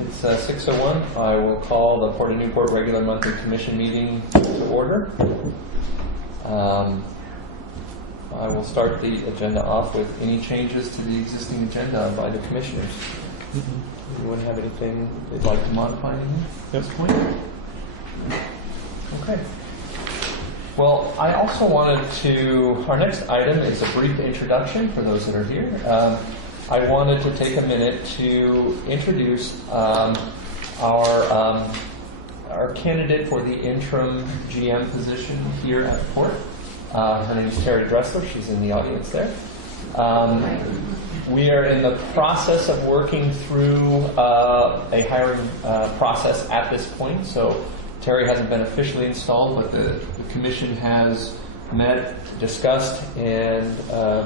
It's 6:01. I will call the Port of Newport regular monthly commission meeting to order. I will start the agenda off with any changes to the existing agenda by the commissioners. Anyone have anything they'd like to modify at this point? Okay. Well, I also wanted to, our next item is a brief introduction for those that are here. I wanted to take a minute to introduce our candidate for the interim GM position here at the Port. Her name is Terry Dressler. She's in the audience there. We are in the process of working through a hiring process at this point. So Terry hasn't been officially installed, but the commission has met, discussed, and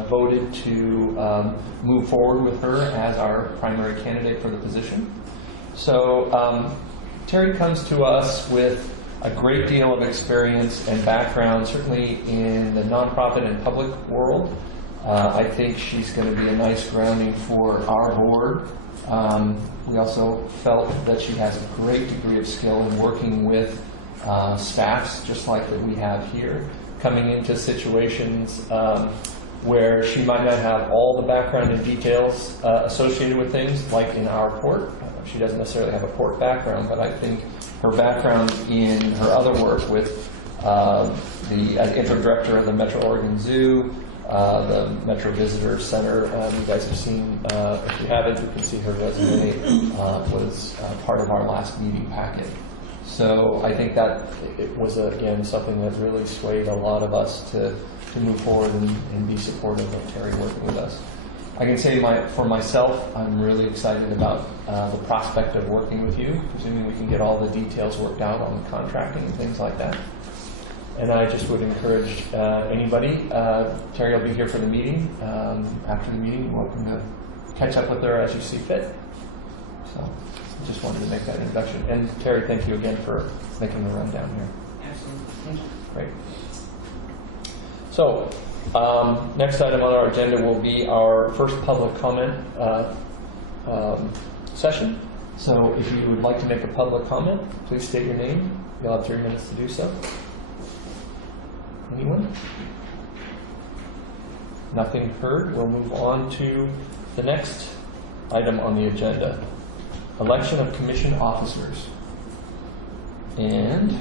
voted to move forward with her as our primary candidate for the position. So Terry comes to us with a great deal of experience and background, certainly in the nonprofit and public world. I think she's going to be a nice grounding for our board. We also felt that she has a great degree of skill in working with staffs, just like that we have here, coming into situations where she might not have all the background and details associated with things, like in our port. She doesn't necessarily have a port background, but I think her background in her other work with the interim director of the Metro Oregon Zoo, the Metro Visitor Center, you guys have seen, if you haven't, you can see her resume, was part of our last meeting packet. So I think that it was, again, something that really swayed a lot of us to move forward and be supportive of Terry working with us. I can say for myself, I'm really excited about the prospect of working with you, presuming we can get all the details worked out on the contracting and things like that. And I just would encourage anybody, Terry will be here for the meeting. After the meeting, you're welcome to catch up with her as you see fit. So I just wanted to make that introduction. And Terry, thank you again for making the run down here. Absolutely. Thank you. Great. So next item on our agenda will be our first public comment session. So if you would like to make a public comment, please state your name. You'll have 3 minutes to do so. Anyone? Nothing heard. We'll move on to the next item on the agenda. Election of commission officers. And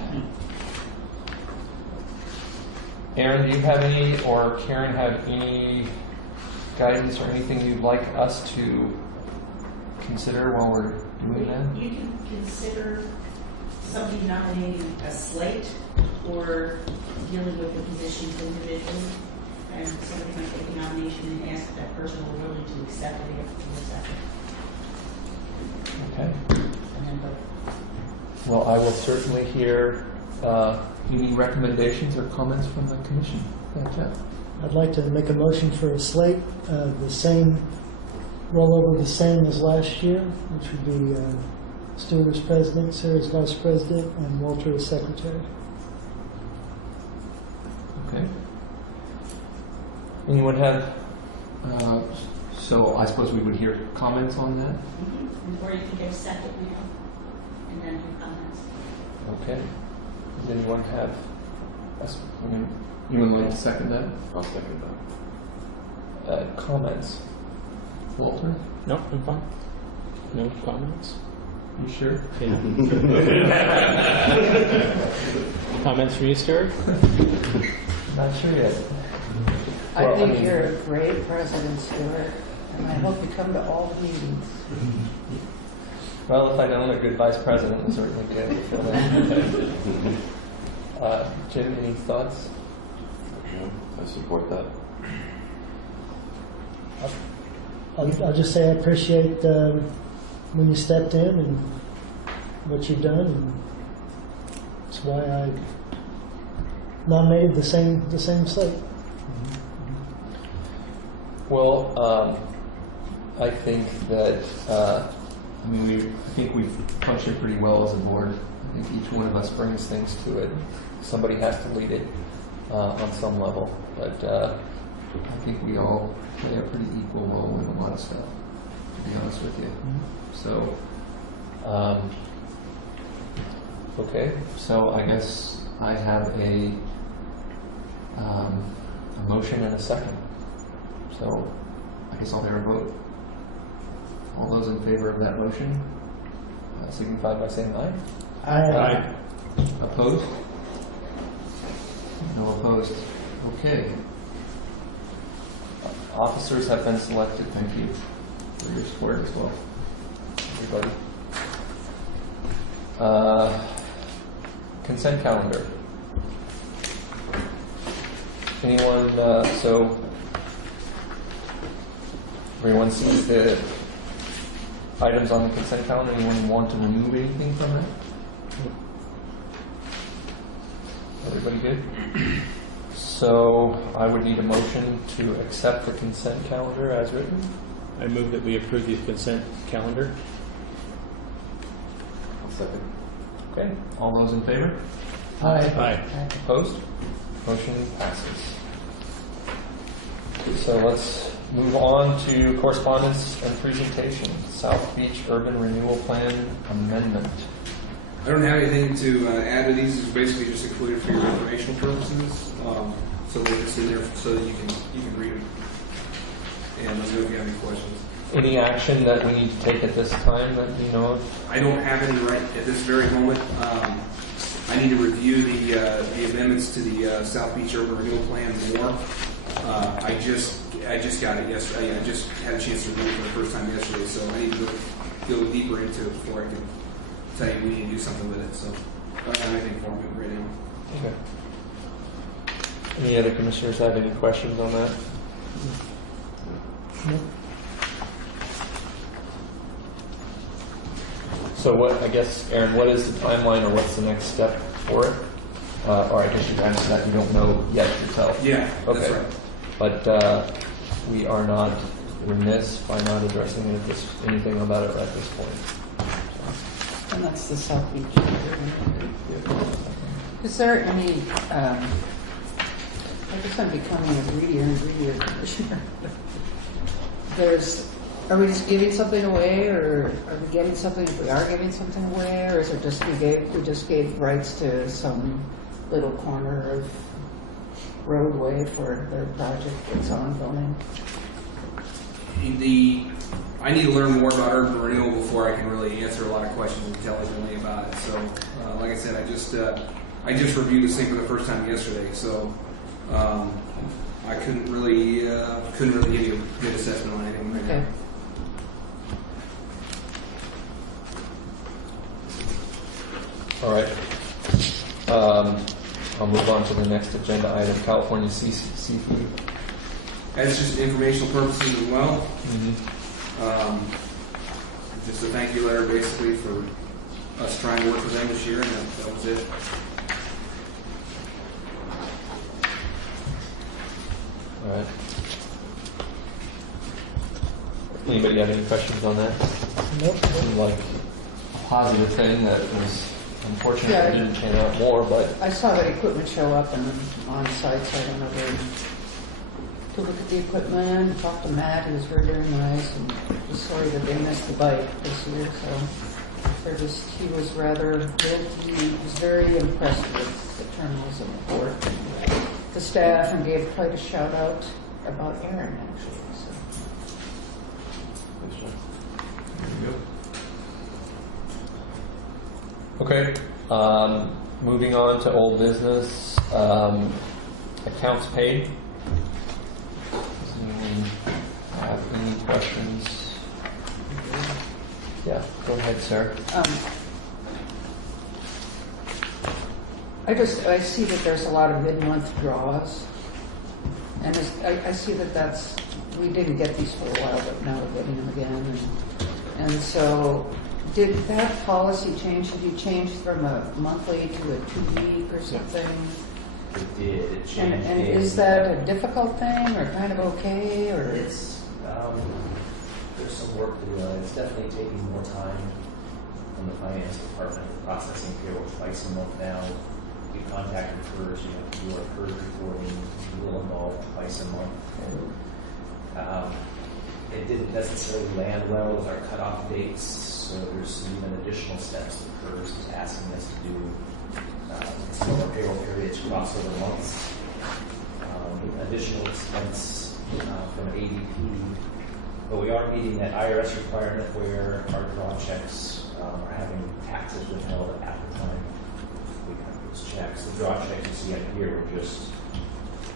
Aaron, do you have any, or Karen have any guidance or anything you'd like us to consider while we're doing that? You can consider somebody nominating a slate or dealing with the positions individually, and somebody might take a nomination and ask if that person will willing to accept it after the second. Okay. And then vote. Well, I will certainly hear any recommendations or comments from the commission. Yeah, Jeff. I'd like to make a motion for a slate, the same, roll over the same as last year, which would be Stuart as president, Sarah as vice president, and Walter as secretary. Okay. Anyone have, so I suppose we would hear comments on that? Or you can give a second now, and then your comments. Okay. Does anyone have, you would like to second that? I'll second that. Comments? Walter? No, I'm fine. No comments. You sure? Yeah. Comments from you, Stuart? Not sure yet. I think you're a great president, Stuart, and I hope you come to all the meetings. Well, if I know a good vice president, we'll certainly get it. Jim, any thoughts? Yeah, I support that. I'll just say I appreciate when you stepped in and what you've done, and that's why I nominated the same slate. Well, I think that I think we've functioned pretty well as a board. I think each one of us brings things to it. Somebody has to lead it on some level, but I think we all play a pretty equal role in a lot of stuff. to be honest with you. So, okay, so I guess I have a motion and a second. So I guess I'll hear a vote. All those in favor of that motion signify by saying aye. I, Opposed? No opposed. Okay. Officers have been selected. Thank you for your support as well, everybody. Consent calendar. Anyone, so everyone sees the items on the consent calendar. Anyone want to remove anything from that? Everybody good? So I would need a motion to accept the consent calendar as written. I move that we approve the consent calendar. Second. Okay, all those in favor? Aye. Opposed? Motion passes. So let's move on to correspondence and presentation. South Beach Urban Renewal Plan Amendment. I don't have anything to add to these. It's basically just included for your informational purposes. So they're just in there so that you can read them. And let me know if you have any questions. Any action that we need to take at this time that you know of? I don't have any right at this very moment. I need to review the amendments to the South Beach Urban Renewal Plan more. I just got it yesterday. I just had a chance to review it for the first time yesterday, so I need to go deeper into it before I can tell you we need to do something with it. So I don't have anything for me right now. Okay. Any other commissioners have any questions on that? no. So what, I guess, Aaron, what is the timeline or what's the next step for it? Or I guess you answered that you don't know yet yourself. Yeah, that's Okay. right. But we are not remiss by not addressing anything about it at this point. And that's the South Beach. Is there any, I guess I'm becoming a greedier and greedier commissioner. Are we just giving something away, or are we getting something if we are giving something away, or is it just we just gave rights to some little corner of roadway for their project that's ongoing? I need to learn more about urban renewal before I can really answer a lot of questions intelligently about it. So, like I said, I just reviewed this thing for the first time yesterday. So, I couldn't really give you a good assessment on anything right Okay. now. All right. I'll move on to the next agenda item, California Seafood. That's just informational purposes as well. Mm-hmm. Just a thank you letter, basically, for us trying to work with them this year, and that was it. All right. Anybody have any questions on that? Nope. Seemed like a positive thing that was unfortunate Yeah. it didn't pan out more, but I saw that equipment show up and on site, so I don't know where to look at the equipment, talk to Matt, he was very, very nice, and just sorry that they missed the bike this year, so he was rather good. He was very impressed with the terminals and the port, and the staff, and gave quite a shout out about Aaron, actually, so. okay. Moving on to old business, accounts paid. Does anyone have any questions? Yeah, go ahead, Sarah. I see that there's a lot of mid-month draws, and I see that we didn't get these for a while, but now we're getting them again, and so, did that policy change? Did you change from a monthly to a 2-week or something? It did. It changed. And is that a difficult thing, or kind of okay, or? It's there's some work to do. It's definitely taking more time from the finance department, processing payroll twice a month now. We contacted PERS, you have to do our PERS reporting, we will involve twice a month. And, it didn't necessarily land well with our cutoff dates, so there's even additional steps that PERS is asking us to do. Some of our payroll periods crossover months. Additional expense from ADP, but we are meeting that IRS requirement where our draw checks are having taxes withheld at the time we cut those checks. The draw checks you see up here were just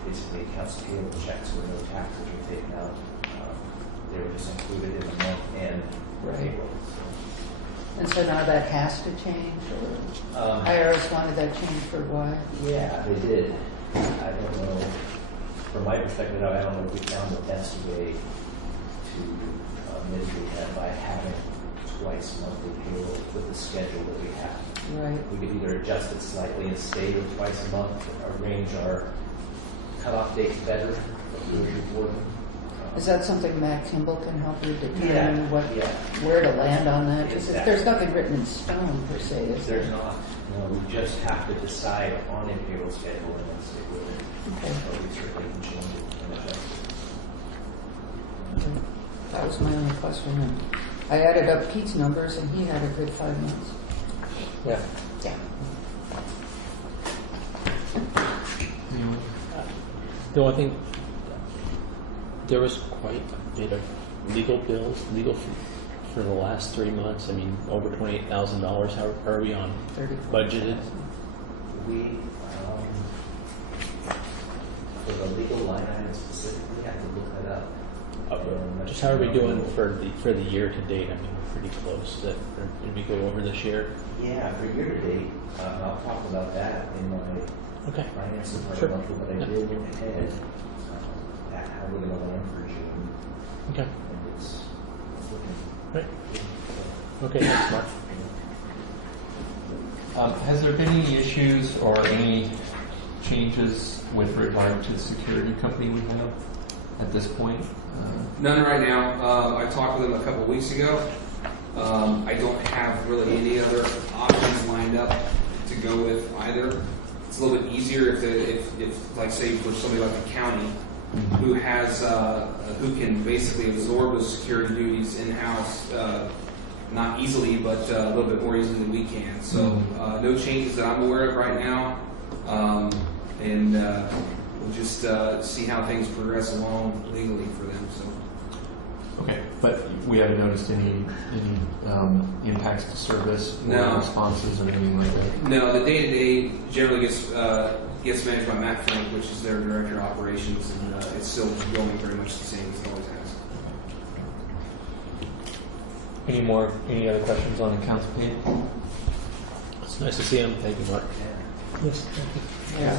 basically accounts payable checks where no taxes were taken out. They were just included in the month and payroll. And so now that has to change, or IRS wanted that change for why? Yeah, they did. I don't know. From my perspective, I don't know if we found the best way to mitigate that by having twice monthly payroll with the schedule that we have. Right. We could either adjust it slightly and stay with twice a month, arrange our cutoff dates better, but really important. Is that something Matt Kimball can help you determine Yeah. where to land on that? Because Exactly. there's nothing written in stone per se, is there? There's not. No, we just have to decide on a payroll schedule and then stick with it. Okay. But we certainly can change it and adjust it. Okay. That was my only question. And I added up Pete's numbers, and he had a good 5 months. Yeah. Yeah. The only thing, there was quite a bit of legal bills, for the last 3 months. I mean, over $28,000. How are we on 30. budgeted? We, for the legal line item specifically, have to look that up. Just how are we doing for the year to date? I mean, we're pretty close. Did we go over this year? Yeah, for year to date, I'll talk about that in my Okay. finance Sure. department, but I Yeah. did look ahead at how we're going to land for June, Okay. and it's looking Right. good. Okay. Thanks, Mark. Has there been any issues or any changes with regard to the security company we have at this point? None right now. I talked with them a couple weeks ago. I don't have really any other options lined up to go with either. It's a little bit easier if like say for somebody like the county who has who can basically absorb those security duties in house, not easily, but a little bit more easily than we can. So no changes that I'm aware of right now, and we'll just see how things progress along legally for them. So. Okay, but we haven't noticed any impacts to service or No. responses or anything like that? No, the day-to-day generally gets managed by Matt Frank, which is their director of operations, and it's still going very much the same as it always has. Any other questions on accounts paid? It's nice to see him. Thank you, Mark. Yes, thank you. Yeah.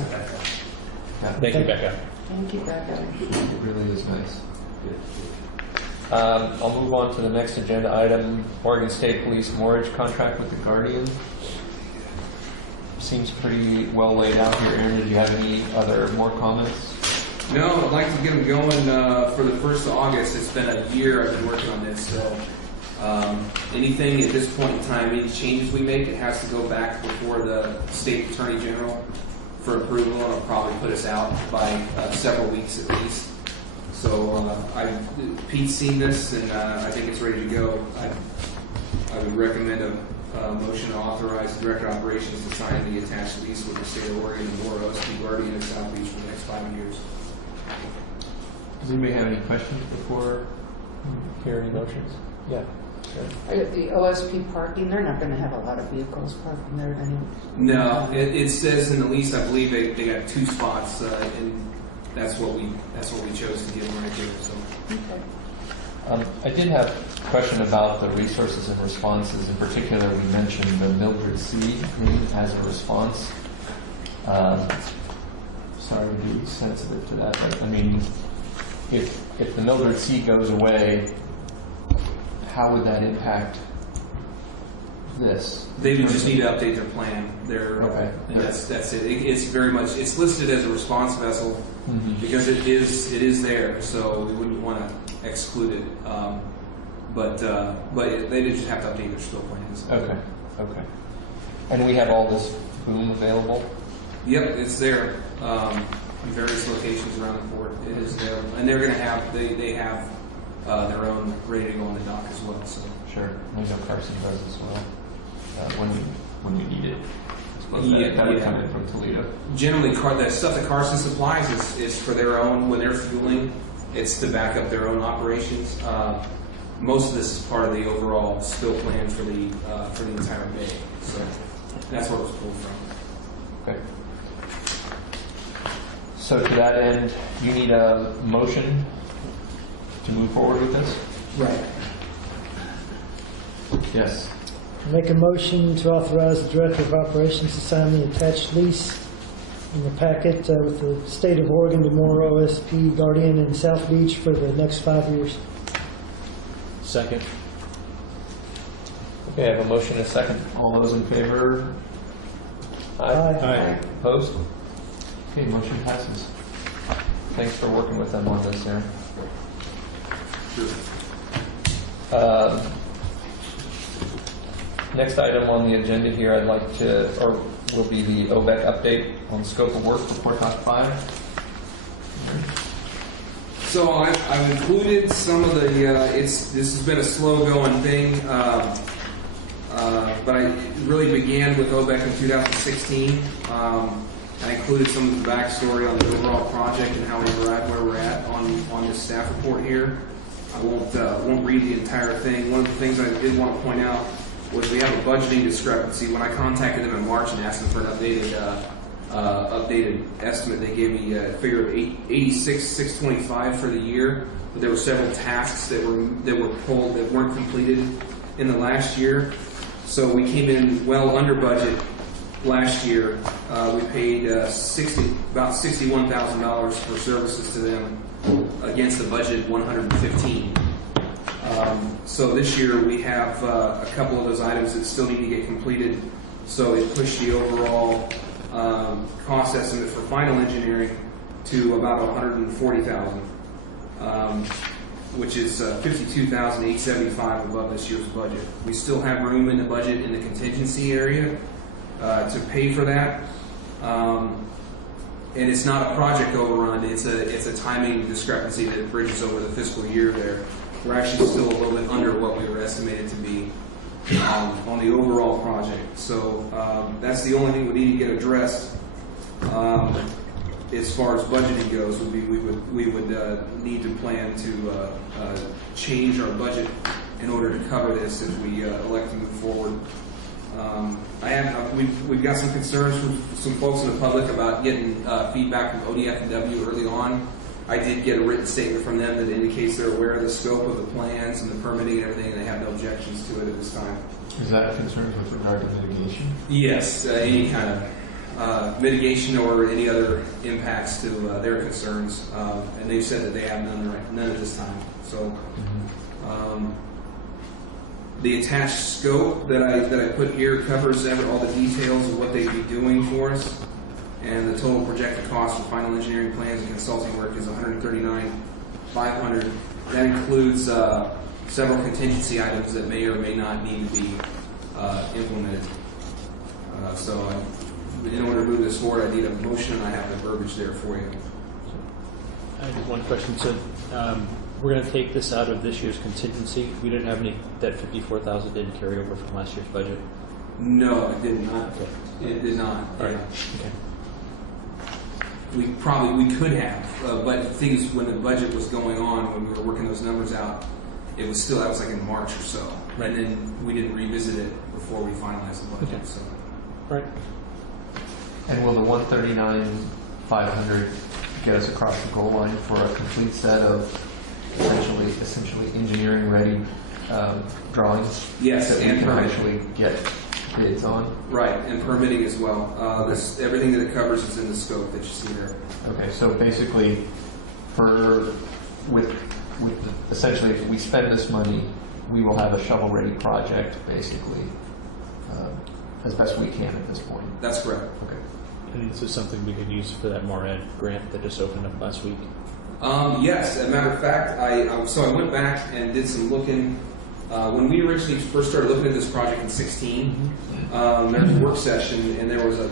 Thank you, Becca. Thank you, Becca. It really is nice. I'll move on to the next agenda item, Oregon State Police mortgage contract with the Guardian. Seems pretty well laid out here. Aaron, did you have any more comments? No, I'd like to get them going for the 1st of August. It's been a year I've been working on this, so anything at this point in time, any changes we make, it has to go back before the State Attorney General for approval, and it'll probably put us out by several weeks at least. So Pete's seen this, and I think it's ready to go. I would recommend a motion to authorize the Director of Operations to sign the attached lease with the State of Oregon and Moore OSP Guardian of South Beach for the next 5 years. Does anybody have any questions before hearing motions? Yeah. The OSP parking, they're not going to have a lot of vehicles parking there anyway. No, it says in the lease, I believe they got 2 spots, and that's what we chose to give them right there. So. Okay. I did have a question about the resources and responses. In particular, we mentioned the Mildred C name as a response. Sorry to be sensitive to that, but I mean, if the Mildred C goes away, how would that impact this? They would just need to update their plan. Okay. And that's it. It's very much listed as a response vessel because it is there, so we wouldn't want to exclude it. But they just have to update their spill plans. Okay. And we have all this boom available? Yep, it's there in various locations around the port. It is there, and they're going to have they have their own ready to go on the dock as well. So Sure. I know Carson does as well. When you need it. I suppose Yeah, that would yeah. come in from Toledo. generally, the stuff that Carson supplies is for their own, when they're fueling, it's to back up their own operations. Most of this is part of the overall spill plan for the entire bay. So that's where it was pulled from. Okay. So to that end, you need a motion to move forward with this? Right. Yes. Make a motion to authorize the Director of Operations to sign the attached lease in the packet with the State of Oregon Demore OSP Guardian in South Beach for the next 5 years. Second. Okay, I have a motion and a second. All those in favor? Aye. Opposed? Okay, motion passes. Thanks for working with them on this, Aaron. Sure. Next item on the agenda here, I'd like to, or will be the OBEC update on scope of work for Port Talk 5. So I've included some of the. This has been a slow going thing, but it really began with OBEC in 2016. I included some of the backstory on the overall project and how we arrived where we're at on this staff report here. I won't read the entire thing. One of the things I did want to point out was we have a budgeting discrepancy. When I contacted them in March and asked them for an updated estimate, they gave me a figure of $86,625 for the year. But there were several tasks that were pulled that weren't completed in the last year. So we came in well under budget last year. We paid about $61,000 for services to them against the budget $115,000. So this year we have a couple of those items that still need to get completed. So it pushed the overall cost estimate for final engineering to about $140,000, which is $52,875 above this year's budget. We still have room in the budget in the contingency area to pay for that. And it's not a project overrun, it's a timing discrepancy that bridges over the fiscal year there. We're actually still a little bit under what we were estimated to be on the overall project. So that's the only thing we need to get addressed as far as budgeting goes. Would be we would need to plan to change our budget in order to cover this if we elect to move forward. We've got some concerns from some folks in the public about getting feedback from ODF&W early on. I did get a written statement from them that indicates they're aware of the scope of the plans and the permitting and everything, and they have no objections to it at this time. Is that a concern with regard to mitigation? Yes, any kind of mitigation or any other impacts to their concerns, and they've said that they have none at this time. So. The attached scope that I put here covers all the details of what they'd be doing for us, and the total projected cost for final engineering plans and consulting work is $139,500. That includes several contingency items that may or may not need to be implemented. So in order to move this forward, I need a motion, and I have the verbiage there for you. I have one question. So we're going to take this out of this year's contingency. We didn't have any, that $54,000 didn't carry over from last year's budget? No, it did not. Okay. It did not. All right. Yeah. Okay. We could have, but the thing is, when the budget was going on, when we were working those numbers out, that was like in March or so. Right. And then we didn't revisit it before we finalized the budget. Okay. So. Right. And will the $139,500 get us across the goal line for a complete set of essentially engineering ready drawings? Yes, that we and can permitting. actually get bids on? Right, and permitting as well. Everything that it covers is in the scope that you see there. Okay, so basically, essentially, if we spend this money, we will have a shovel-ready project, basically, as best we can at this point. That's correct. Okay. And this is something we could use for that MARED grant that just opened up last week. Yes, as a matter of fact, I went back and did some looking. When we originally first started looking at this project in 2016, there was a work session, and there was a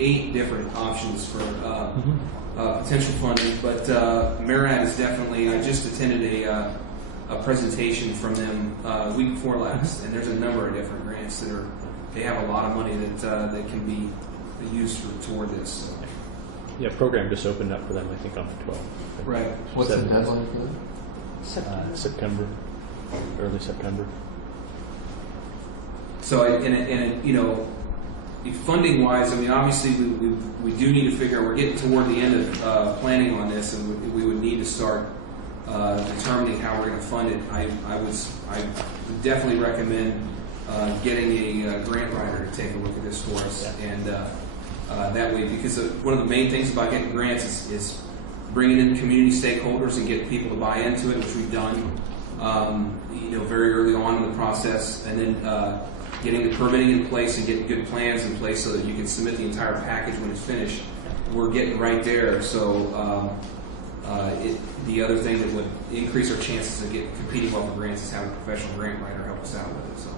8 different options for potential funding, but MARAD is definitely. I just attended a presentation from them week before last, and there's a number of different grants that they have a lot of money that can be used toward this. So. Yeah, program just opened up for them, I think, on the 12th. Right. What's the deadline for that? September, early September. So, funding wise, I mean, obviously we do need to figure. We're getting toward the end of planning on this, and we would need to start determining how we're going to fund it. I would definitely recommend getting a grant writer to take a look at this for us, and that way, because one of the main things about getting grants is bringing in community stakeholders and getting people to buy into it, which we've done, very early on in the process, and then getting the permitting in place and getting good plans in place so that you can submit the entire package when it's finished. We're getting right there, so the other thing that would increase our chances of competing well for grants is having a professional grant writer help us out with it. So.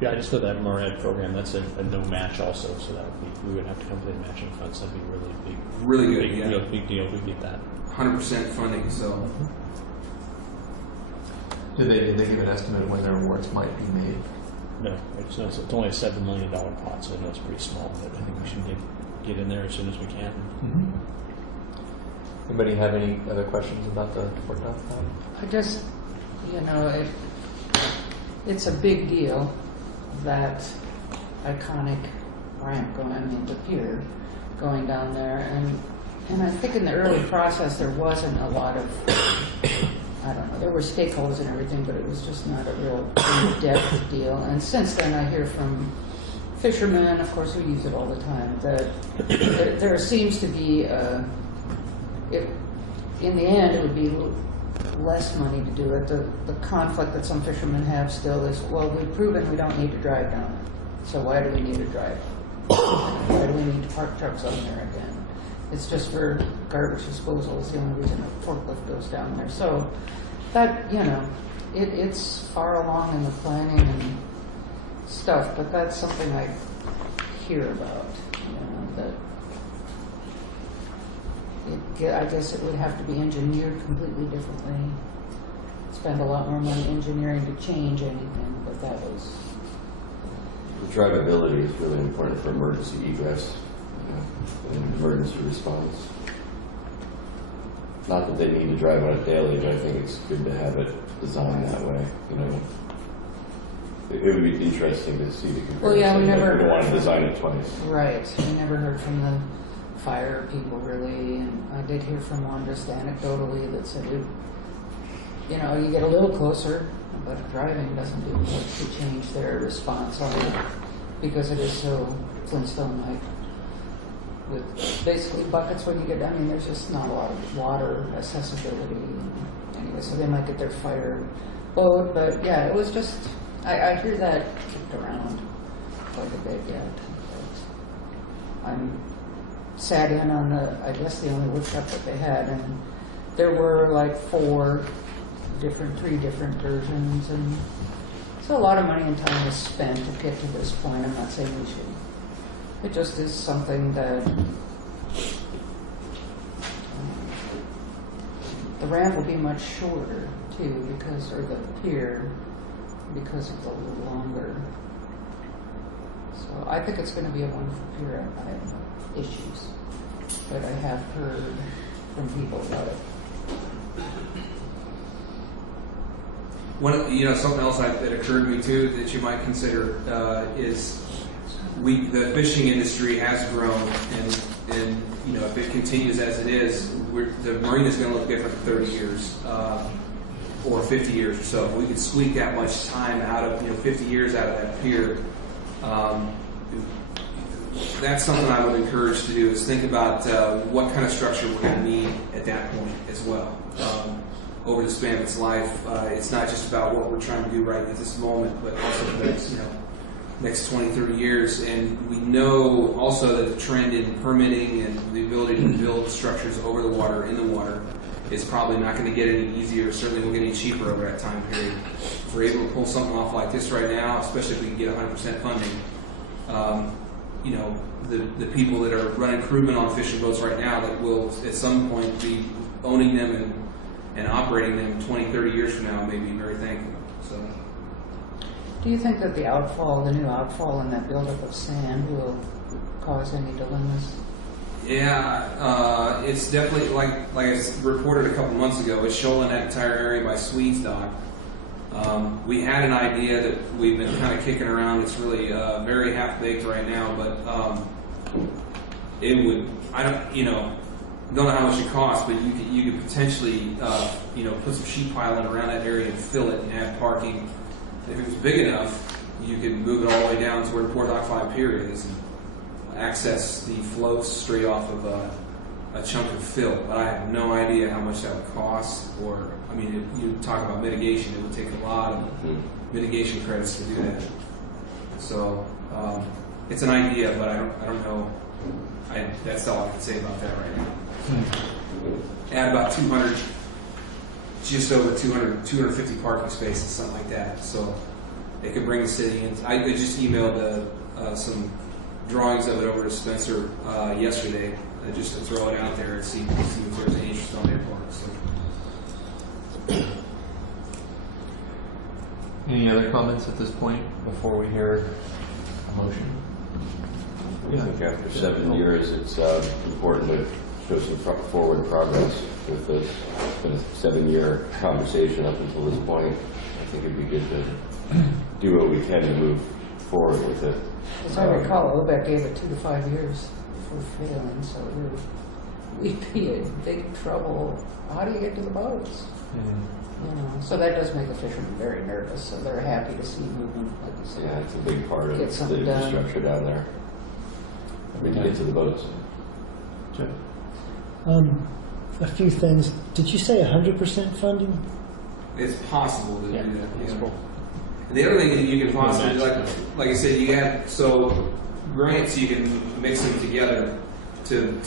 Yeah, I just thought that MARAD program, that's a no match also, so that we would have to come to the matching funds. That'd be really big. Really good, big, yeah. Big deal if we get that. 100% funding, so. Did they give an estimate of when their awards might be made? No, it's only a $7 million pot, so I know it's pretty small, but I think we should get in there as soon as we can. Anybody have any other questions about the Fort Dodge plan? I just, it's a big deal, that iconic ramp the pier going down there, and I think in the early process there wasn't a lot of, I don't know, there were stakeholders and everything, but it was just not a real in-depth deal. And since then I hear from fishermen, of course, who use it all the time, that there seems to be, in the end, it would be less money to do it. The conflict that some fishermen have still is, well, we've proven we don't need to drive down it, so why do we need to drive? Why do we need to park trucks on there again? It's just for garbage disposal is the only reason a forklift goes down there. So that, it's far along in the planning and stuff, but that's something I hear about, that I guess it would have to be engineered completely differently. Spend a lot more money engineering to change anything, but that was... The drivability is really important for emergency egress and emergency response. Not that they need to drive on it daily, but I think it's good to have it designed that way. It would be interesting to see the comparison. Well, yeah, we never... We don't want to design it twice. Right. We never heard from the fire people really, and I did hear from one just anecdotally that said, you get a little closer, but driving doesn't do much to change their response on it because it is so Flintstone-like. With basically buckets when you get down, there's just not a lot of water accessibility. Anyway, so they might get their fire boat, but yeah, it was just, I hear that kicked around quite a bit yet. But I'm sat in on I guess the only workshop that they had, and there were like three different versions, and so a lot of money and time is spent to get to this point. I'm not saying we should. It just is something that the ramp will be much shorter too, or the pier, because it's a little longer. So I think it's going to be a wonderful pier. I have no issues, but I have heard from people about it. Something else that occurred to me too that you might consider is the fishing industry has grown, and if it continues as it is, the marina is going to look different in 30 years or 50 years or so. If we could squeak that much time out of 50 years out of that pier, that's something I would encourage to do, is think about what kind of structure we're going to need at that point as well. Over the span of its life, it's not just about what we're trying to do right at this moment, but also for the next 20, 30 years. And we know also that the trend in permitting and the ability to build structures over the water, in the water, is probably not going to get any easier, certainly won't get any cheaper over that time period. If we're able to pull something off like this right now, especially if we can get 100% funding, you know, the people that are running crewmen on fishing boats right now that will at some point be owning them and operating them 20, 30 years from now may be very thankful. So. Do you think that the new outfall and that buildup of sand will cause any dilemmas? Yeah, it's definitely like I reported a couple months ago. It's shoaling that entire area by Swedes Dock. We had an idea that we've been kind of kicking around. It's really very half baked right now, but it would. I don't know how much it costs, but you could potentially put some sheet piling around that area and fill it and add parking. If it was big enough, you could move it all the way down to where Port Dock 5 Pier is and access the floats straight off of a chunk of fill. But I have no idea how much that would cost. Or, I mean, you talk about mitigation, it would take a lot of mitigation credits to do that. So it's an idea, but I don't know. That's all I can say about that right now. Add about 200, just over 250 parking spaces, something like that. So it could bring the city in. I just emailed some drawings of it over to Spencer yesterday, just to throw it out there and see if there's any interest on their part. So. Any other comments at this point before we hear a motion? I think after 7 years, it's important to show some forward progress with this. It's been a 7-year conversation up until this point. I think it'd be good to do what we can to move forward with it. As I recall, OBEC gave it 2 to 5 years before failing, so we'd be in big trouble. How do you get to the boats? So that does make the fishermen very nervous, so they're happy to see movement, like you said. Yeah, it's a big part of Get the something done. infrastructure down there. We can get to the boats. Jeff? A few things. Did you say 100% funding? It's possible to do that. That's Yeah. cool. The other thing that you can possibly, like I said, you have grants you can mix them together to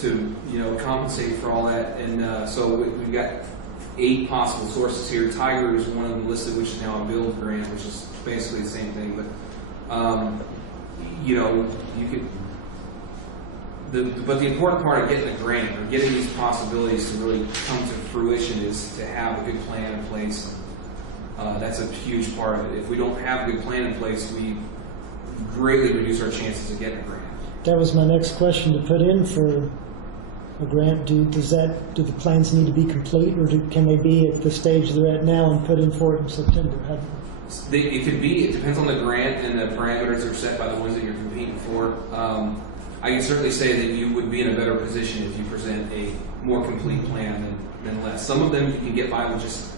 compensate for all that, and so we've got 8 possible sources here. Tiger is one of them listed, which is now a build grant, which is basically the same thing. But you could. But the important part of getting a grant or getting these possibilities to really come to fruition is to have a good plan in place. That's a huge part of it. If we don't have a good plan in place, we greatly reduce our chances of getting a grant. That was my next question to put in for a grant. Do the plans need to be complete, or can they be at the stage they're at now and put in for it in September? It could be. It depends on the grant and the parameters that are set by the ones that you're competing for. I can certainly say that you would be in a better position if you present a more complete plan than less. Some of them you can get by with just,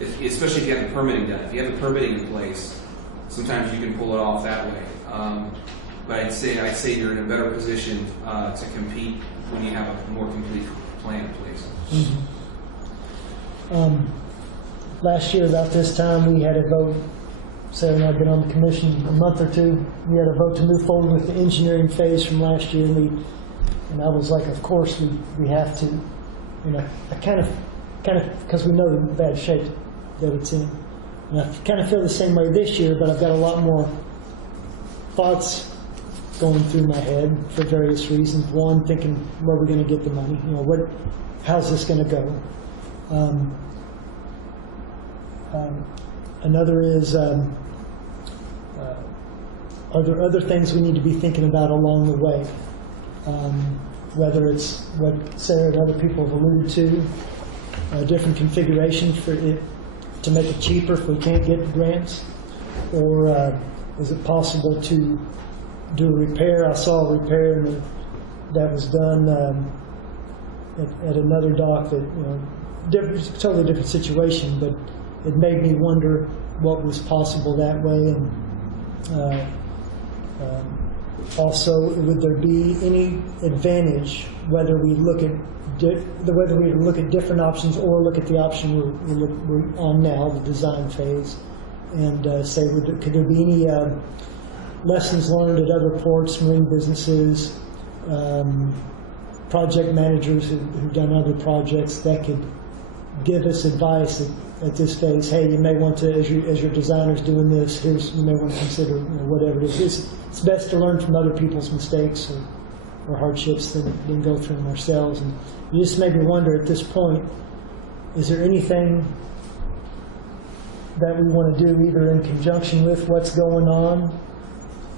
especially if you have the permitting done. If you have the permitting in place, sometimes you can pull it off that way. But I'd say you're in a better position to compete when you have a more complete plan in place. Last year about this time we had a vote. Sarah and I have been on the commission a month or two. We had a vote to move forward with the engineering phase from last year, and I was like, of course we have to. I kind of because we know the bad shape that it's in, and I kind of feel the same way this year. But I've got a lot more thoughts going through my head for various reasons. One, thinking where we're going to get the money. How's this going to go? Another is, are there other things we need to be thinking about along the way? Whether it's what Sarah and other people have alluded to, different configurations for it to make it cheaper if we can't get grants, or is it possible to do a repair? I saw a repair that was done at another dock that totally different situation, but it made me wonder what was possible that way, and also would there be any advantage whether we look at different options or look at the option we're on now, the design phase, and say could there be any lessons learned at other ports, marine businesses, project managers who've done other projects that could give us advice at this phase. Hey, you may want to, as your designer's doing this, you may want to consider whatever it is. It's best to learn from other people's mistakes or hardships than go through them ourselves. And you just made me wonder at this point, is there anything that we want to do either in conjunction with what's going on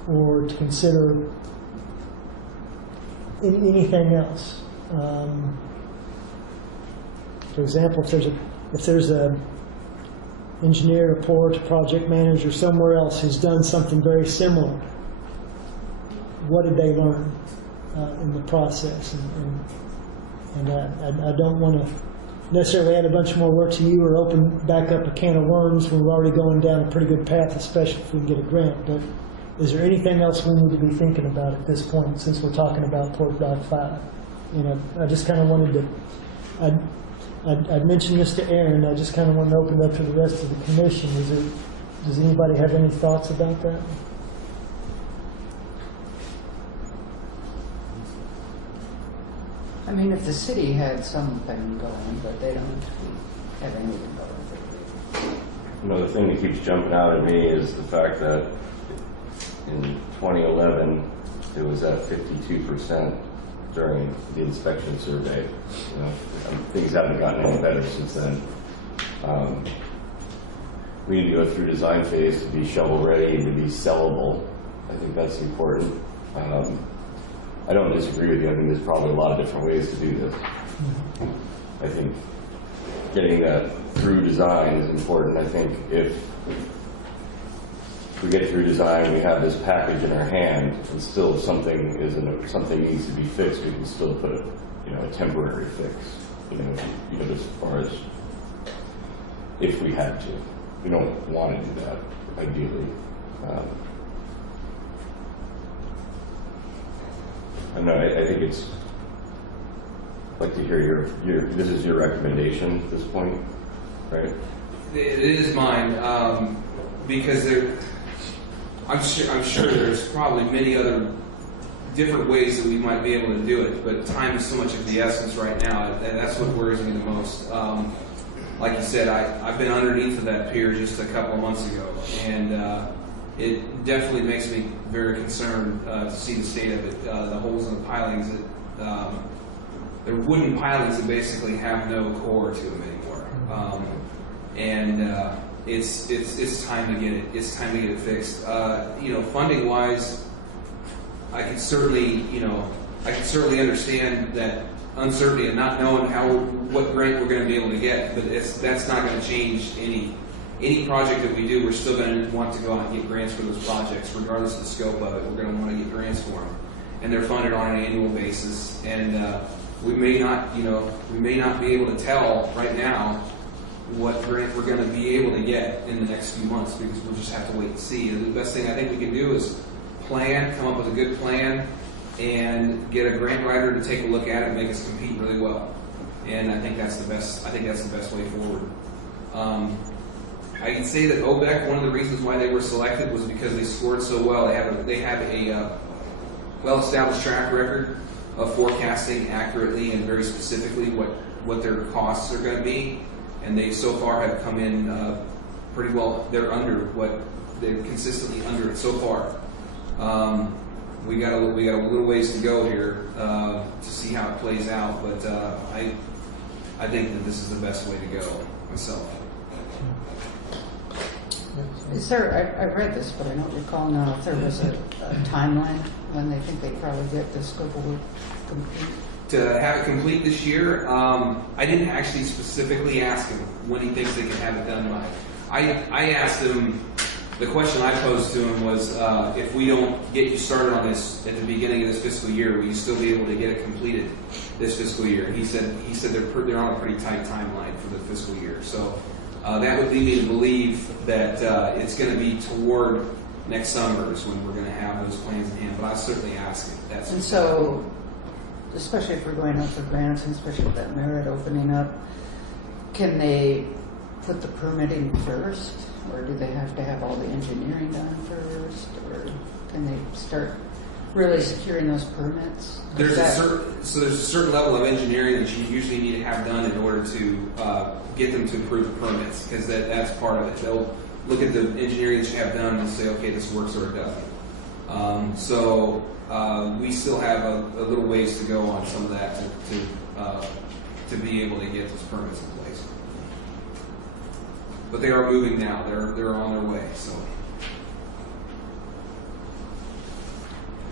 or to consider anything else? For example, if there's a engineer, a port, a project manager somewhere else who's done something very similar, what did they learn in the process? And I don't want to necessarily add a bunch more work to you or open back up a can of worms when we're already going down a pretty good path, especially if we can get a grant. But is there anything else we need to be thinking about at this point, since we're talking about Port Dock 5? I just kind of wanted to. I'd mentioned this to Aaron. I just kind of wanted to open it up to the rest of the commission. Does anybody have any thoughts about that? I mean, if the city had something going, but they don't have anything going. The thing that keeps jumping out at me is the fact that in 2011, it was at 52% during the inspection survey. Things haven't gotten any better since then. We need to go through design phase to be shovel-ready and to be sellable. I think that's important. I don't disagree with you. I think there's probably a lot of different ways to do this. I think getting that through design is important. I think if we get through design, we have this package in our hand, and still something needs to be fixed, we can still put a temporary fix. As far as if we had to, we don't want to do that ideally. I think it's. I'd like to hear this is your recommendation at this point, right? It is mine, because I'm sure there's probably many other different ways that we might be able to do it, but time is so much of the essence right now, and that's what worries me the most. Like you said, I've been underneath of that pier just a couple of months ago, and it definitely makes me very concerned to see the state of it. The holes in the pilings, they're wooden pilings that basically have no core to them anymore, it's time to get it. It's time to get it fixed. Funding wise, I can certainly understand that uncertainty and not knowing what grant we're going to be able to get, but that's not going to change any project that we do. We're still going to want to go out and get grants for those projects, regardless of the scope of it. We're going to want to get grants for them, and they're funded on an annual basis. And we may not be able to tell right now what grant we're going to be able to get in the next few months, because we'll just have to wait and see. And the best thing I think we can do is come up with a good plan, and get a grant writer to take a look at it and make us compete really well. And I think that's the best way forward. I can say that OBEC, one of the reasons why they were selected was because they scored so well. They have a well-established track record of forecasting accurately and very specifically what their costs are going to be, and they so far have come in pretty well. They're consistently under it so far. We got a little ways to go here to see how it plays out, but I think that this is the best way to go myself. Is there, I read this, but I don't recall now if there was a timeline when they think they'd probably get the scope of work complete. To have it complete this year, I didn't actually specifically ask him when he thinks they can have it done by. I asked him, the question I posed to him was, if we don't get you started on this at the beginning of this fiscal year, will you still be able to get it completed this fiscal year? And he said they're on a pretty tight timeline for the fiscal year. So that would lead me to believe that it's going to be toward next summer is when we're going to have those plans in hand. But I'll certainly ask him. And so, especially if we're going out for grants, and especially with that merit opening up, can they put the permitting first, or do they have to have all the engineering done first, or can they start really securing those permits? There's Is that- there's a certain level of engineering that you usually need to have done in order to get them to approve the permits, because that's part of it. They'll look at the engineering that you have done and say, okay, this works or it doesn't. We still have a little ways to go on some of that to be able to get those permits in place. But they are moving now. They're on their way. So.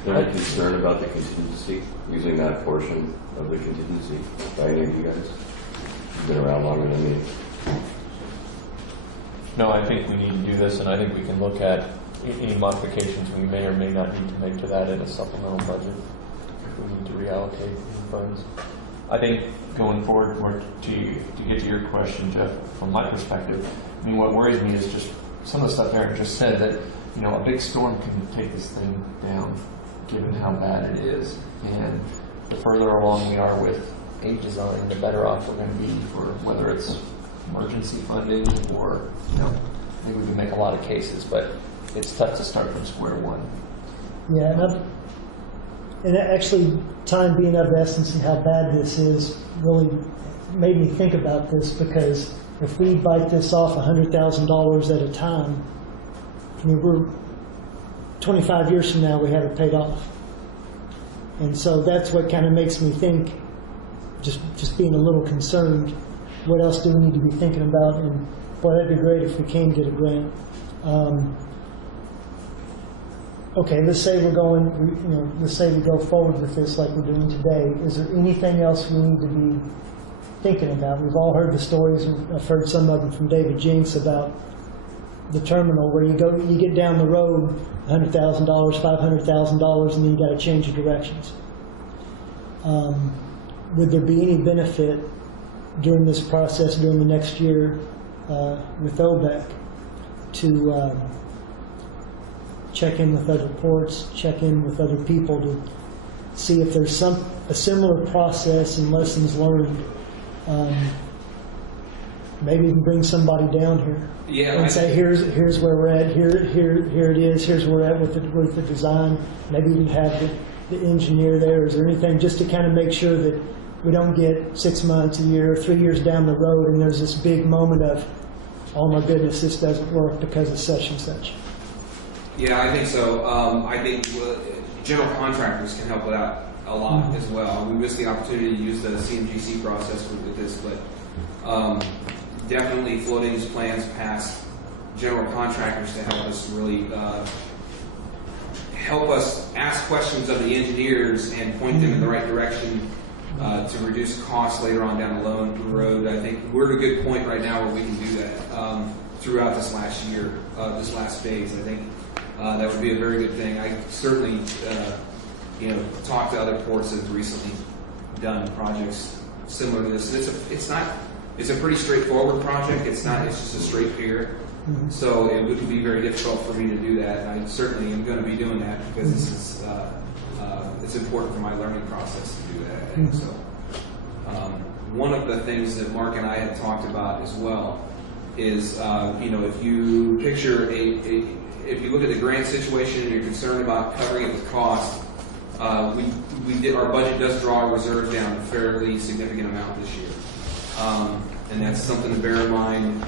Any concern about the contingency, using that portion of the contingency by any of you guys? You've been around longer than me. No, I think we need to do this, and I think we can look at any modifications we may or may not need to make to that in a supplemental budget if we need to reallocate any funds. I think going forward, more to get to your question, Jeff, from my perspective, I mean, what worries me is just some of the stuff Aaron just said, that, you know, a big storm can take this thing down, given how bad it is. And the further along we are with a design, the better off we're going to be for whether it's emergency funding or, you know, I think we can make a lot of cases, but it's tough to start from square one. Yeah, and actually, time being of the essence and how bad this is really made me think about this, because if we bite this off $100,000 at a time, I mean, we're 25 years from now, we have it paid off. And so that's what kind of makes me think, just being a little concerned, what else do we need to be thinking about? And boy, that'd be great if we can get a grant. Okay, let's say we're going, let's say we go forward with this like we're doing today. Is there anything else we need to be thinking about? We've all heard the stories, and I've heard some of them from David Jinks about the terminal, where you get down the road $100,000, $500,000, and then you got to change your directions. Would there be any benefit during this process, during the next year with OBEC, to check in with other ports, check in with other people to see if there's a similar process and lessons learned? Maybe even bring somebody down here. Yeah, and say, here's where we're at, here it is, here's where we're at with the design. Maybe even have the engineer there. Is there anything just to kind of make sure that we don't get 6 months, a year, 3 years down the road and there's this big moment of, oh my goodness, this doesn't work because of such and such? Yeah, I think so. I think general contractors can help it out a lot as well. We missed the opportunity to use the CMGC process with this, but definitely floating these plans past general contractors to help us really help us ask questions of the engineers and point them in the right direction to reduce costs later on down the road. I think we're at a good point right now where we can do that throughout this last year, this last phase. I think that would be a very good thing. I certainly, talked to other ports that have recently done projects similar to this. It's a pretty straightforward project. It's just a straight pier. So it would be very difficult for me to do that. And I certainly am going to be doing that because this is it's important for my learning process to do that. I think. So one of the things that Mark and I had talked about as well is if you picture if you look at the grant situation and you're concerned about covering it with cost, our budget does draw our reserves down a fairly significant amount this year. And that's something to bear in mind.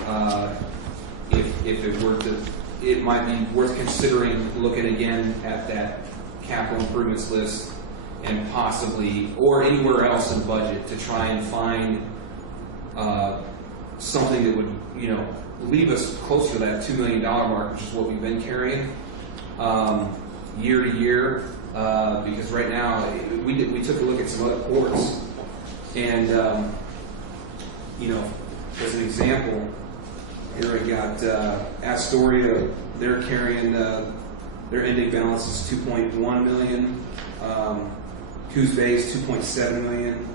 It might be worth considering looking again at that capital improvements list and possibly, or anywhere else in the budget, to try and find something that would, leave us closer to that $2 million mark, which is what we've been carrying year to year. Because right now, we took a look at some other ports, and as an example, here I got Astoria. They're carrying their ending balance is $2.1 million. Coos Bay is $2.7 million.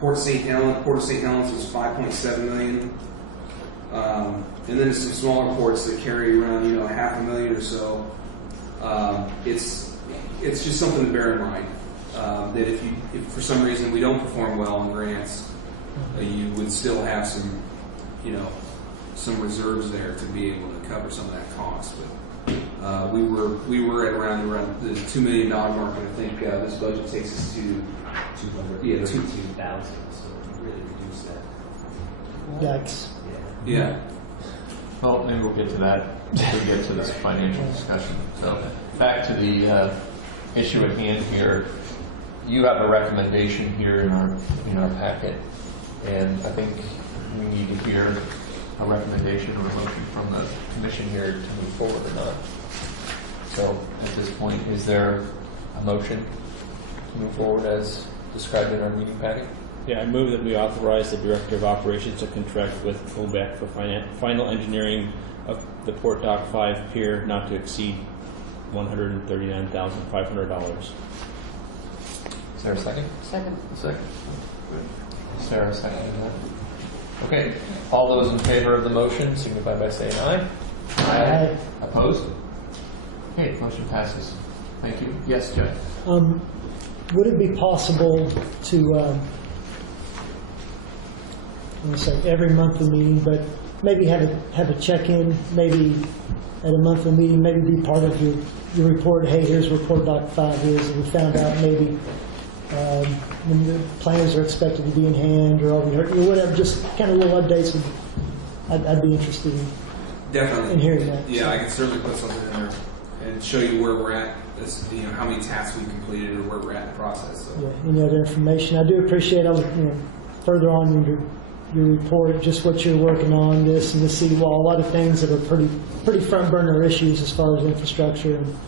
Port of St. Helens was $5.7 million. And then there's some smaller ports that carry around $500,000 or so. It's just something to bear in mind that if for some reason we don't perform well on grants, you would still have some reserves there to be able to cover some of that cost. But We were at around the $2 million mark, and I think this budget takes us to 232,000, so we really reduced that. Yikes. yeah. Well, maybe we'll get to that when we get to this financial discussion. So back to the issue at hand here. You have a recommendation here in our packet, and I think we need to hear a recommendation or a motion from the commission here to move forward or not. So at this point, is there a motion to move forward as described in our meeting packet? Yeah, I move that we authorize the Director of Operations to contract with OBEC for final engineering of the Port Dock 5 pier not to exceed $139,500. Is there a second? Second. Second. Sarah seconded that. Okay. All those in favor of the motion signify by saying aye. Aye. Opposed? Okay, motion passes. Thank you. Yes, Jeff. Would it be possible to, I want to say every monthly meeting, but maybe have a check-in, maybe at a monthly meeting, maybe be part of your report, hey, here's what Port Dock 5 is, and we found out maybe when the plans are expected to be in hand, or whatever, just kind of little updates. I'd be interested Definitely. in hearing that. Yeah, I can certainly put something in there and show you where we're at, how many tasks we completed or where we're at in the process. So. Yeah, any other information. I do appreciate, further on in your report, just what you're working on, this and the city wall, a lot of things that are pretty front burner issues as far as infrastructure, and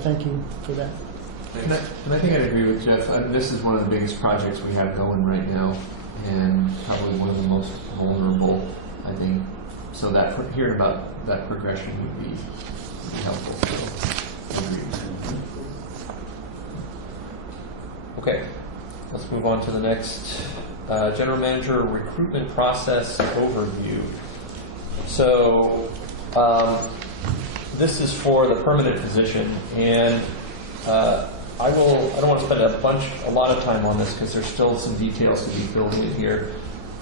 thank you for that. And I think I'd agree with Jeff. This is one of the biggest projects we have going right now, and probably one of the most vulnerable, I think. So that hearing about that progression would be helpful. So, I agree. Okay, let's move on to the next General Manager recruitment process overview. So this is for the permanent position, and I don't want to spend a lot of time on this because there's still some details to be filled in here.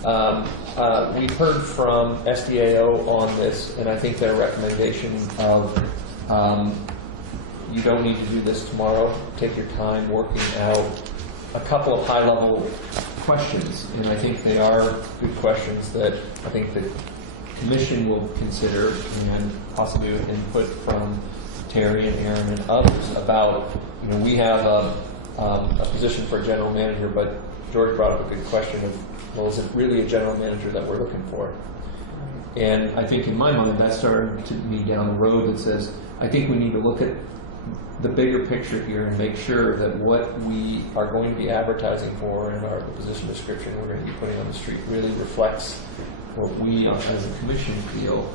We heard from SDAO on this, and I think their recommendation of you don't need to do this tomorrow. Take your time working out a couple of high-level questions, and I think they are good questions that I think the Commission will consider, and possibly with input from Terry and Aaron and others about, we have a position for a general manager, but George brought up a good question of, well, is it really a general manager that we're looking for? And I think in my mind, that's starting to me down the road that says, I think we need to look at the bigger picture here and make sure that what we are going to be advertising for in our position description we're going to be putting on the street really reflects what we as a commission feel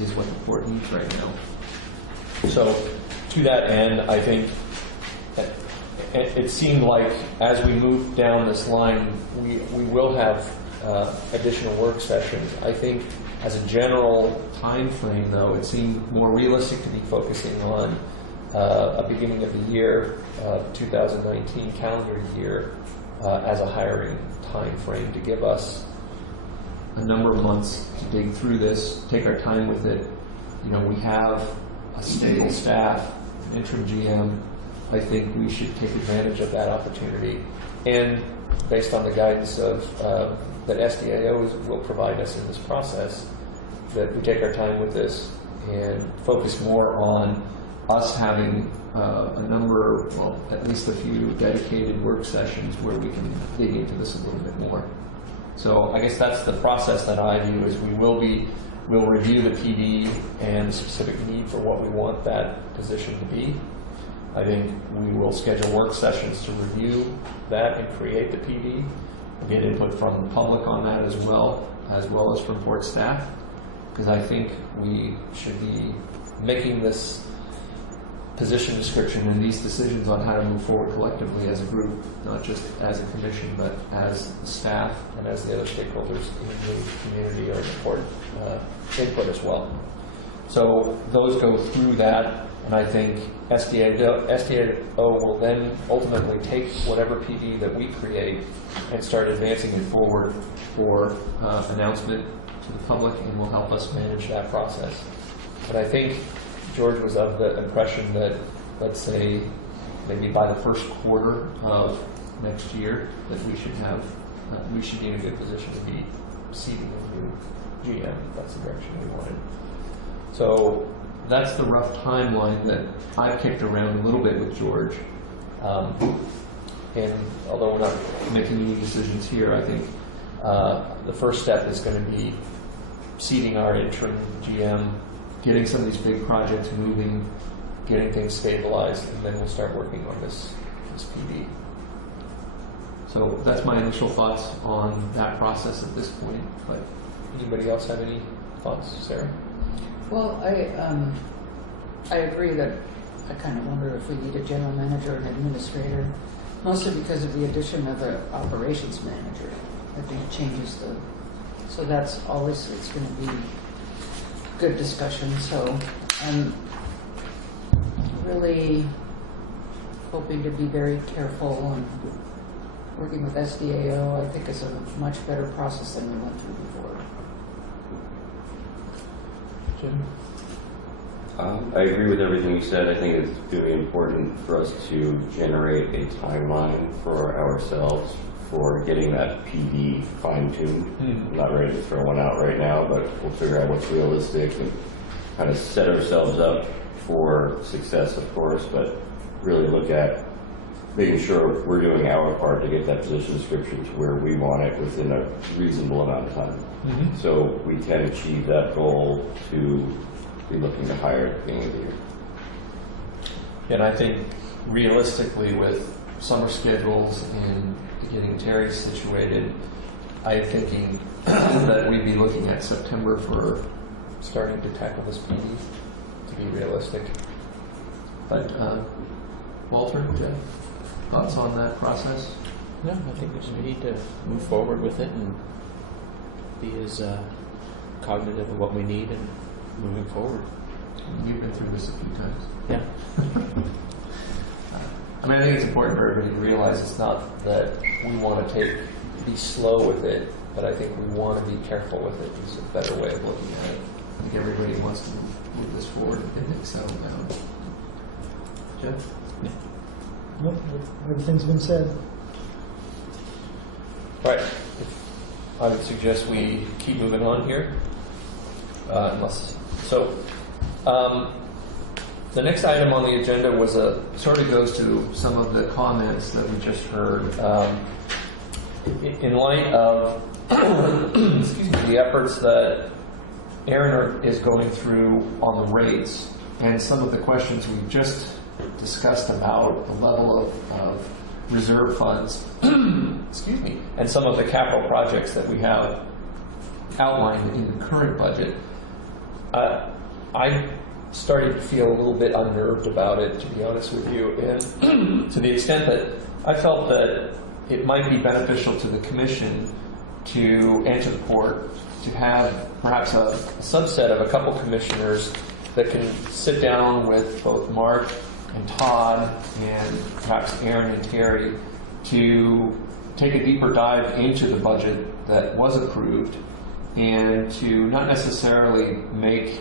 is what the port needs right now. So to that end, I think it seemed like as we move down this line, we will have additional work sessions. I think as a general time frame, though, it seemed more realistic to be focusing on a beginning of the year, 2019 calendar year, as a hiring time frame to give us a number of months to dig through this, take our time with it. We have a stable staff, an interim GM. I think we should take advantage of that opportunity, and based on the guidance of that SDAO will provide us in this process, that we take our time with this and focus more on us having a number, well, at least a few dedicated work sessions where we can dig into this a little bit more. So I guess that's the process that I view, is we'll review the PD and the specific need for what we want that position to be. I think we will schedule work sessions to review that and create the PD, get input from the public on that as well as from port staff, because I think we should be making this position description and these decisions on how to move forward collectively as a group, not just as a commission, but as the staff and as the other stakeholders in the community are important input as well. So those go through that, and I think SDAO will then ultimately take whatever PD that we create and start advancing it forward for announcement to the public, and will help us manage that process. But I think George was of the impression that, let's say, maybe by the first quarter of next year, that we should be in a good position to be seating a new GM, if that's the direction we wanted. So that's the rough timeline that I've kicked around a little bit with George. And although we're not making any decisions here, I think the first step is going to be seating our interim GM, getting some of these big projects moving, getting things stabilized, and then we'll start working on this PD. So that's my initial thoughts on that process at this point. But anybody else have any thoughts, Sarah? Well, I agree that I kind of wonder if we need a general manager and administrator, mostly because of the addition of the operations manager. I think it changes so that's always, it's going to be good discussion. So I'm really hoping to be very careful, and working with SDAO, I think, is a much better process than we went through before. Jim? I agree with everything you said. I think it's going to be important for us to generate a timeline for ourselves for getting that PD fine-tuned. I'm not ready to throw one out right now, but we'll figure out what's realistic and kind of set ourselves up for success, of course, but really look at making sure we're doing our part to get that position description to where we want it within a reasonable amount of time. So we can achieve that goal to be looking to hire at the beginning of the year. And I think realistically, with summer schedules and getting Terry situated, I'm thinking that we'd be looking at September for starting to tackle this PD, to be realistic. But Walter, Jeff, thoughts on that process? No, I think we just need to move forward with it and be as cognitive of what we need and moving forward. You've been through this a few times. Yeah. I mean, I think it's important for everybody to realize it's not that we want to be slow with it, but I think we want to be careful with it. It's a better way of looking at it. I think everybody wants to move this forward and get it settled down. Jeff? Nope, everything's been said. Right. I would suggest we keep moving on here. The next item on the agenda was sort of goes to some of the comments that we just heard. In light of excuse me, the efforts that Aaron is going through on the rates, and some of the questions we've just discussed about the level of reserve funds, excuse me, and some of the capital projects that we have outlined in the current budget, I started to feel a little bit unnerved about it, to be honest with you, and to the extent that I felt that it might be beneficial to the commission and to the court to have perhaps a subset of a couple commissioners that can sit down with both Mark and Todd and perhaps Aaron and Terry to take a deeper dive into the budget that was approved, and to not necessarily make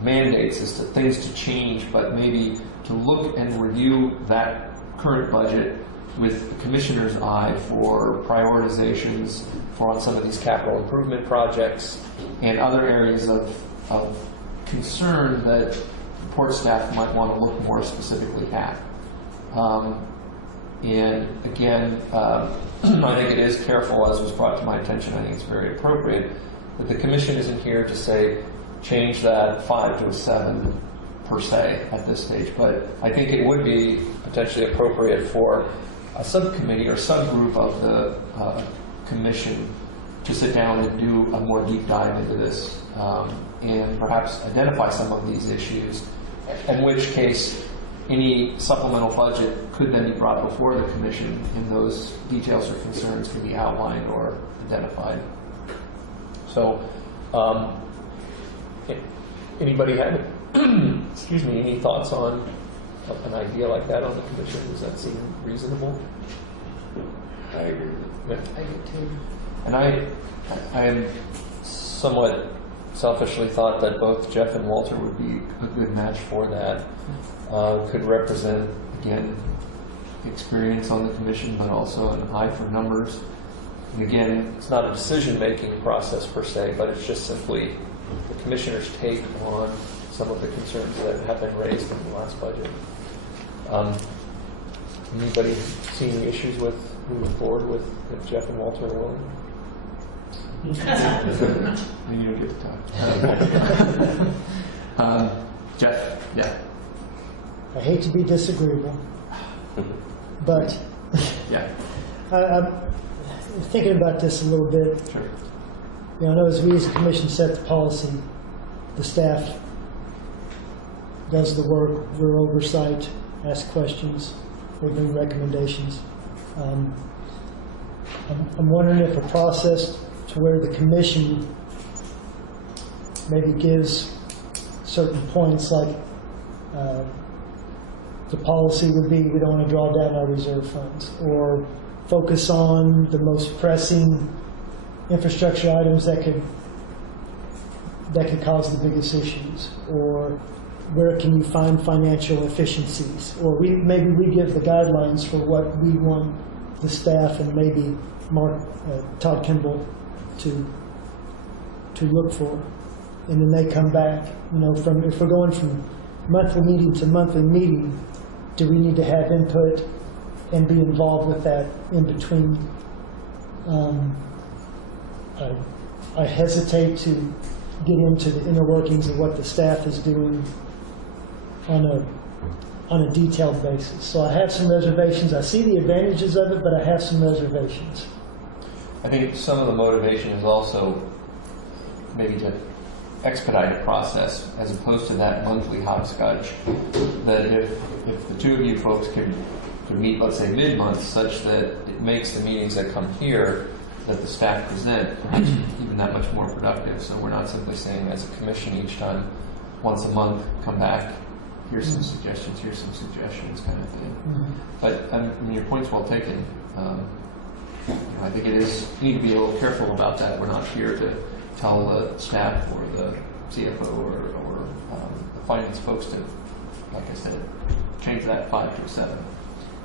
mandates as to things to change, but maybe to look and review that current budget with the commissioner's eye for prioritizations on some of these capital improvement projects and other areas of concern that port staff might want to look more specifically at. And again, I think it is careful, as was brought to my attention, I think it's very appropriate that the commission isn't here to say change that 5 to a 7 per se at this stage, but I think it would be potentially appropriate for a subcommittee or subgroup of the commission to sit down and do a more deep dive into this, and perhaps identify some of these issues, in which case any supplemental budget could then be brought before the commission, and those details or concerns can be outlined or identified. So, anybody have excuse me, any thoughts on an idea like that on the commission? Does that seem reasonable? I agree. Yeah. I do too. And I am somewhat selfishly thought that both Jeff and Walter would be a good match for that. Could represent, again, experience on the commission, but also an eye for numbers. And again, it's not a decision-making process per se, but it's just simply the commissioner's take on some of the concerns that have been raised in the last budget. Anybody see any issues with moving forward with if Jeff and Walter are willing? You don't get to talk. Jeff, yeah. I hate to be disagreeable, but Yeah, I'm thinking about this a little bit. sure. You know, I know as we as a commission set the policy, the staff does the work, we're oversight, ask questions, we bring recommendations. I'm wondering if a process to where the commission maybe gives certain points, like the policy would be we don't want to draw down our reserve funds, or focus on the most pressing infrastructure items that could cause the biggest issues, or where can you find financial efficiencies, or maybe we give the guidelines for what we want the staff and maybe Todd Kimball to look for, and then they come back. You know, if we're going from monthly meeting to monthly meeting, do we need to have input and be involved with that in between? I hesitate to get into the inner workings of what the staff is doing on a detailed basis. So I have some reservations. I see the advantages of it, but I have some reservations. I think some of the motivation is also maybe to expedite a process as opposed to that monthly hopscotch. That if the two of you folks could meet, let's say mid-month, such that it makes the meetings that come here that the staff present even that much more productive. So we're not simply saying as a commission each time, once a month, come back, here's some suggestions, here's some suggestions, kind of thing. But I mean, your point's well taken. I think you need to be a little careful about that. We're not here to tell the staff or the CFO or the finance folks to, like I said, change that 5 to a 7.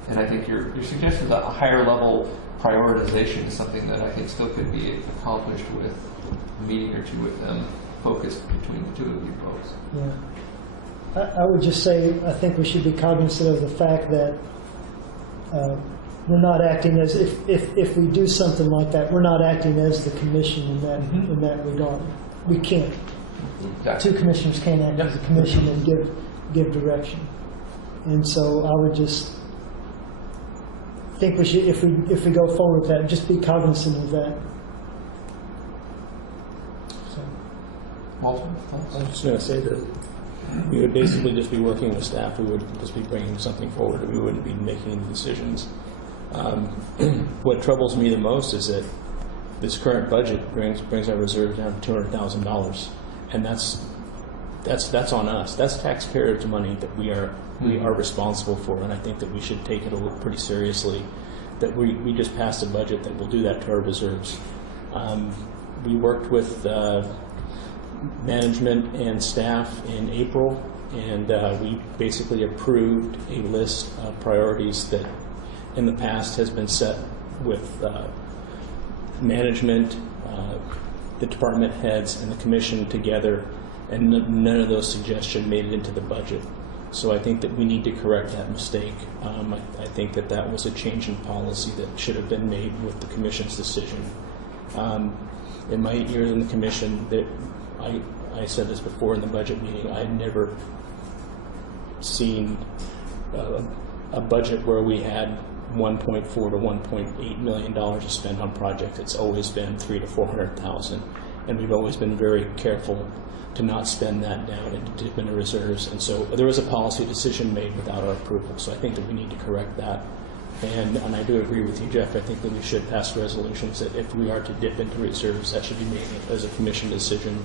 And I think your suggestion is a higher level prioritization is something that I think still could be accomplished with a meeting or two with them, focused between the two of you folks. Yeah. I would just say I think we should be cognizant of the fact that we're not acting as if we do something like that, we're not acting as the commission in that regard. We can't. Exactly. Two commissioners can't act as a commission and give direction. And so I would just think we should, if we go forward with that, just be cognizant of that. So. Walter, thoughts? I was just going to say that we would basically just be working with staff. We would just be bringing something forward. We wouldn't be making any decisions. What troubles me the most is that this current budget brings our reserve down to $200,000, and that's on us. That's taxpayers' money that we are responsible for, and I think that we should take it pretty seriously. That we just passed a budget that will do that to our reserves. We worked with management and staff in April, and we basically approved a list of priorities that in the past has been set with management, the department heads, and the commission together, and none of those suggestions made it into the budget. So I think that we need to correct that mistake. I think that was a change in policy that should have been made with the commission's decision. In my 8 years in the commission, that I said this before in the budget meeting, I had never seen a budget where we had $1.4 to $1.8 million to spend on projects. It's always been $300,000 to $400,000, and we've always been very careful to not spend that down and to dip into reserves. And so there was a policy decision made without our approval. So I think that we need to correct that. And I do agree with you, Jeff. I think that we should pass resolutions that if we are to dip into reserves, that should be made as a commission decision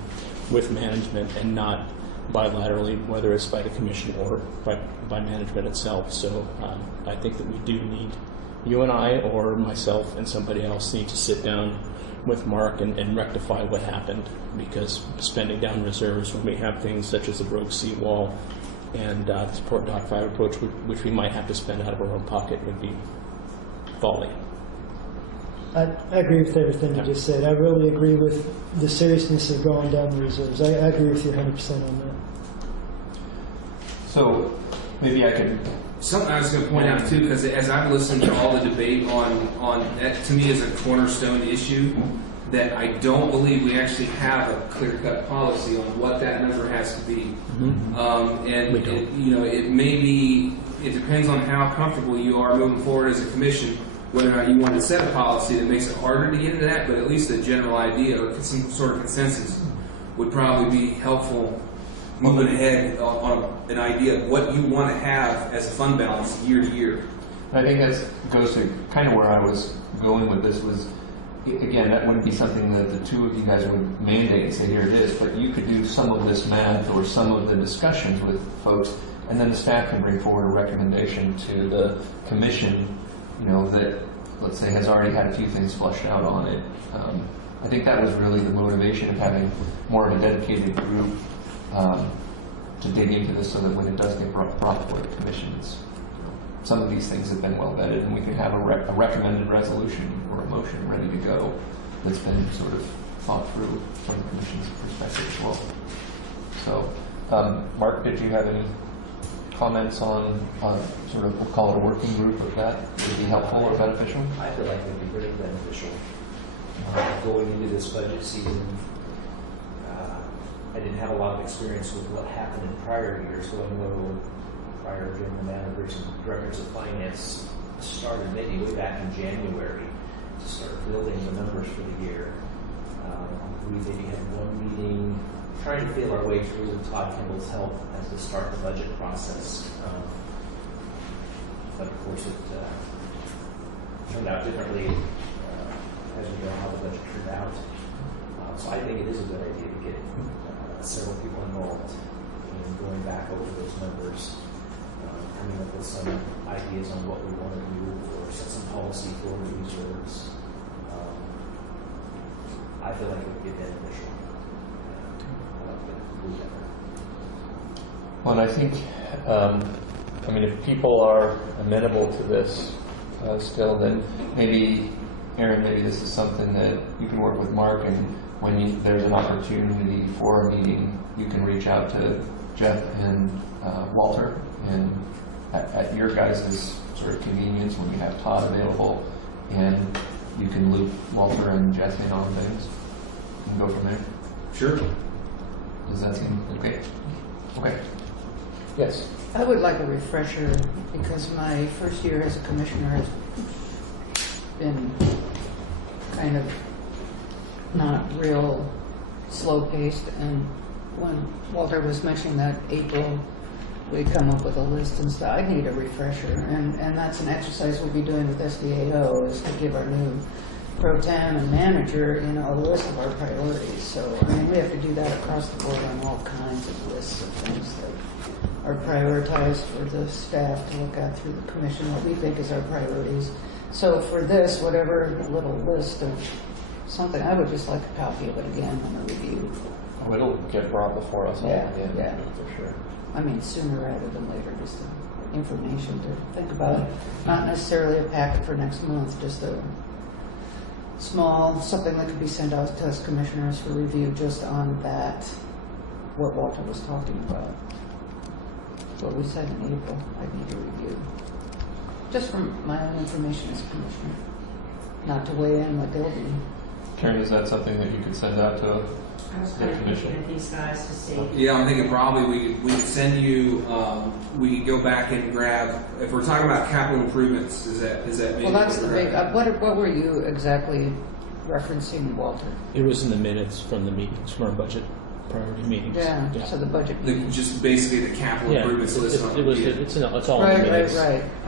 with management and not bilaterally, whether it's by the commission or by management itself. So I think that we do need you and I or myself and somebody else need to sit down with Mark and rectify what happened, because spending down reserves when we have things such as the broke seawall and the support dock 5 approach, which we might have to spend out of our own pocket, would be folly. I agree with everything you just said. I really agree with the seriousness of going down the reserves. I agree with you 100% on that. So maybe I could. Something I was going to point out too, because as I've listened to all the debate on that, to me is a cornerstone issue, that I don't believe we actually have a clear-cut policy on what that number has to be. It may be, it depends on how comfortable you are moving forward as a commission, whether or not you want to set a policy that makes it harder to get into that, but at least a general idea or some sort of consensus would probably be helpful moving ahead on an idea of what you want to have as a fund balance year to year. I think that goes to kind of where I was going with this was, again, that wouldn't be something that the two of you guys would mandate and say, here it is, but you could do some of this math or some of the discussions with folks, and then the staff can bring forward a recommendation to the commission, that, let's say, has already had a few things flushed out on it. I think that was really the motivation of having more of a dedicated group to dig into this, so that when it does get brought before the commissions, some of these things have been well vetted, and we can have a recommended resolution or a motion ready to go that's been sort of thought through from the commission's perspective as well. So, Mark, did you have any comments on sort of, we'll call it a working group, if that would be helpful or beneficial? I feel like it would be very beneficial. Going into this budget season, I didn't have a lot of experience with what happened in prior years, so I know prior general managers and directors of finance started maybe way back in January to start building the numbers for the year. We maybe had one meeting trying to feel our way through with Todd Kimball's help as we start the budget process. But of course it turned out differently as we know how the budget turned out. So I think it is a good idea to get several people involved in going back over those numbers, coming up with some ideas on what we want to do or set some policy for reserves. I feel like it would be beneficial. Well, and I think, if people are amenable to this still, then maybe, Aaron, maybe this is something that you can work with Mark, and when there's an opportunity for a meeting, you can reach out to Jeff and Walter, and at your guys' sort of convenience, when you have Todd available, and you can loop Walter and Jeff in on things and go from there. Sure. Does that seem okay? Okay. Yes. I would like a refresher, because my first year as a commissioner has been kind of not real slow-paced, and when Walter was mentioning that April we'd come up with a list and stuff, I need a refresher, and that's an exercise we'll be doing with SDAO, is to give our new pro tem and manager, a list of our priorities. So, we have to do that across the board on all kinds of lists of things that are prioritized for the staff to look at through the commission, what we think is our priorities. So for this, whatever little list of something, I would just like a copy of it again on a review. Oh, it'll get brought before us all again, Yeah. for sure. Sooner rather than later, just information to think about. Not necessarily a packet for next month, just a small, something that could be sent out to us commissioners for review just on that, what Walter was talking about. What we said in April, I need to review. Just from my own information as a commissioner, not to weigh in like they'll do. Karen, is that something that you could send out to I was the kind of commission? thinking of these guys to see. Yeah, I'm thinking probably we could send you, we could go back and grab, if we're talking about capital improvements, is that maybe? Well, that's the big, what were you exactly referencing, Walter? It was in the minutes from the meetings, from our budget priority meetings. Yeah, so the budget meeting. Just basically the capital improvements list. It's all in the Right. minutes.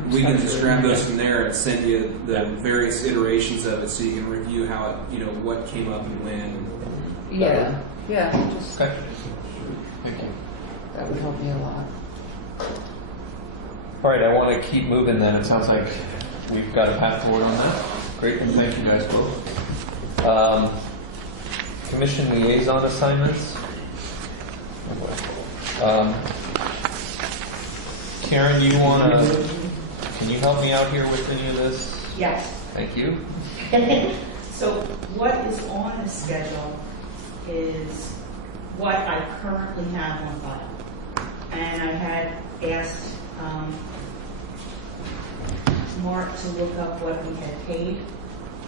We can just grab those from there and send you the various iterations of it, so you can review how it, what came up and when. Yeah, just, Okay. Thank you. that would help me a lot. All right, I want to keep moving then. It sounds like we've got a path forward on that. Great, and thank you guys both. Commission liaison assignments. Karen, can you help me out here with any of this? Yes. Thank you. So what is on the schedule is what I currently have on file. And I had asked Mark to look up what we had paid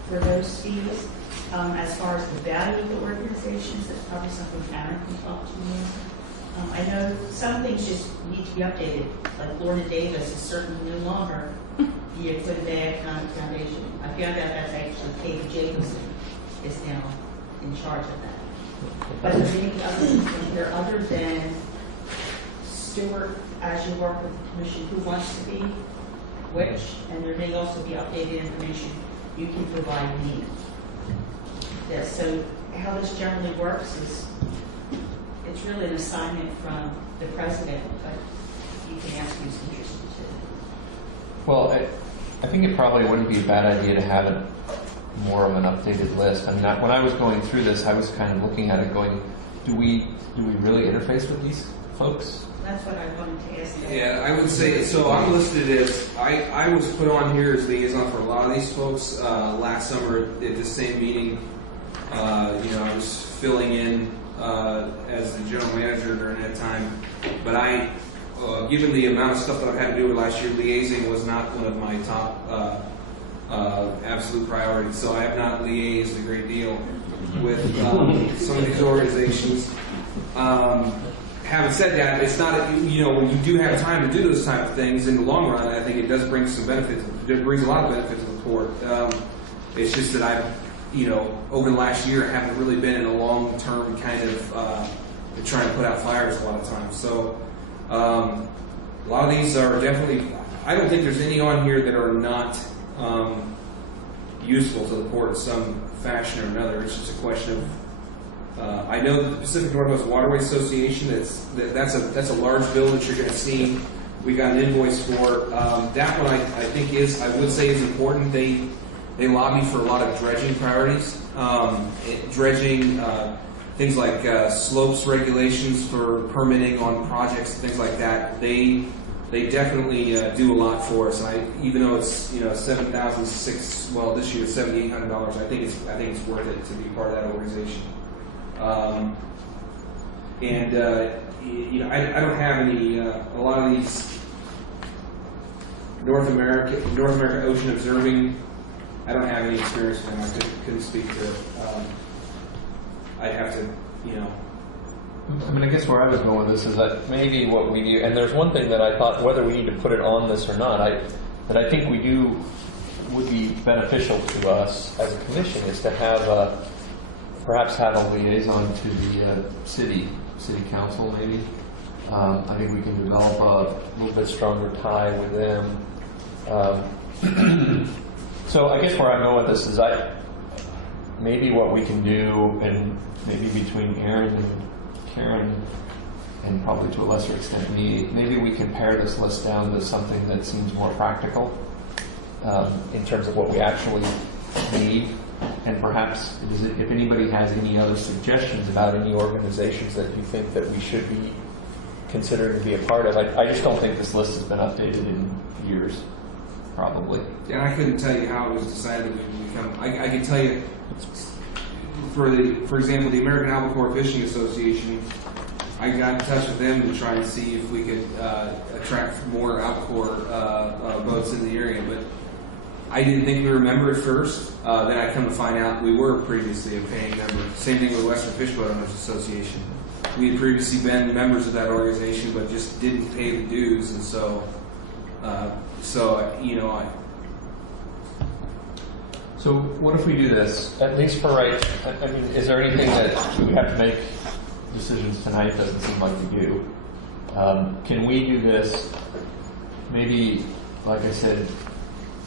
for those fees. As far as the value of the organizations, that's probably something Karen can talk to you. I know some things just need to be updated, like Lorna Davis is certainly no longer the Aquin Bay Economic Foundation. I found out that's actually Katie Jacobson is now in charge of that. But is there any other things in here other than Stuart, as you work with the commission, who wants to be which, and there may also be updated information you can provide me. Yes, so how this generally works is it's really an assignment from the president, but you can ask who's interested too. Well, I think it probably wouldn't be a bad idea to have more of an updated list. I mean, when I was going through this, I was kind of looking at it going, do we really interface with these folks? That's what I wanted to ask you. Yeah, I would say, so I'm listed as, I was put on here as liaison for a lot of these folks. Last summer at this same meeting, I was filling in as the general manager during that time. But given the amount of stuff that I've had to do with last year, liaising was not one of my top absolute priorities. So I have not liaised a great deal with some of these organizations. Having said that, it's not, when you do have time to do those type of things, in the long run, I think it does bring some benefits. It brings a lot of benefit to the port. It's just that over the last year, I haven't really been in a long-term kind of trying to put out fires a lot of times. So a lot of these are definitely, I don't think there's any on here that are not useful to the port in some fashion or another. It's just a question of, I know that the Pacific Northwest Waterway Association, that's a large bill that you're going to see. We got an invoice for. That one I think I would say is important. They lobby for a lot of dredging priorities. Dredging, things like slopes regulations for permitting on projects and things like that. They definitely do a lot for us. Even though it's $7,600, well this year it's $7,800. I think it's worth it to be part of that organization. I don't have any. A lot of these North America Ocean Observing, I don't have any experience with them. I couldn't speak to it. I'd have to, I mean, I guess where I was going with this is that maybe what we do, and there's one thing that I thought, whether we need to put it on this or not, that I think would be beneficial to us as a commission is to have perhaps have a liaison to the city council maybe. I think we can develop a little bit stronger tie with them. So I guess where I'm going with this is maybe what we can do, and maybe between Aaron and Karen, and probably to a lesser extent me, maybe we can pare this list down to something that seems more practical in terms of what we actually need. And perhaps, if anybody has any other suggestions about any organizations that you think that we should be considering to be a part of, I just don't think this list has been updated in years, probably. and I couldn't tell you how it was decided that we would become. I can tell you, for example, the American Albacore Fishing Association, I got in touch with them to try and see if we could attract more albacore boats in the area, but I didn't think we were a member at first. Then I come to find out we were previously a paying member. Same thing with Western Fish Boat Owners Association. We had previously been members of that organization, but just didn't pay the dues, and so So what if we do this, at least for right, I mean, is there anything that we have to make decisions tonight? Doesn't seem like we do. Can we do this, maybe, like I said,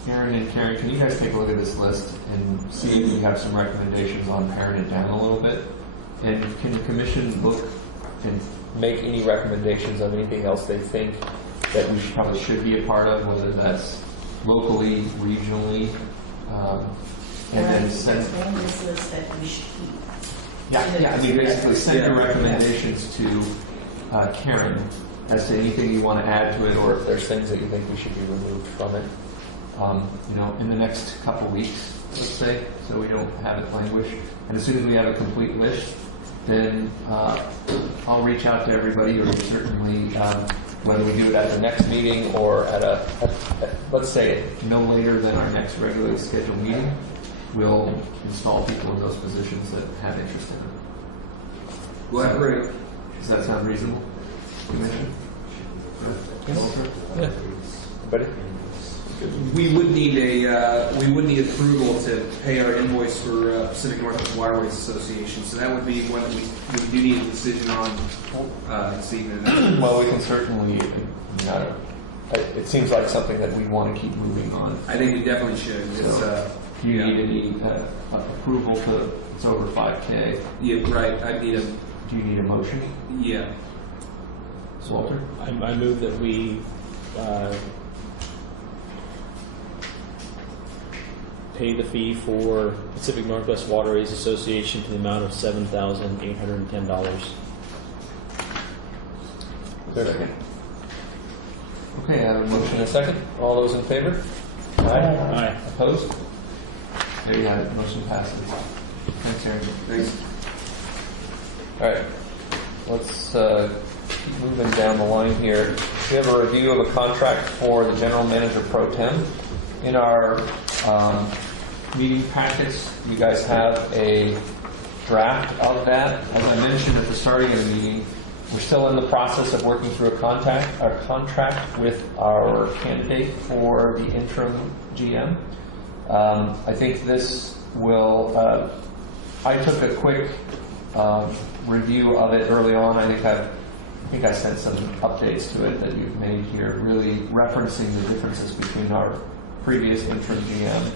Aaron and Karen, can you guys take a look at this list and see if we have some recommendations on paring it down a little bit? And can the commission look and make any recommendations of anything else they think that we probably should be a part of, whether that's locally, regionally, and then send. On this list that we should keep. Yeah, I mean, basically send your Yeah. recommendations to Karen as to anything you want to add to it, or if there's things that you think we should be removed from it. In the next couple weeks, let's say, so we don't have it languish. And as soon as we have a complete list, then I'll reach out to everybody, or certainly whether we do it at the next meeting or at let's say no later than our next regularly scheduled meeting, we'll install people in those positions that have interest in it. Well, I agree. Does that sound reasonable, Commissioner? Yeah. Everybody? We would need approval to pay our invoice for Pacific Northwest Waterways Association. So that would be one that we do need a decision on this evening. Well, we can certainly, it seems like something that we want to keep moving on. I think we definitely should. It's, So, do you yeah. need any approval to, it's over 5K? Yeah, right. I need a, Do you need a motion? yeah. Walter? I move that we pay the fee for Pacific Northwest Waterways Association to the amount of $7,810. Second. Okay, I have a motion and a second. All those in favor? Aye. Opposed? There you have it. Motion passes. Thanks, Aaron. Thanks. All right. Let's keep moving down the line here. We have a review of a contract for the General Manager Pro Tem. In our meeting packets, you guys have a draft of that. As I mentioned at the starting of the meeting, we're still in the process of working through a contract with our candidate for the interim GM. I think this will. I took a quick review of it early on. I think I sent some updates to it that you've made here, really referencing the differences between our previous interim GM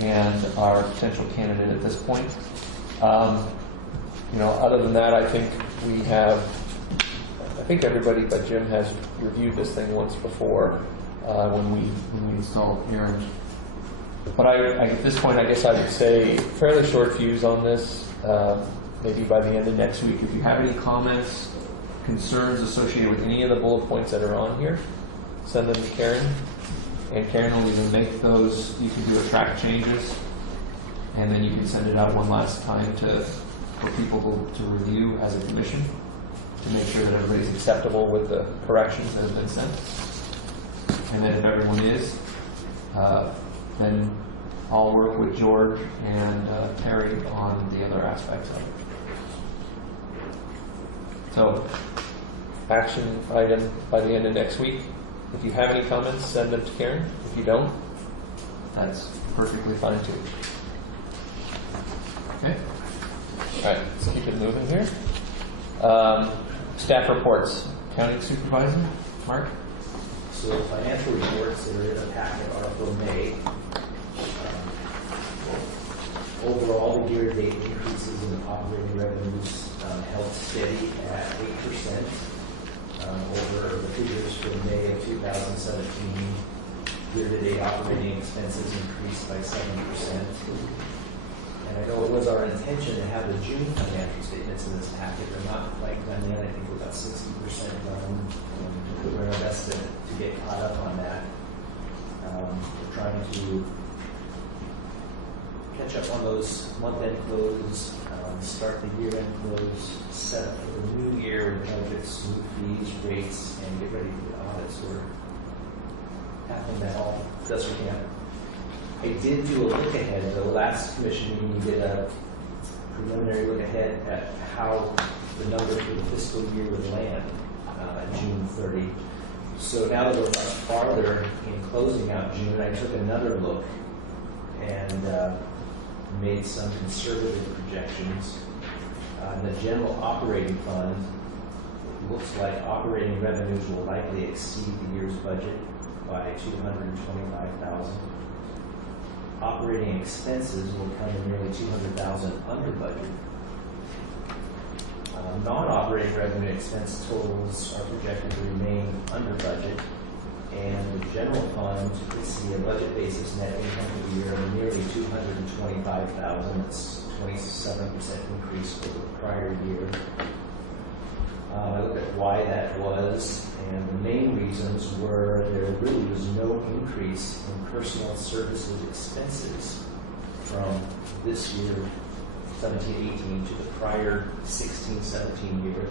and our potential candidate at this point. Other than that, I think we have. I think everybody but Jim has reviewed this thing once before when we installed Aaron. But at this point, I guess I would say fairly short fuse on this. Maybe by the end of next week, if you have any comments, concerns associated with any of the bullet points that are on here, send them to Karen. And Karen will either make those, you can do a track changes, and then you can send it out one last time for people to review as a commission to make sure that everybody's acceptable with the corrections that have been sent. And then if everyone is, then I'll work with George and Terry on the other aspects of it. So, action item by the end of next week. If you have any comments, send them to Karen. If you don't, that's perfectly fine too. Okay? All right, let's keep it moving here. Staff reports. County Supervisor, Mark? So financial reports that are in the packet are for May. Overall, the year-to-date increases in operating revenues held steady at 8%. Over the figures for May of 2017, year-to-date operating expenses increased by 7%. And I know it was our intention to have the June financial statements in this packet. They're not quite done yet. I think we're about 60% done. We're doing our best to get caught up on that. We're trying to catch up on those month-end close, start the year-end close, set up for the new year with budgets, new fees, rates, and get ready for the audits. We're tackling that all as best we can. I did do a look ahead. The last commission meeting, we did a preliminary look ahead at how the numbers for the fiscal year would land at June 30. So now that we're much farther in closing out June, I took another look and made some conservative projections. In the general operating fund, it looks like operating revenues will likely exceed the year's budget by $225,000. Operating expenses will come in nearly $200,000 under budget. Non-operating revenue expense totals are projected to remain under budget. And the general fund, you can see a budget basis net income for the year of nearly $225,000. It's 27% increase over the prior year. I looked at why that was, and the main reasons were there really was no increase in personal services expenses from this year, 17-18, to the prior 16-17 year,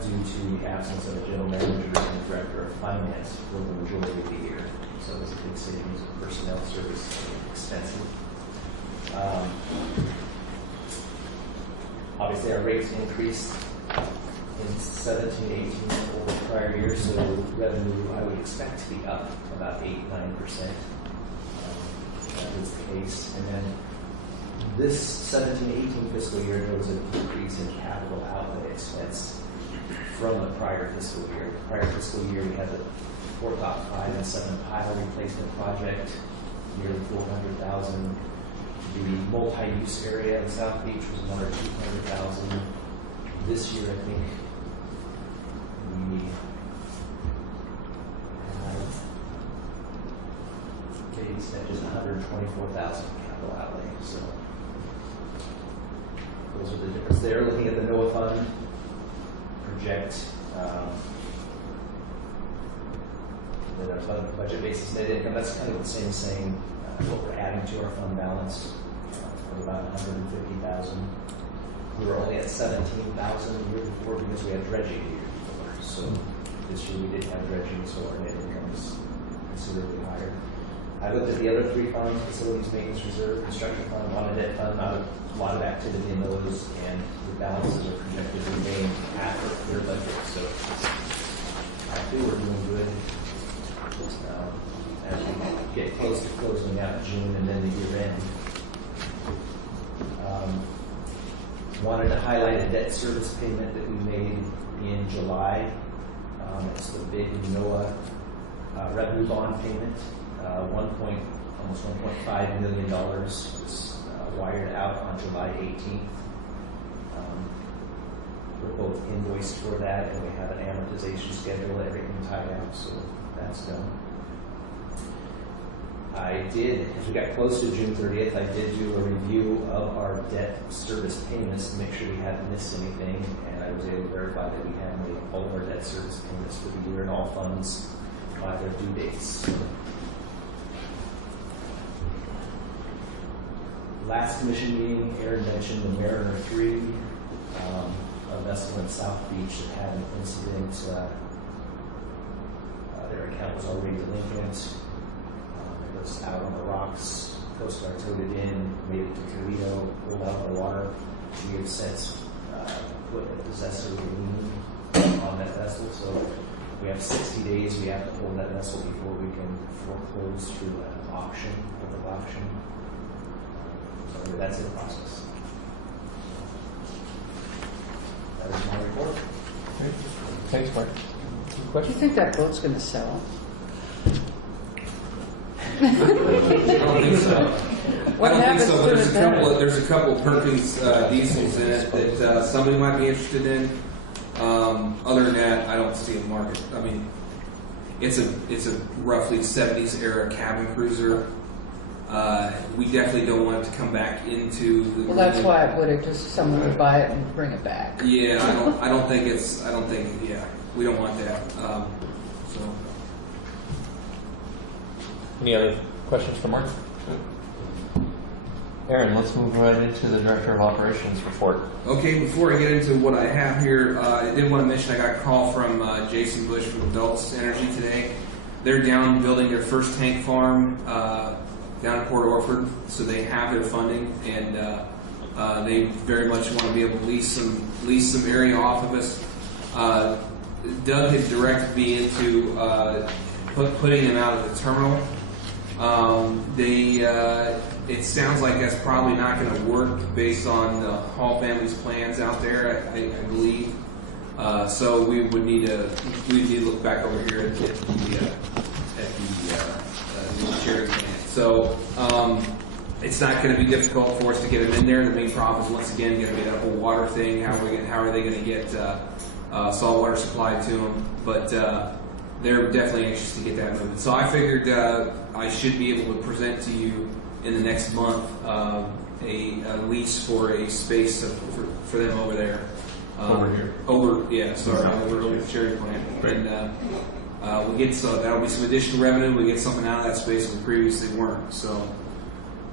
due to the absence of a general manager and director of finance for the majority of the year. So it was a big savings of personnel service expenses. Obviously, our rates increased in 17-18 over the prior year, so revenue I would expect to be up about 8-9%. That was the case. And then this 17-18 fiscal year, there was a decrease in capital outlay expense from the prior fiscal year. The prior fiscal year, we had the Fort Dock 5 and 7 pile replacement project, nearly $400,000. The multi-use area in South Beach was another $200,000. This year, I think we they spent just $124,000 capital outlay. So those are the difference there. Looking at the NOAA fund, project the budget basis net income. That's kind of the same what we're adding to our fund balance of about $150,000. We were only at $17,000 the year before because we had dredging the year before. So this year we didn't have dredging, so our net income is considerably higher. I looked at the other three funds: facilities maintenance reserve, construction fund, bond and debt fund. Not a lot of activity in those, and the balances are projected to remain at their budget. So I feel we're doing good as we get close to closing out June and then the year end. Wanted to highlight a debt service payment that we made in July. It's the big NOAA revenue bond payment. Almost $1.5 million was wired out on July 18th. We're both invoiced for that, and we have an amortization schedule, everything tied out, so that's done. I did, as we got close to June 30th, I did do a review of our debt service payments to make sure we hadn't missed anything, and I was able to verify that we had made all of our debt service payments for the year and all funds by their due dates. Last commission meeting, Aaron mentioned the Mariner 3, a vessel in South Beach that had an incident. Their account was already delinquent. It was out on the rocks. Coast Guard towed it in, made it to Toledo, pulled out of the water. We have since put a possessory lien on that vessel, so we have 60 days. We have to hold that vessel before we can foreclose through an auction, public auction. So that's in the process. That is my report. Great. Thanks, Mark. Do you Questions? think that boat's going to sell? I don't think so. What I don't think happens so. to There's it a couple. then? There's a couple Perkins diesels in it that somebody might be interested in. Other than that, I don't see a market. I mean, it's a roughly 70s era cabin cruiser. We definitely don't want it to come back into the. Well, that's why I put it, just someone would buy it and bring it back. Yeah, I don't think it's. I don't think. Yeah, we don't want that. So. Any other questions for Mark? Aaron, let's move right into the Director of Operations report. Okay, before I get into what I have here, I did want to mention I got a call from Jason Bush from Dulles Energy today. They're down building their first tank farm down in Port Orford, so they have their funding, and they very much want to be able to lease some area off of us. Doug had directed me into putting them out at the terminal. It sounds like that's probably not going to work based on the Hall family's plans out there, I believe. So we would need to look back over here at the sharing plant. So it's not going to be difficult for us to get them in there. The main problem is once again going to be that whole water thing. How are they going to get salt water supplied to them? But they're definitely anxious to get that moving. So I figured I should be able to present to you in the next month a lease for a space for them over there. Over here. Over the Cherry Plant. Great. And we get that'll be some additional revenue. We get something out of that space that we previously weren't. So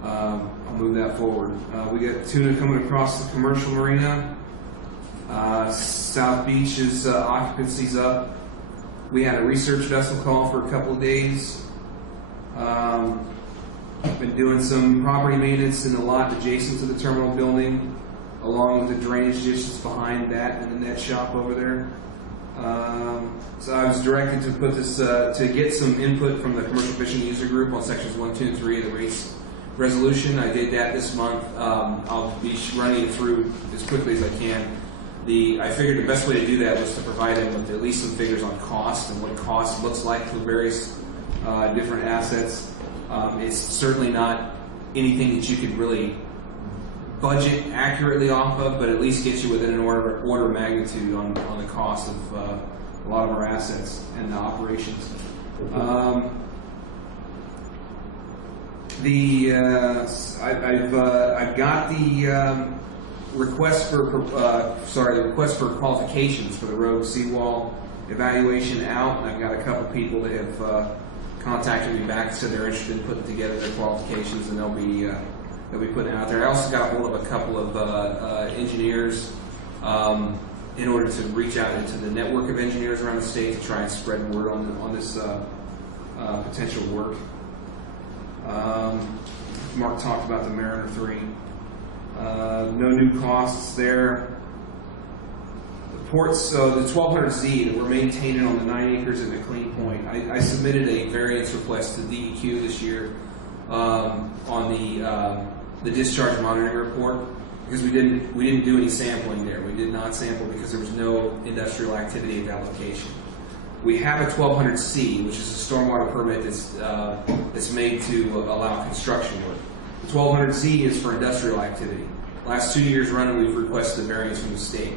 I'll move that forward. We got tuna coming across the commercial marina. South Beach's occupancy's up. We had a research vessel call for a couple of days. Been doing some property maintenance in the lot adjacent to the terminal building, along with the drainage ditches behind that and the net shop over there. So I was directed to put this to get some input from the commercial fishing user group on sections 1, 2, and 3 of the rates resolution. I did that this month. I'll be running it through as quickly as I can. I figured the best way to do that was to provide them with at least some figures on cost and what cost looks like for various different assets. It's certainly not anything that you could really budget accurately off of, but at least get you within an order of magnitude on the cost of a lot of our assets and the operations. I've got the request for qualifications for the rogue seawall evaluation out, and I've got a couple people that have contacted me back, said they're interested in putting together their qualifications, and they'll be putting out there. I also got a hold of a couple of engineers in order to reach out into the network of engineers around the state to try and spread word on this potential work. Mark talked about the Mariner 3. No new costs there. The ports, the 1200Z that we're maintaining on the 9 acres at McLean Point, I submitted a variance request to DEQ this year on the discharge monitoring report because we didn't do any sampling there. We did not sample because there was no industrial activity at that location. We have a 1200C, which is a stormwater permit that's made to allow construction work. The 1200Z is for industrial activity. Last 2 years running, we've requested a variance from the state.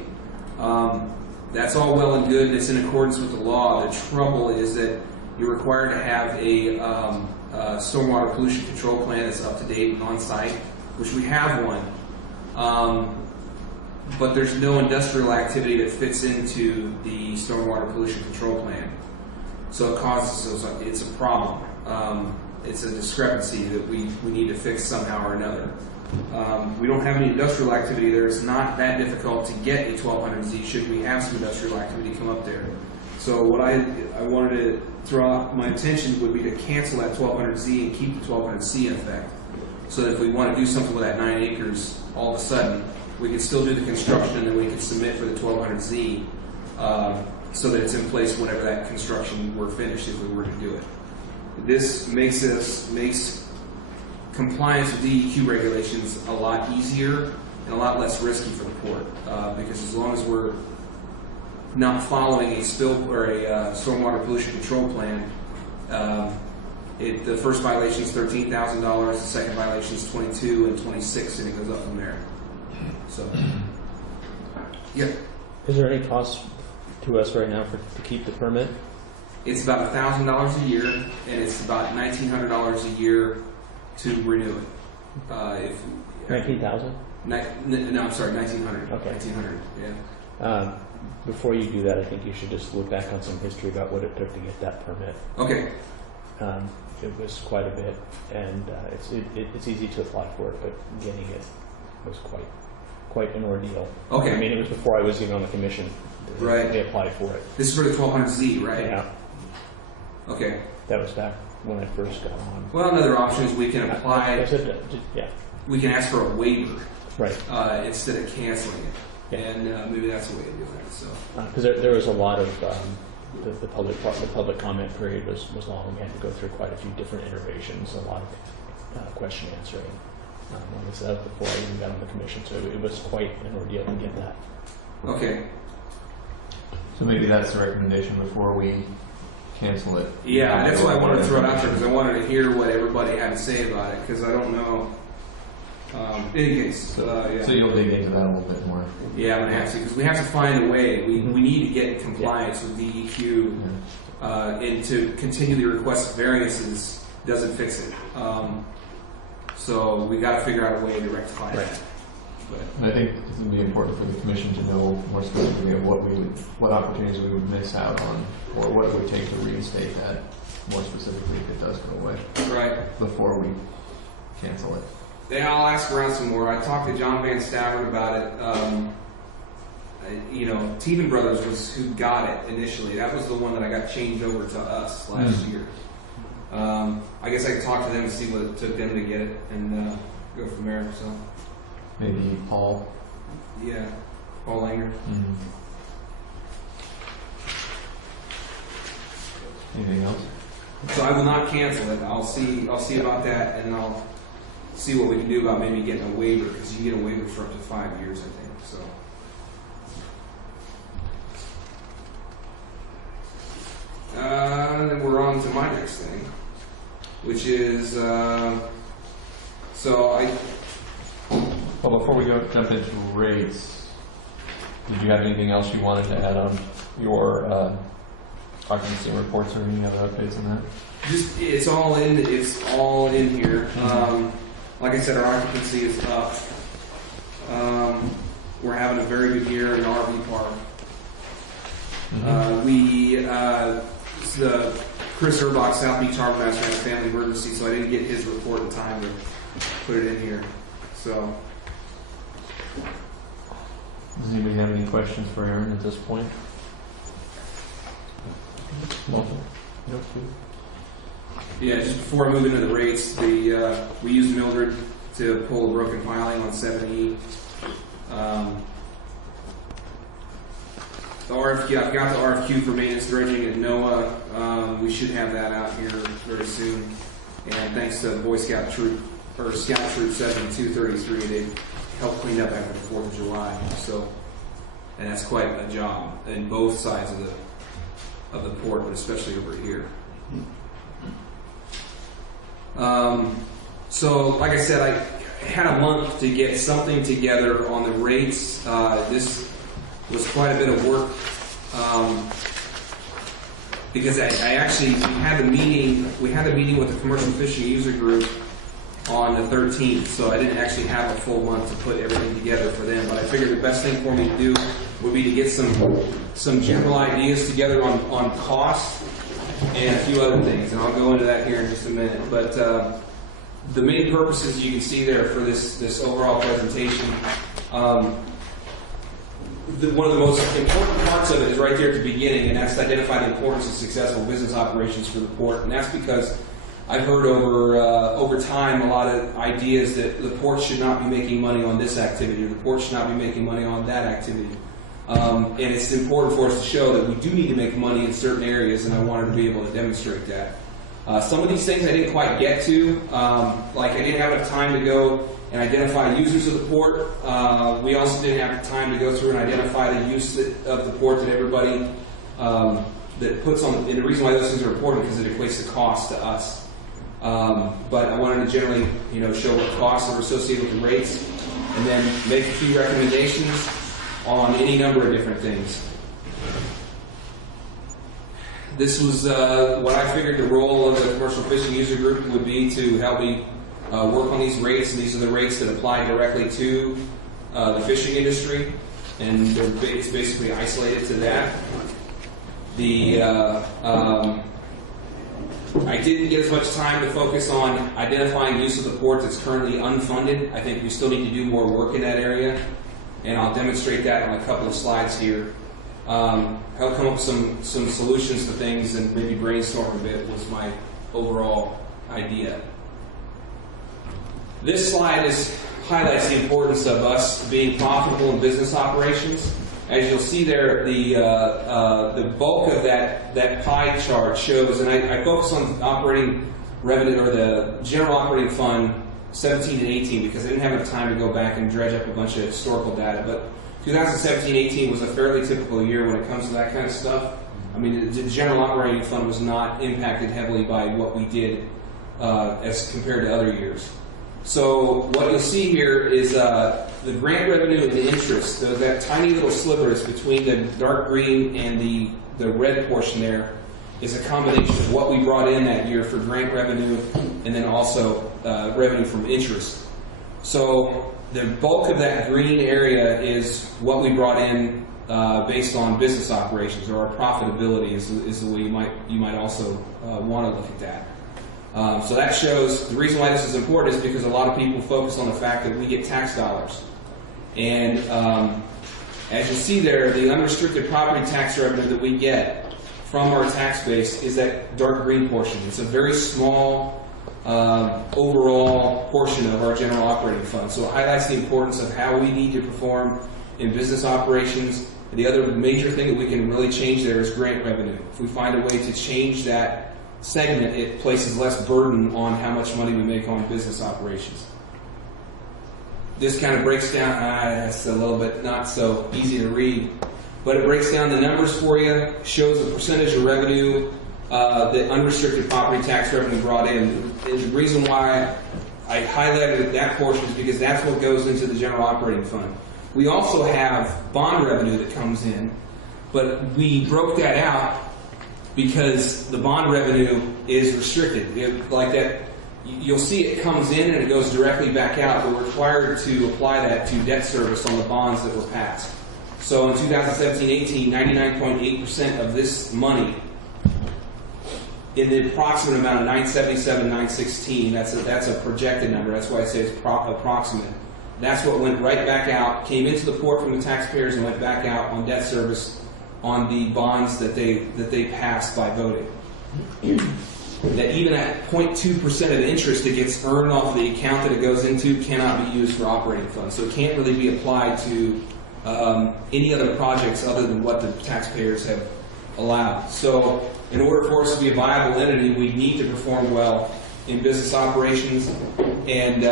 That's all well and good, and it's in accordance with the law. The trouble is that you're required to have a stormwater pollution control plan that's up to date and on site, which we have one. But there's no industrial activity that fits into the stormwater pollution control plan. So it causes, it's a problem. It's a discrepancy that we need to fix somehow or another. We don't have any industrial activity there. It's not that difficult to get a 1200Z should we have some industrial activity come up there. So what I wanted to throw out my attention would be to cancel that 1200Z and keep the 1200C in effect. So that if we want to do something with that 9 acres, all of a sudden, we can still do the construction and then we can submit for the 1200Z so that it's in place whenever that construction were finished if we were to do it. This makes compliance with DEQ regulations a lot easier and a lot less risky for the port because as long as we're not following a spill or a stormwater pollution control plan, the first violation is $13,000, the second violation is $22,000 and $26,000, and it goes up from there. So, yeah. Is there any cost to us right now to keep the permit? It's about $1,000 a year, and it's about $1,900 a year to renew it. 19,000? No, I'm sorry, 1,900. Okay. 1,900. Yeah. Before you do that, I think you should just look back on some history about what it took to get that permit. Okay. It was quite a bit, and it's easy to apply for it, but getting it was quite an ordeal. Okay. I mean, it was before I was even on the commission. Right. They applied for it. This is for the 1200Z, right? Yeah. Okay. That was back when I first got on. Well, another option is we can apply. Yeah. We can ask for a waiver, Right. Instead of canceling it, Yeah. and maybe that's a way of doing it. So. Because there was a lot of the public comment period was long. We had to go through quite a few different iterations, a lot of question answering on this before I even got on the commission. So it was quite an ordeal to get that. Okay. So maybe that's the recommendation before we cancel it. Yeah, that's why I wanted to throw it out there because I wanted to hear what everybody had to say about it because I don't know. In any case, So yeah. you'll dig into that a little bit more. Yeah, I'm gonna have to, because we have to find a way. We need to get in compliance with DEQ, and to continually request variances doesn't fix it. So we got to figure out a way to rectify that. But And I think it's going to be important for the commission to know more specifically of what opportunities we would miss out on, or what it would take to reinstate that more specifically if it does go away right. before we cancel it. Then I'll ask around some more. I talked to John Van Stavert about it. Tiemann Brothers was who got it initially. That was the one that I got changed over to us last year. I guess I could talk to them and see what it took them to get it, and go from there. So Maybe Paul. yeah, Paul Langer. Anything else? So I will not cancel it. I'll see about that, and I'll see what we can do about maybe getting a waiver, because you get a waiver for up to 5 years, I think. So. Then we're on to my next thing, which is Well, before we jump into rates, did you have anything else you wanted to add on your occupancy reports or any other updates on that? Just it's all in here. Like I said, our occupancy is up. We're having a very good year in the RV park. The Chris Urbach, South Beach Harbor Master, had a family emergency, so I didn't get his report in time to put it in here. So Does anybody have any questions for Aaron at this point? Nothing. yeah, just before I move into the rates, we used Mildred to pull a broken piling on 7E. The RFQ, I've got the RFQ for maintenance dredging at NOAA. We should have that out here very soon. And thanks to Boy Scout Troop, or Scout Troop 7233, they helped clean up after the 4th of July. So, and that's quite a job in both sides of the port, but especially over here. So, like I said, I had a month to get something together on the rates. This was quite a bit of work, because I actually had a meeting. We had a meeting with the Commercial Fishing User Group on the 13th, so I didn't actually have a full month to put everything together for them. But I figured the best thing for me to do would be to get some general ideas together on cost and a few other things, and I'll go into that here in just a minute. But the main purposes you can see there for this overall presentation. One of the most important parts of it is right there at the beginning, and that's to identify the importance of successful business operations for the port. And that's because I've heard over time a lot of ideas that the port should not be making money on this activity, or the port should not be making money on that activity. And it's important for us to show that we do need to make money in certain areas, and I wanted to be able to demonstrate that. Some of these things I didn't quite get to, like I didn't have enough time to go and identify users of the port. We also didn't have time to go through and identify the use of the port that everybody that puts on. And the reason why those things are important is because it equates the cost to us. But I wanted to generally, show what costs are associated with the rates, and then make a few recommendations on any number of different things. This was what I figured the role of the Commercial Fishing User Group would be, to help me work on these rates, and these are the rates that apply directly to the fishing industry, and it's basically isolated to that. I didn't get as much time to focus on identifying use of the port that's currently unfunded. I think we still need to do more work in that area, and I'll demonstrate that on a couple of slides here. Help come up with some solutions to things and maybe brainstorm a bit was my overall idea. This slide highlights the importance of us being profitable in business operations. As you'll see there, the bulk of that pie chart shows, and I focus on operating revenue, or the general operating fund 17 and 18, because I didn't have enough time to go back and dredge up a bunch of historical data. But 2017-18 was a fairly typical year when it comes to that kind of stuff. I mean, the general operating fund was not impacted heavily by what we did as compared to other years. So what you'll see here is the grant revenue and the interest. So that tiny little sliver is between the dark green and the red portion there is a combination of what we brought in that year for grant revenue and then also revenue from interest. So the bulk of that green area is what we brought in based on business operations, or our profitability is the way you might also want to look at that. So that shows, the reason why this is important is because a lot of people focus on the fact that we get tax dollars. And as you see there, the unrestricted property tax revenue that we get from our tax base is that dark green portion. It's a very small overall portion of our general operating fund. So it highlights the importance of how we need to perform in business operations. And the other major thing that we can really change there is grant revenue. If we find a way to change that segment, it places less burden on how much money we make on business operations. This kind of breaks down, that's a little bit not so easy to read, but it breaks down the numbers for you, shows the percentage of revenue that unrestricted property tax revenue brought in. And the reason why I highlighted that portion is because that's what goes into the general operating fund. We also have bond revenue that comes in, but we broke that out because the bond revenue is restricted. Like that, you'll see it comes in and it goes directly back out, but we're required to apply that to debt service on the bonds that were passed. So in 2017-18, 99.8% of this money, in the approximate amount of 977,916, that's a projected number. That's why I say it's approximate. That's what went right back out, came into the port from the taxpayers and went back out on debt service on the bonds that they passed by voting. That even at 0.2% of the interest that gets earned off the account that it goes into cannot be used for operating funds. So it can't really be applied to any other projects other than what the taxpayers have allowed. So in order for us to be a viable entity, we need to perform well in business operations, and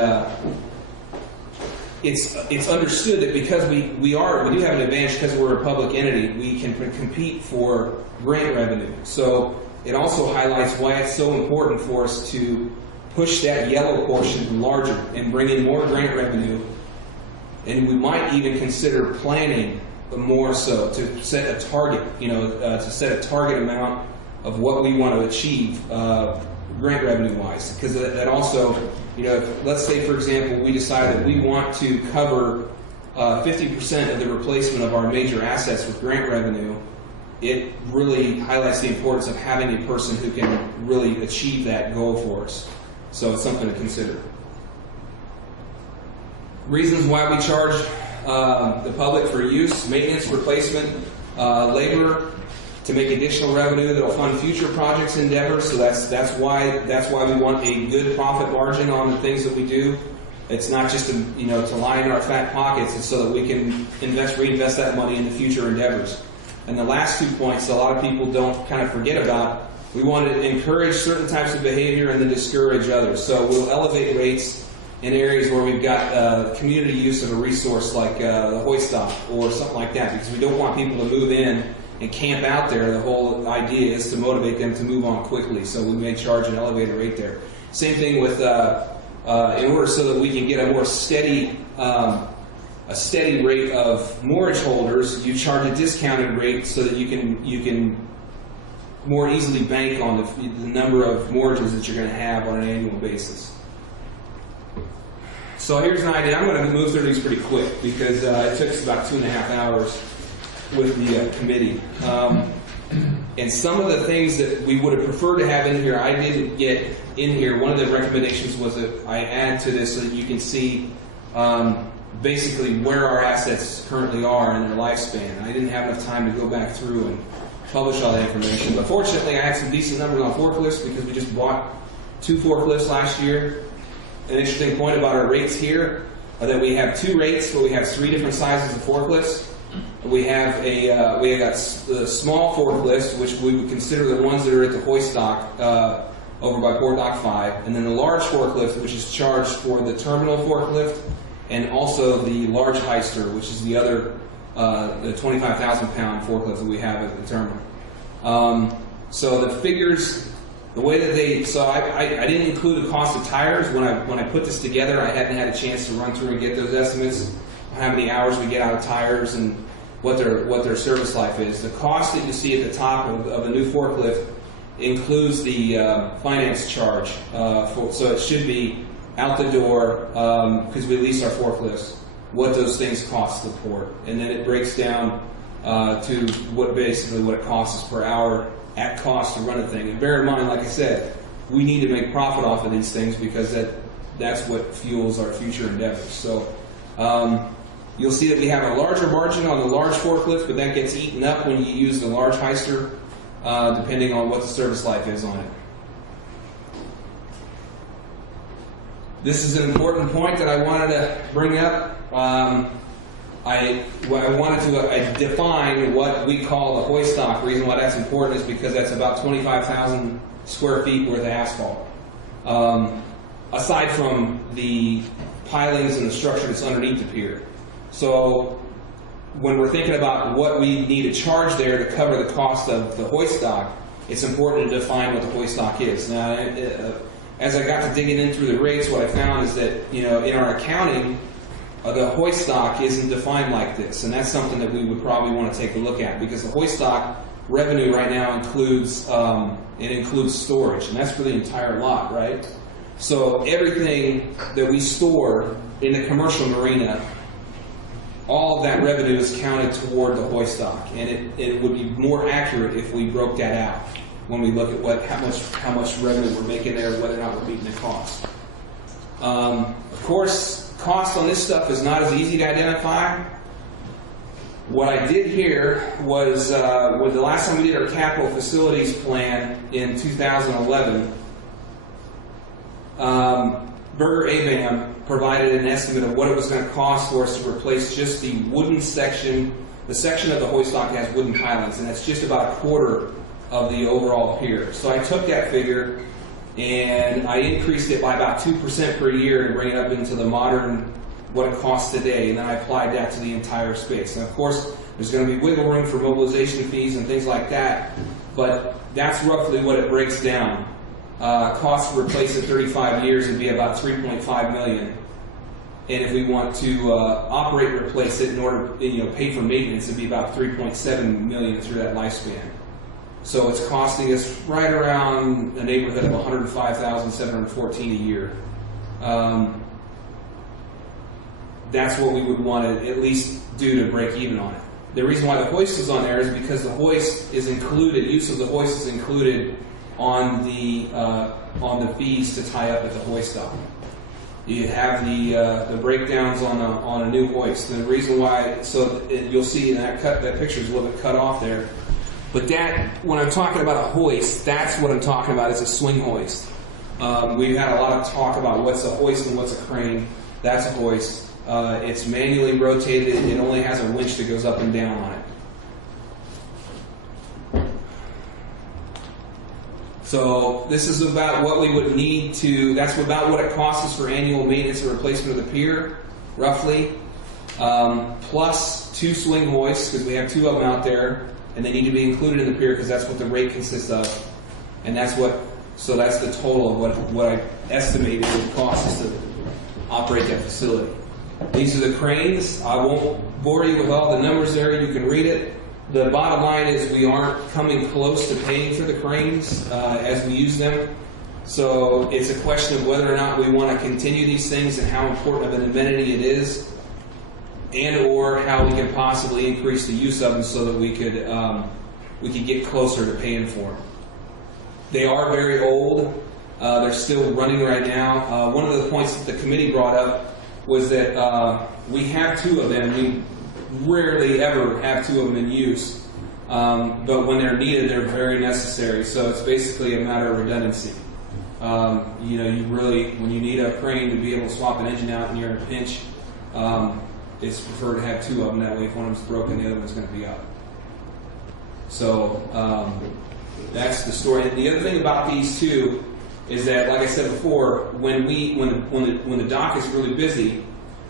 it's understood that because we do have an advantage because we're a public entity, we can compete for grant revenue. So it also highlights why it's so important for us to push that yellow portion larger and bring in more grant revenue. And we might even consider planning more so to set a target, to set a target amount of what we want to achieve grant revenue wise. Because that also, let's say for example we decide that we want to cover 50% of the replacement of our major assets with grant revenue, it really highlights the importance of having a person who can really achieve that goal for us. So it's something to consider. Reasons why we charge the public for use: maintenance, replacement, labor, to make additional revenue that will fund future projects endeavors. So that's why we want a good profit margin on the things that we do. It's not just to line our fat pockets. It's so that we can reinvest that money in the future endeavors. And the last 2 points a lot of people don't kind of forget about. We want to encourage certain types of behavior and then discourage others. So we'll elevate rates in areas where we've got community use of a resource like the hoist dock or something like that, because we don't want people to move in and camp out there. The whole idea is to motivate them to move on quickly, so we may charge an elevated rate there. Same thing with, in order so that we can get a more steady rate of mortgage holders, you charge a discounted rate so that you can more easily bank on the number of mortgages that you're going to have on an annual basis. So here's an idea. I'm going to move through these pretty quick because it took us about 2.5 hours with the committee. And some of the things that we would have preferred to have in here, I didn't get in here. One of the recommendations was that I add to this so that you can see basically where our assets currently are in their lifespan. I didn't have enough time to go back through and publish all that information. But fortunately, I had some decent numbers on forklifts because we just bought 2 forklifts last year. An interesting point about our rates here are that we have 2 rates, but we have 3 different sizes of forklifts. We have the small forklifts, which we would consider the ones that are at the hoist dock over by Port Dock 5, and then the large forklift, which is charged for the terminal forklift, and also the large heister, which is the other the 25,000-pound forklift that we have at the terminal. So the figures The way that so I didn't include the cost of tires when I put this together. I hadn't had a chance to run through and get those estimates, how many hours we get out of tires and what their service life is. The cost that you see at the top of a new forklift includes the finance charge, so it should be out the door because we lease our forklifts, what those things cost the port, and then it breaks down to what it costs us per hour at cost to run a thing. And bear in mind, like I said, we need to make profit off of these things because that's what fuels our future endeavors. So you'll see that we have a larger margin on the large forklift, but that gets eaten up when you use the large heister, depending on what the service life is on it. This is an important point that I wanted to bring up. I wanted to define what we call the hoist dock. The reason why that's important is because that's about 25,000 square feet worth of asphalt. Aside from the pilings and the structure that's underneath the pier. So when we're thinking about what we need to charge there to cover the cost of the hoist dock, it's important to define what the hoist dock is. Now, as I got to digging in through the rates, what I found is that, in our accounting, the hoist dock isn't defined like this, and that's something that we would probably want to take a look at, because the hoist dock revenue right now includes storage, and that's for the entire lot, right? So everything that we store in the commercial marina, all of that revenue is counted toward the hoist dock, and it would be more accurate if we broke that out when we look at how much revenue we're making there, whether or not we're meeting the cost. Of course, cost on this stuff is not as easy to identify. What I did here was, with the last time we did our capital facilities plan in 2011, Berger ABAM provided an estimate of what it was going to cost for us to replace just the wooden section. The section of the hoist dock has wooden pilings, and that's just about a quarter of the overall pier. So I took that figure and I increased it by about 2% per year to bring it up into the modern, what it costs today, and then I applied that to the entire space. And of course, there's going to be wiggle room for mobilization fees and things like that, but that's roughly what it breaks down. Cost to replace it 35 years would be about $3.5 million. And if we want to operate and replace it in order, pay for maintenance, it'd be about $3.7 million through that lifespan. So it's costing us right around a neighborhood of $105,714 a year. That's what we would want to at least do to break even on it. The reason why the hoist is on there is because the hoist is included. Use of the hoist is included on the fees to tie up at the hoist dock. You have the breakdowns on a new hoist. And the reason why, you'll see that picture is a little bit cut off there. But when I'm talking about a hoist, that's what I'm talking about. It's a swing hoist. We've had a lot of talk about what's a hoist and what's a crane. That's a hoist. It's manually rotated. It only has a winch that goes up and down on it. So this is about what we would need to, that's about what it costs us for annual maintenance and replacement of the pier, roughly. Plus 2 swing hoists, because we have 2 of them out there, and they need to be included in the pier because that's what the rate consists of. And that's the total of what I estimated it would cost us to operate that facility. These are the cranes. I won't bore you with all the numbers there. You can read it. The bottom line is we aren't coming close to paying for the cranes as we use them. So it's a question of whether or not we want to continue these things and how important of an amenity it is, and or how we can possibly increase the use of them so that we could get closer to paying for them. They are very old. They're still running right now. One of the points that the committee brought up was that we have 2 of them. We rarely ever have 2 of them in use, but when they're needed, they're very necessary. So it's basically a matter of redundancy. You really, when you need a crane to be able to swap an engine out and you're in a pinch, it's preferred to have 2 of them. That way, if one of them's broken, the other one's going to be up. So that's the story. And the other thing about these 2 is that, like I said before, when the dock is really busy,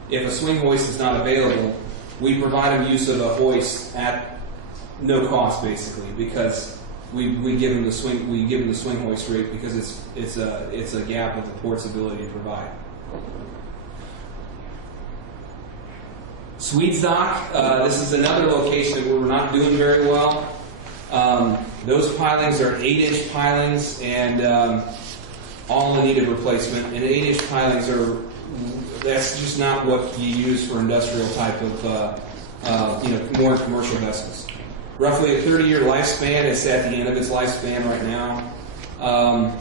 if a swing hoist is not available, we provide them use of a hoist at no cost, basically, because we give them the swing hoist rate because it's a gap of the port's ability to provide. Swedes Dock, this is another location where we're not doing very well. Those pilings are 8-inch pilings and all in need of replacement. And 8-inch pilings that's just not what you use for industrial type of, more commercial vessels. Roughly a 30-year lifespan. It's at the end of its lifespan right now.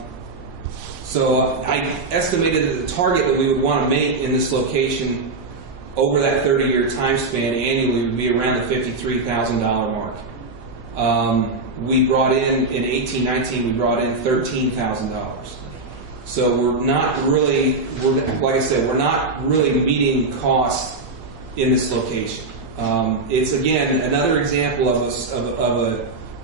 So I estimated that the target that we would want to make in this location over that 30-year time span annually would be around the $53,000 mark. We brought in 18-19, we brought in $13,000. So we're not really, like I said, we're not really meeting cost in this location. It's again another example of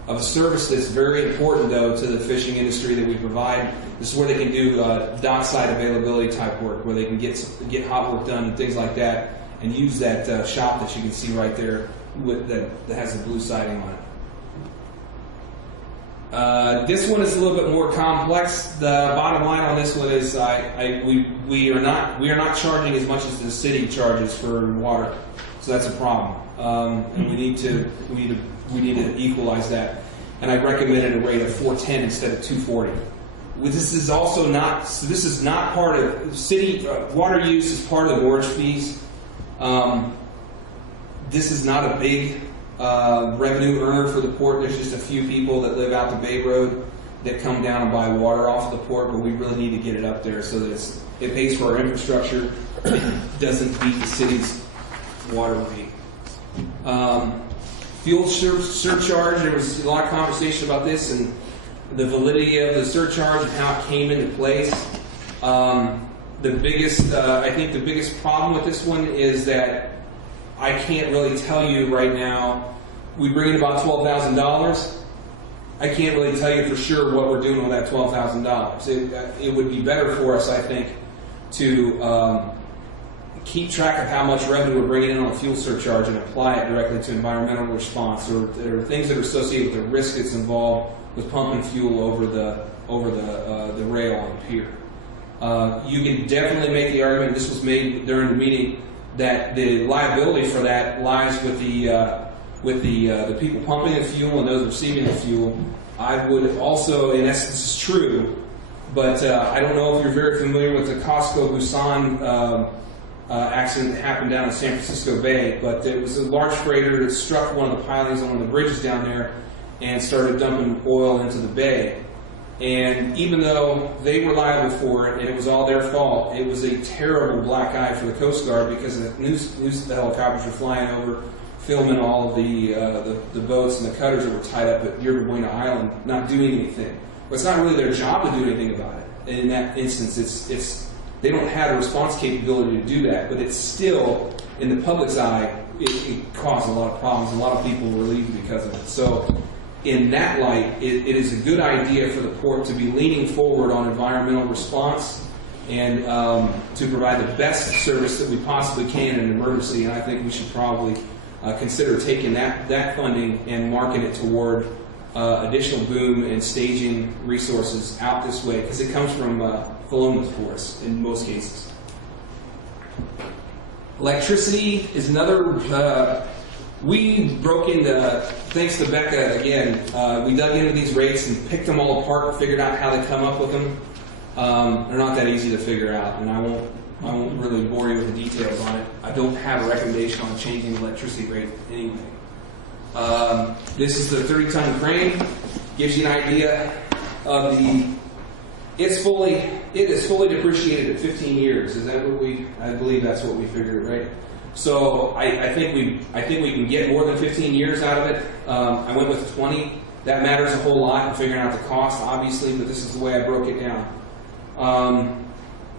a service that's very important though to the fishing industry that we provide. This is where they can do dockside availability type work, where they can get hot work done and things like that, and use that shop that you can see right there that has the blue siding on it. This one is a little bit more complex. The bottom line on this one is we are not charging as much as the city charges for water, so that's a problem. And we need to equalize that. And I recommended a rate of $4.10 instead of $2.40. This is also not. So this is not part of city water use is part of the mortgage fees. This is not a big revenue earner for the port. There's just a few people that live out the Bay Road that come down and buy water off the port, but we really need to get it up there so that it pays for our infrastructure. It doesn't beat the city's water rate. Fuel surcharge, there was a lot of conversation about this and the validity of the surcharge and how it came into place. I think the biggest problem with this one is that I can't really tell you right now. We bring in about $12,000. I can't really tell you for sure what we're doing with that $12,000. It would be better for us, I think, to keep track of how much revenue we're bringing in on a fuel surcharge and apply it directly to environmental response or things that are associated with the risk that's involved with pumping fuel over the rail on the pier. You can definitely make the argument, this was made during the meeting, that the liability for that lies with the people pumping the fuel and those receiving the fuel. I would also, and this is true, but I don't know if you're very familiar with the Costco Busan accident that happened down in San Francisco Bay, but it was a large freighter that struck one of the pilings on one of the bridges down there and started dumping oil into the bay. And even though they were liable for it and it was all their fault, it was a terrible black eye for the Coast Guard because the news helicopters were flying over, filming all of the boats and the cutters that were tied up at Yerba Buena Island, not doing anything. But it's not really their job to do anything about it. And in that instance, they don't have a response capability to do that, but it's still, in the public's eye, it caused a lot of problems. A lot of people were leaving because of it. So in that light, it is a good idea for the port to be leaning forward on environmental response and to provide the best service that we possibly can in an emergency. And I think we should probably consider taking that funding and marking it toward additional boom and staging resources out this way, because it comes from Philomath for us in most cases. Electricity is another. We broke into, thanks to Becca again, we dug into these rates and picked them all apart and figured out how they come up with them. They're not that easy to figure out, and I won't really bore you with the details on it. I don't have a recommendation on changing the electricity rate anyway. This is the 30-ton crane. Gives you an idea of it is fully depreciated at 15 years. Is that what I believe that's what we figured, right? So I think we can get more than 15 years out of it. I went with 20. That matters a whole lot in figuring out the cost, obviously, but this is the way I broke it down.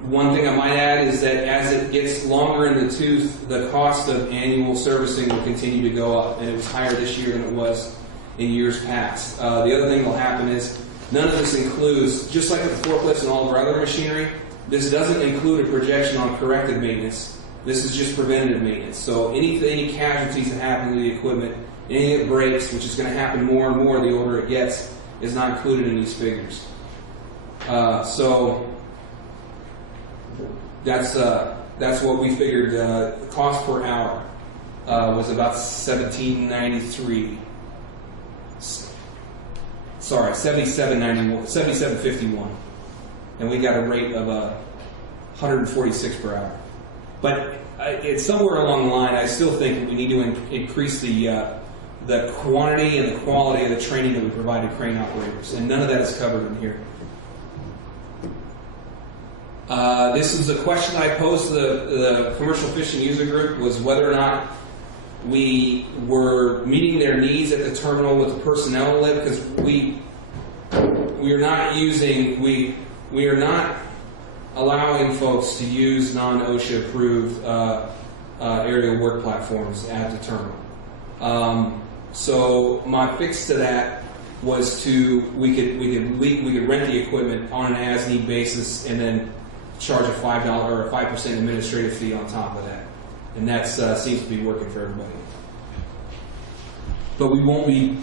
One thing I might add is that as it gets longer in the tooth, the cost of annual servicing will continue to go up, and it was higher this year than it was in years past. The other thing that will happen is none of this includes, just like with the forklifts and all of our other machinery, this doesn't include a projection on corrective maintenance. This is just preventative maintenance. So any casualties that happen to the equipment, anything that breaks, which is going to happen more and more the older it gets, is not included in these figures. So that's what we figured. Cost per hour was about $17.93. Sorry, $77.51, and we got a rate of $146 per hour. But it's somewhere along the line. I still think we need to increase the quantity and the quality of the training that we provide to crane operators, and none of that is covered in here. This is a question I posed to the commercial fishing user group, was whether or not we were meeting their needs at the terminal with the personnel lift, because we are not allowing folks to use non-OSHA approved aerial work platforms at the terminal. So my fix to that was we could rent the equipment on an as-need basis and then charge a $5 or a 5% administrative fee on top of that, and that seems to be working for everybody. But we won't be,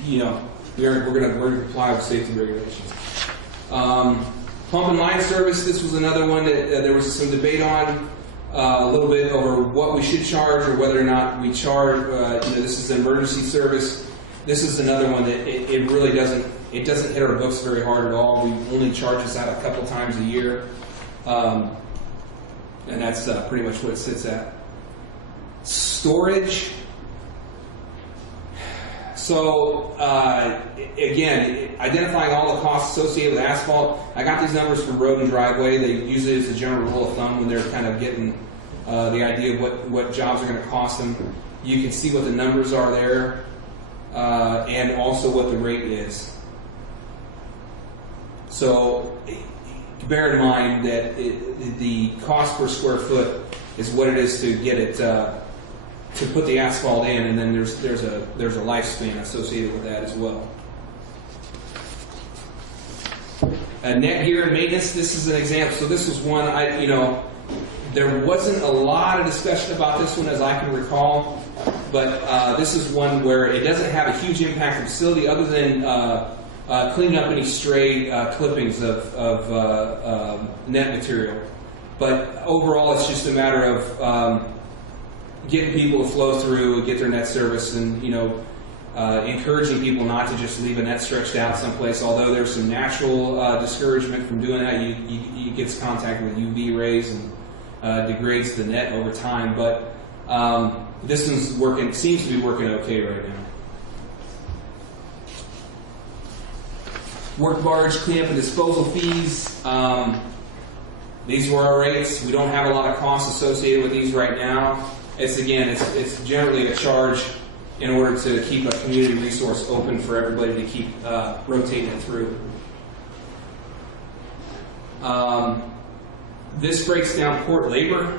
we're going to comply with safety regulations. Pump and line service. This was another one that there was some debate on a little bit over what we should charge or whether or not we charge. This is an emergency service. This is another one that it really doesn't hit our books very hard at all. We only charge this out a couple times a year. And that's pretty much what it sits at. Storage. So again, identifying all the costs associated with asphalt. I got these numbers from Road and Driveway. They use it as a general rule of thumb when they're kind of getting the idea of what jobs are going to cost them. You can see what the numbers are there, and also what the rate is. So bear in mind that the cost per square foot is what it is to get it to put the asphalt in, and then there's a lifespan associated with that as well. Net gear and maintenance. This is an example. So this was one there wasn't a lot of discussion about this one as I can recall, but this is one where it doesn't have a huge impact on the facility other than cleaning up any stray clippings of net material. But overall, it's just a matter of getting people to flow through, get their net service, and encouraging people not to just leave a net stretched out someplace. Although there's some natural discouragement from doing that, you get contacted with UV rays and degrades the net over time. But this one's working, seems to be working okay right now. Work barge cleanup and disposal fees. These were our rates. We don't have a lot of costs associated with these right now. It's generally a charge in order to keep a community resource open for everybody to keep rotating it through. This breaks down port labor.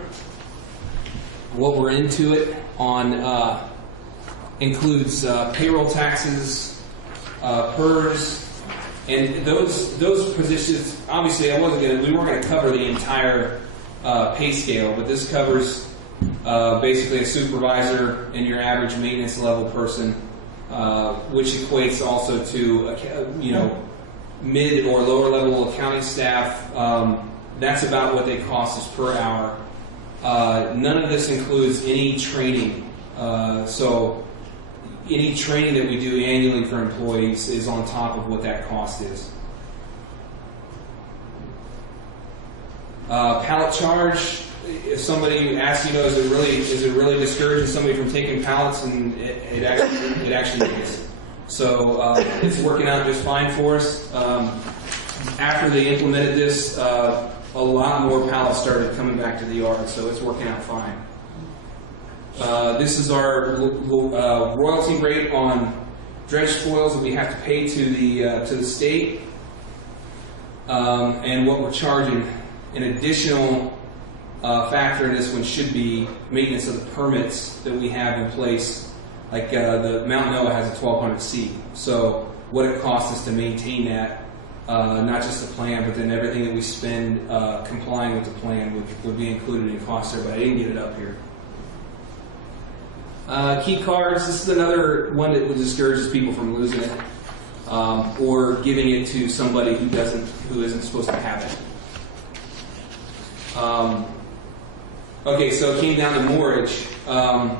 What we're into it on includes payroll taxes, PERS, and those positions. Obviously, we weren't going to cover the entire pay scale, but this covers basically a supervisor and your average maintenance level person, which equates also to mid or lower level accounting staff. That's about what they cost us per hour. None of this includes any training. So any training that we do annually for employees is on top of what that cost is. Pallet charge. If somebody asks, is it really discouraging somebody from taking pallets? And it actually is. So it's working out just fine for us. After they implemented this, a lot more pallets started coming back to the yard, so it's working out fine. This is our royalty rate on dredge spoils that we have to pay to the state, and what we're charging. An additional factor in this one should be maintenance of the permits that we have in place. Like the Mount Noah has a 1200C, so what it costs us to maintain that, not just the plan, but then everything that we spend complying with the plan would be included in cost there, but I didn't get it up here. Key cards. This is another one that discourages people from losing it. or giving it to somebody who isn't supposed to have it. Okay, so it came down to moorage. A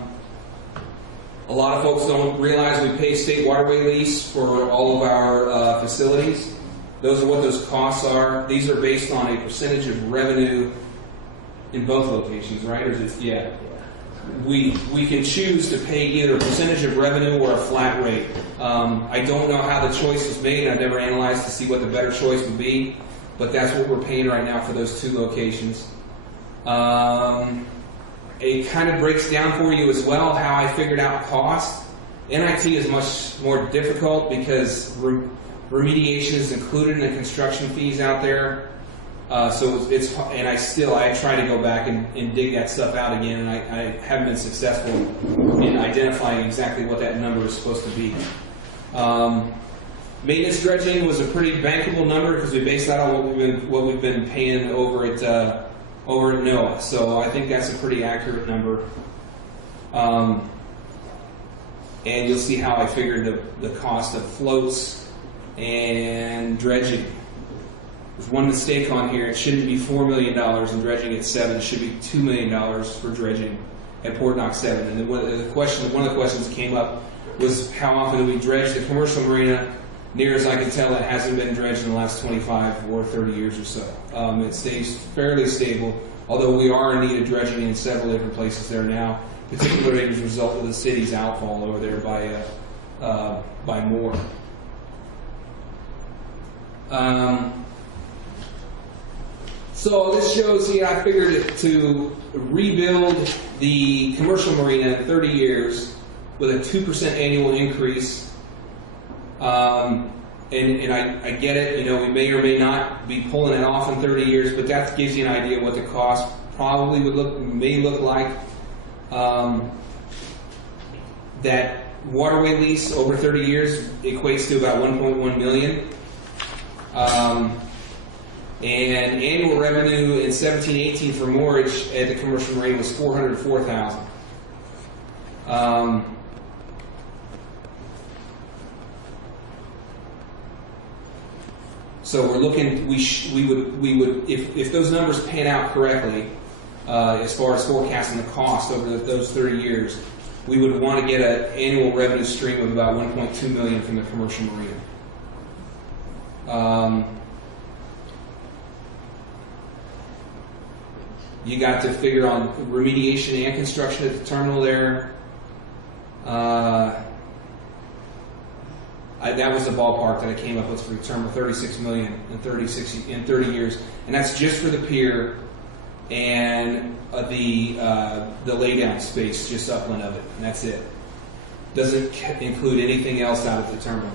lot of folks don't realize we pay state waterway lease for all of our facilities. Those are what those costs are. These are based on a percentage of revenue in both locations, right? Or is it, yeah. We can choose to pay either a percentage of revenue or a flat rate. I don't know how the choice was made. I've never analyzed to see what the better choice would be, but that's what we're paying right now for those two locations. It kind of breaks down for you as well how I figured out cost. NIT is much more difficult because remediation is included in the construction fees out there. So it's, and I try to go back and dig that stuff out again, and I haven't been successful in identifying exactly what that number is supposed to be. Maintenance dredging was a pretty bankable number because we based that on what we've been paying over at NOAA. So I think that's a pretty accurate number. And you'll see how I figured the cost of floats and dredging. There's one mistake on here. It shouldn't be $4 million and dredging at 7. It should be $2 million for dredging at Port Knox 7. And then one of the questions that came up was how often do we dredge the commercial marina? Near as I can tell, it hasn't been dredged in the last 25 or 30 years or so. It stays fairly stable, although we are in need of dredging in several different places there now, particularly as a result of the city's outfall over there by Moore. So this shows here, I figured to rebuild the commercial marina in 30 years with a 2% annual increase. And I get it, we may or may not be pulling it off in 30 years, but that gives you an idea of what the cost probably may look like. That waterway lease over 30 years equates to about $1.1 million. And annual revenue in 17-18 for moorage at the commercial marina was $404,000. So we're looking. We would if those numbers pan out correctly, as far as forecasting the cost over those 30 years, we would want to get an annual revenue stream of about $1.2 million from the commercial marina. You got to figure on remediation and construction at the terminal there. That was the ballpark that I came up with for the terminal, $36 million in 30 years, and that's just for the pier and the laydown space just upland of it, and that's it. Doesn't include anything else out at the terminal.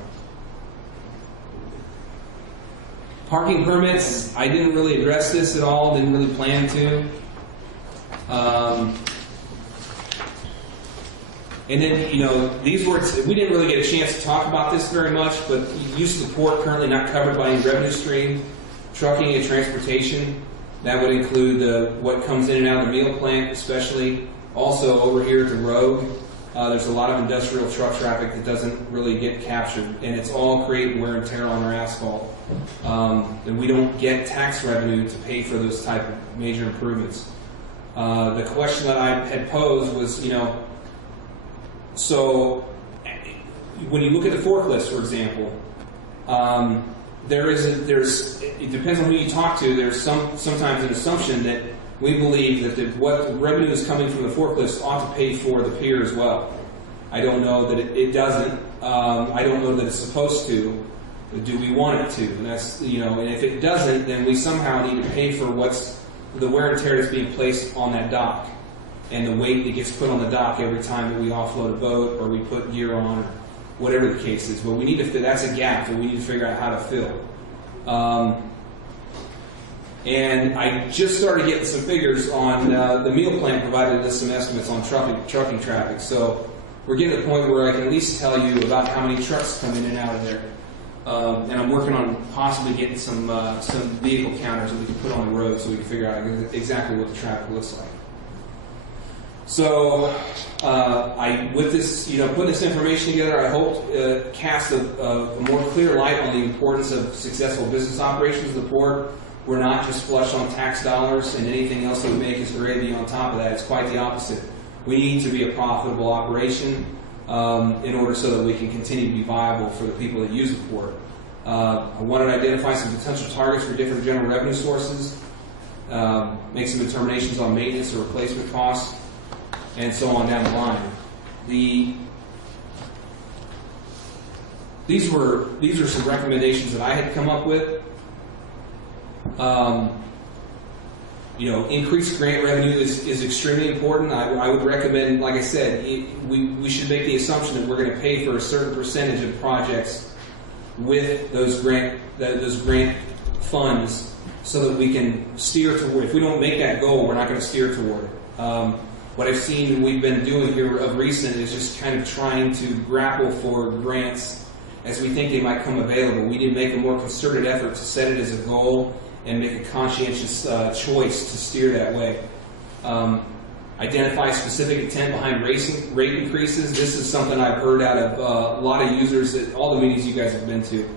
Parking permits, I didn't really address this at all, didn't really plan to. And then, these words, we didn't really get a chance to talk about this very much, but use of the port currently not covered by any revenue stream, trucking and transportation. That would include what comes in and out of the meal plant, especially. Also, over here at the Rogue, there's a lot of industrial truck traffic that doesn't really get captured, and it's all creating wear and tear on our asphalt. And we don't get tax revenue to pay for those type of major improvements. The question that I had posed was, so when you look at the forklifts, for example, it depends on who you talk to. There's sometimes an assumption that we believe that what revenue is coming from the forklifts ought to pay for the pier as well. I don't know that it doesn't. I don't know that it's supposed to. Do we want it to? And that's and if it doesn't, then we somehow need to pay for what's the wear and tear that's being placed on that dock, and the weight that gets put on the dock every time that we offload a boat or we put gear on, or whatever the case is. But we need to. That's a gap that we need to figure out how to fill. And I just started getting some figures on the meal plan provided us some estimates on trucking traffic. So we're getting to the point where I can at least tell you about how many trucks come in and out of there. And I'm working on possibly getting some vehicle counters that we can put on the road so we can figure out exactly what the traffic looks like. So, with this, putting this information together, I hope cast a more clear light on the importance of successful business operations of the port. We're not just flush on tax dollars, and anything else that we make is gravy on top of that. It's quite the opposite. We need to be a profitable operation in order so that we can continue to be viable for the people that use the port. I wanted to identify some potential targets for different general revenue sources, make some determinations on maintenance or replacement costs, and so on down the line. These are some recommendations that I had come up with. Increased grant revenue is extremely important. I would recommend, like I said, we should make the assumption that we're going to pay for a certain percentage of projects with those grant funds, so that we can steer toward. If we don't make that goal, we're not going to steer toward it. What I've seen we've been doing here of recent is just kind of trying to grapple for grants as we think they might come available. We need to make a more concerted effort to set it as a goal and make a conscientious choice to steer that way. Identify specific intent behind rate increases. This is something I've heard out of a lot of users at all the meetings you guys have been to.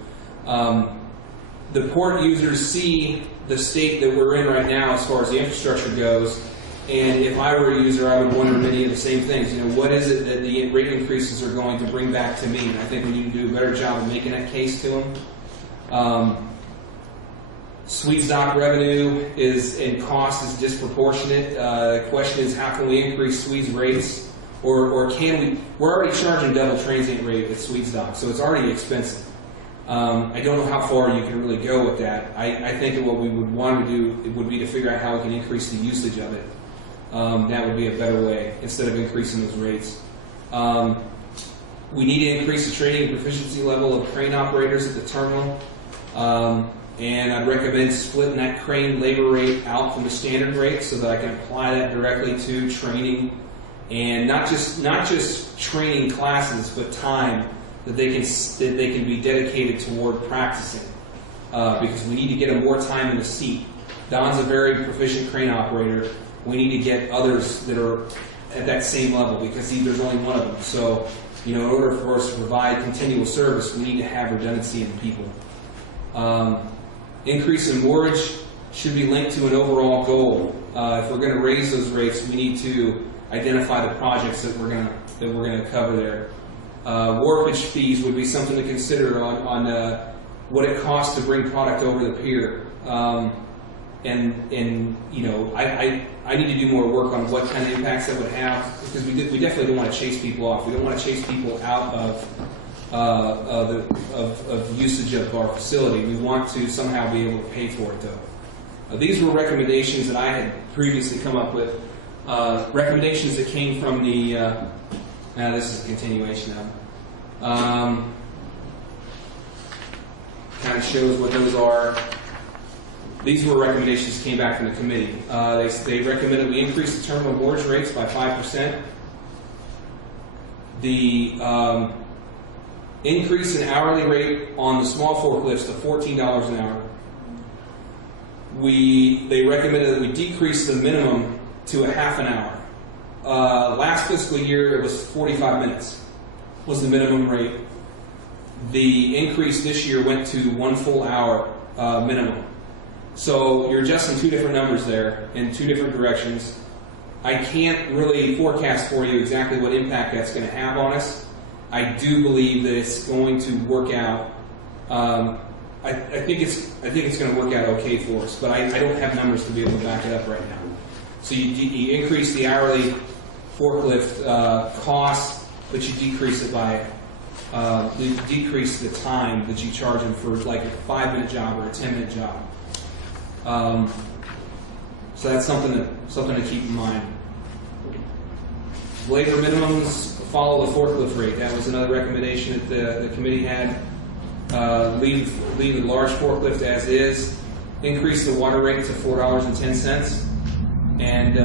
The port users see the state that we're in right now as far as the infrastructure goes, and if I were a user, I would wonder many of the same things. What is it that the rate increases are going to bring back to me? And I think we need to do a better job of making that case to them. Swedes dock revenue and cost is disproportionate. The question is, how can we increase Swedes rates, or can we? We're already charging double transient rate at Swedes dock, so it's already expensive. I don't know how far you can really go with that. I think that what we would want to do would be to figure out how we can increase the usage of it. That would be a better way, instead of increasing those rates. We need to increase the training and proficiency level of crane operators at the terminal. And I'd recommend splitting that crane labor rate out from the standard rate so that I can apply that directly to training, and not just training classes, but time that they can be dedicated toward practicing, because we need to get them more time in the seat. Don's a very proficient crane operator. We need to get others that are at that same level, because there's only one of them. So, in order for us to provide continual service, we need to have redundancy in people. Increase in mortgage should be linked to an overall goal. If we're going to raise those rates, we need to identify the projects that we're going to cover there. Wharfage fees would be something to consider on what it costs to bring product over the pier. I need to do more work on what kind of impacts that would have, because we definitely don't want to chase people off. We don't want to chase people out of usage of our facility. We want to somehow be able to pay for it, though. These were recommendations that I had previously come up with. Recommendations that came from the. Now this is a continuation of. Kind of shows what those are. These were recommendations that came back from the committee. They recommended we increase the terminal mortgage rates by 5%. The increase in hourly rate on the small forklifts to $14 an hour. They recommended that we decrease the minimum to a half an hour. Last fiscal year, it was 45 minutes was the minimum rate. The increase this year went to 1 full hour minimum. So you're adjusting two different numbers there in two different directions. I can't really forecast for you exactly what impact that's going to have on us. I do believe that it's going to work out. I think it's going to work out okay for us, but I don't have numbers to be able to back it up right now. So you increase the hourly forklift cost, but you decrease it by decrease the time that you charge them for, like a 5-minute job or a 10-minute job. So that's something to keep in mind. Labor minimums follow the forklift rate. That was another recommendation that the committee had. Leave the large forklift as is. Increase the water rate to $4.10, and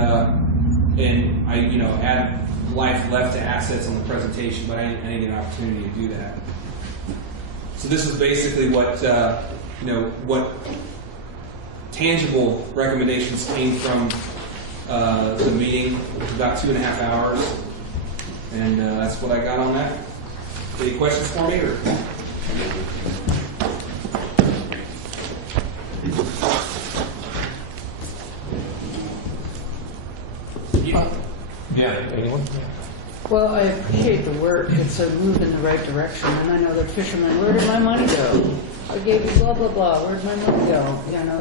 I add life left to assets on the presentation, but I didn't get an opportunity to do that. So this is basically what what tangible recommendations came from The meeting was about 2.5 hours, and that's what I got on that. Any questions for me? Or? Yeah, anyone? Well, I appreciate the work. It's a move in the right direction. And I know the fishermen, where did my money go? I gave you blah, blah, blah. Where'd my money go? You know,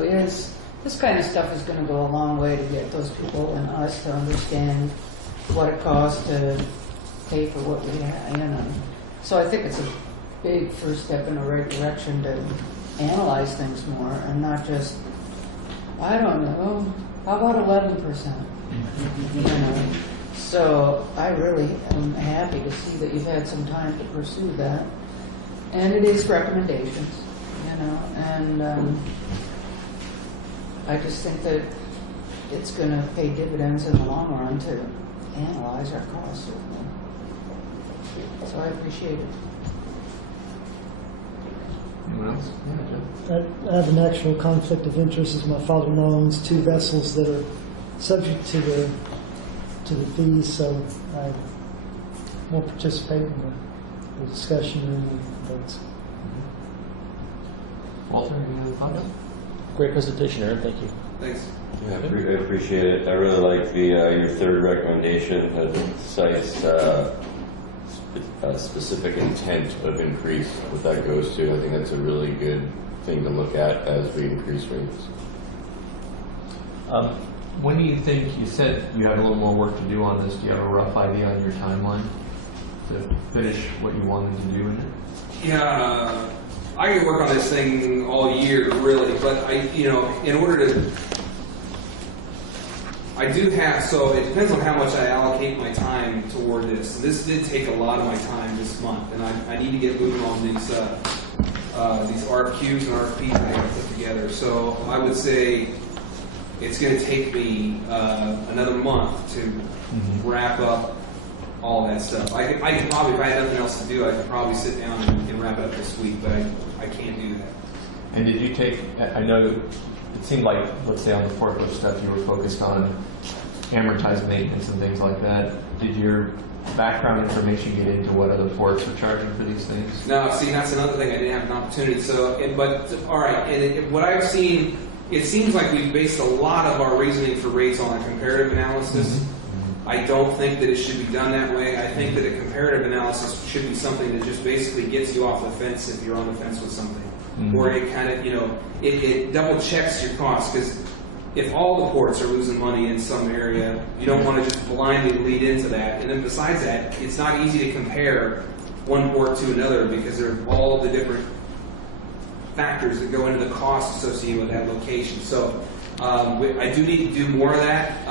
this kind of stuff is going to go a long way to get those people and us to understand what it costs to pay for what we have, you know. So I think it's a big first step in the right direction to analyze things more and not just, I don't know, how about 11%? You know. So I really am happy to see that you've had some time to pursue that. And it is recommendations, you know, and I just think that it's going to pay dividends in the long run to analyze our costs, certainly. So I appreciate it. Anyone else? Yeah, Jim. I have an actual conflict of interest as my father-in-law owns 2 vessels that are subject to the fees, so I won't participate in the discussion and the votes. Walter, any other thoughts? Great presentation, Aaron. Thank you. Thanks. Yeah, I appreciate it. I really like your third recommendation that cites a specific intent of increase, what that goes to. I think that's a really good thing to look at as we increase rates. When do you think, you said you had a little more work to do on this, do you have a rough idea on your timeline to finish what you wanted to do in it? Yeah, I could work on this thing all year, really, but in order to, I do have, so it depends on how much I allocate my time toward this. This did take a lot of my time this month, and I need to get moving on these RFQs and RFPs that I got to put together. So I would say it's going to take me another month to wrap up all that stuff. I could probably, if I had nothing else to do, I could probably sit down and wrap it up this week, but I can't do that. And did you take, I know it seemed like, let's say on the forklift stuff, you were focused on amortized maintenance and things like that. Did your background information get into what other ports are charging for these things? No, see, that's another thing I didn't have an opportunity. So, all right, and what I've seen, it seems like we've based a lot of our reasoning for rates on a comparative analysis. I don't think that it should be done that way. I think that a comparative analysis should be something that just basically gets you off the fence if you're on the fence with something. Or it kind of, it double checks your costs, because if all the ports are losing money in some area, you don't want to just blindly lead into that. And then besides that, it's not easy to compare one port to another because there are all the different factors that go into the cost associated with that location. So I do need to do more of that.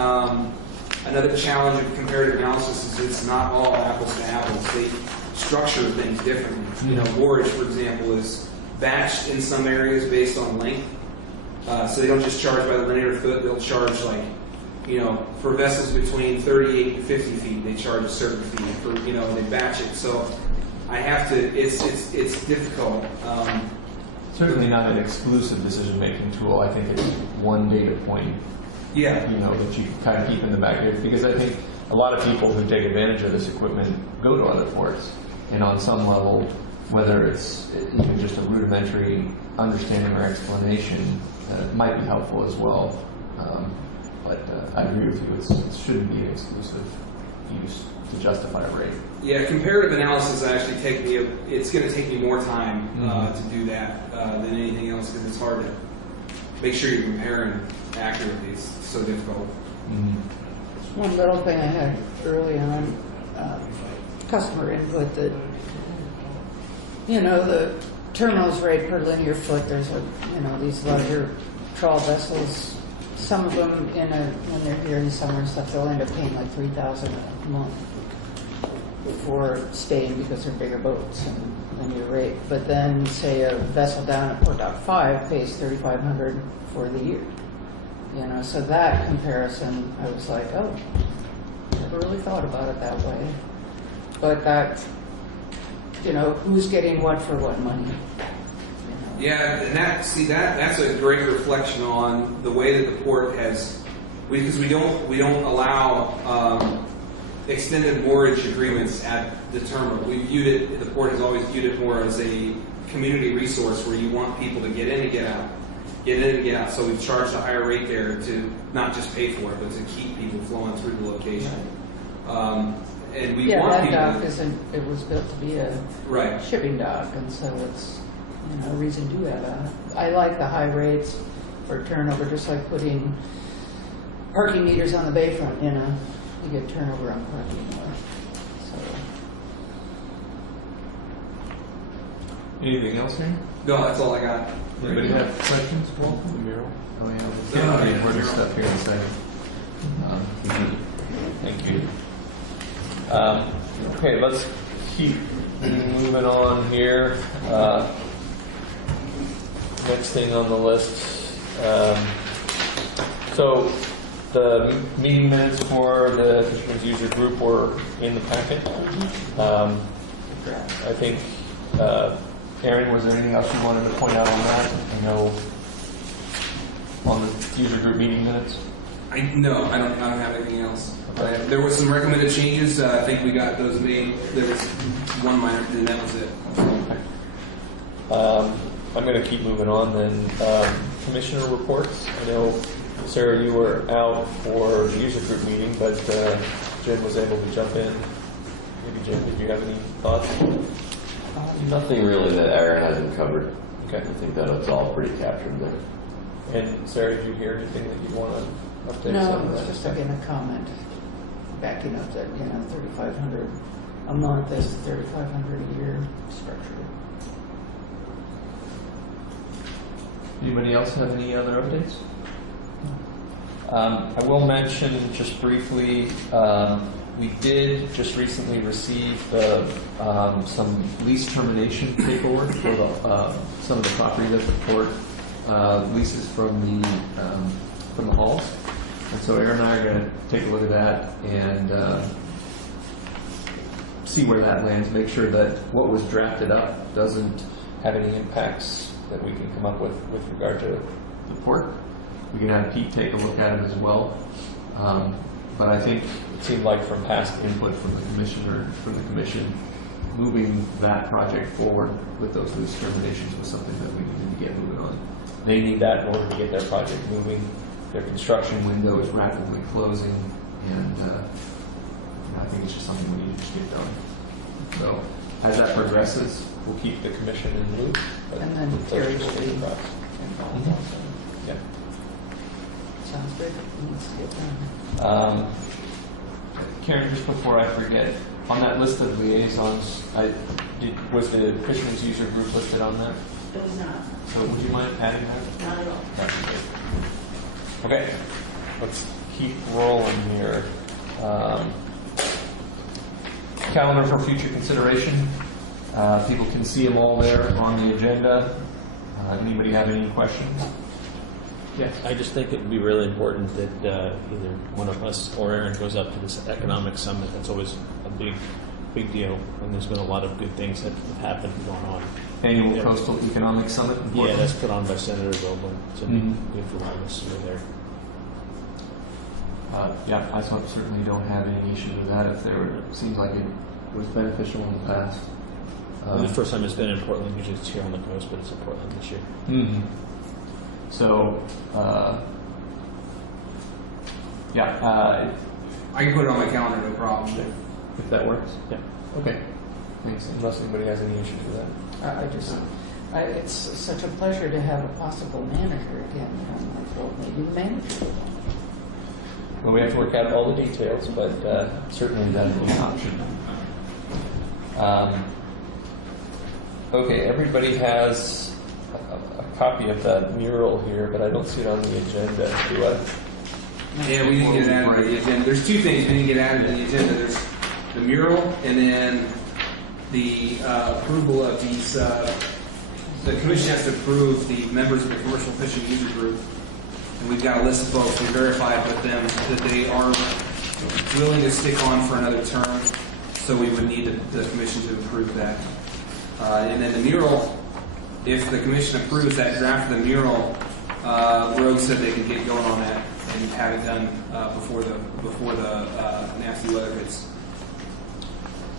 Another challenge of comparative analysis is it's not all apples to apples. They structure things differently. Borage, for example, is batched in some areas based on length. So they don't just charge by the linear foot, they'll charge for vessels between 38 and 50 feet, they charge a certain fee for, they batch it. So I have to, it's difficult. Certainly not an exclusive decision-making tool. I think it's one data point, Yeah. that you can kind of keep in the back of it, because I think a lot of people who take advantage of this equipment go to other ports, and on some level, whether it's even just a rudimentary understanding or explanation, might be helpful as well. But I agree with you, it shouldn't be an exclusive use to justify a rate. Yeah, comparative analysis actually it's going to take me more time to do that than anything else, because it's hard to make sure you're comparing accurately. It's so difficult. One little thing I had early on, customer input that, the terminals rate per linear foot, there's these larger trawl vessels. Some of them, when they're here in the summer and stuff, they'll end up paying like $3,000 a month for staying because they're bigger boats and linear rate. But then, say a vessel down at Port Dock 5 pays $3,500 for the year. So that comparison, I was like, oh, never really thought about it that way. But that, who's getting what for what money? Yeah, and that's a great reflection on the way that the port has because we don't allow extended borage agreements at the terminal. We viewed it, the port has always viewed it more as a community resource where you want people to get in and get out. Get in and get out. So we've charged a higher rate there to not just pay for it, but to keep people flowing through the location. And we Yeah, want that people dock to, isn't, it was built to be a right. shipping dock, and so it's, a reason to do that. I like the high rates for turnover, just like putting parking meters on the bayfront, you get turnover on parking more. So, Anything else here? No, that's all I got. Anybody have questions? Paul? The mural? Oh yeah, we'll get the important stuff here in a second. Thank you. Okay, let's keep moving on here. Next thing on the list. So the meeting minutes for the Fisherman's User Group were in the packet. I think, Aaron, was there anything else you wanted to point out on that? I know on the user group meeting minutes. No, I don't have anything else. Okay. There was some recommended changes. I think we got those made. There was one minor, and that was it. I'm going to keep moving on then. Commissioner reports. I know, Sarah, you were out for the user group meeting, but Jim was able to jump in. Maybe Jim, did you have any thoughts? Nothing really that Aaron hasn't covered. Okay. I think that it's all pretty captured there. And Sarah, did you hear anything that you want to update? no, it's just again a comment backing up that, 3,500 a month is 3,500 a year structure. Anybody else have any other updates? I will mention just briefly, we did just recently receive some lease termination paperwork for some of the property at the port, leases from the halls. And so Aaron and I are going to take a look at that and see where that lands, make sure that what was drafted up doesn't have any impacts that we can come up with regard to the port. We can have Pete take a look at it as well. But I think it seemed like from past input from the commission, moving that project forward with those lease terminations was something that we needed to get moving on. They need that in order to get their project moving. Their construction window is rapidly closing, and I think it's just something we need to just get done. So as that progresses, we'll keep the commission in the loop. And then Terry will be involved. Yeah. Sounds good. It needs to get done. Karen, just before I forget, on that list of liaisons, was the Fisherman's User Group listed on that? It was not, So would you mind adding that? not at all. That'd be great. Okay, let's keep rolling here. Calendar for future consideration. People can see them all there on the agenda. Anybody have any questions? Yeah, I just think it would be really important that either one of us or Aaron goes up to this economic summit. That's always a big deal, and there's been a lot of good things that have happened going on. Annual Yeah. Coastal Economic Summit in Yeah, Portland? that's put on by Senator Goldman. So it'd be good for all of us who are there. Yeah, I certainly don't have any issues with that. If it seems like it was beneficial in the past. The first time it's been in Portland, usually it's here on the coast, but it's in Portland this year. Mm-hmm. So, yeah, I can put it on my calendar, no problem. if that works. Yeah. Okay. Thanks. Unless anybody has any issues with that. It's such a pleasure to have a possible manager again. I thought maybe the manager. Well, we have to work out all the details, but certainly that is an option. Okay, everybody has a copy of that mural here, but I don't see it on the agenda. Do I? Yeah, we didn't get it added to the agenda. There's two things we didn't get added to the agenda. There's the mural, and then the approval of these. The commission has to approve the members of the commercial fishing user group, and we've got a list of folks. We verified with them that they are willing to stick on for another term, so we would need the commission to approve that. And then the mural, if the commission approves that draft of the mural, Rogue said they could get going on that and have it done before the nasty weather hits.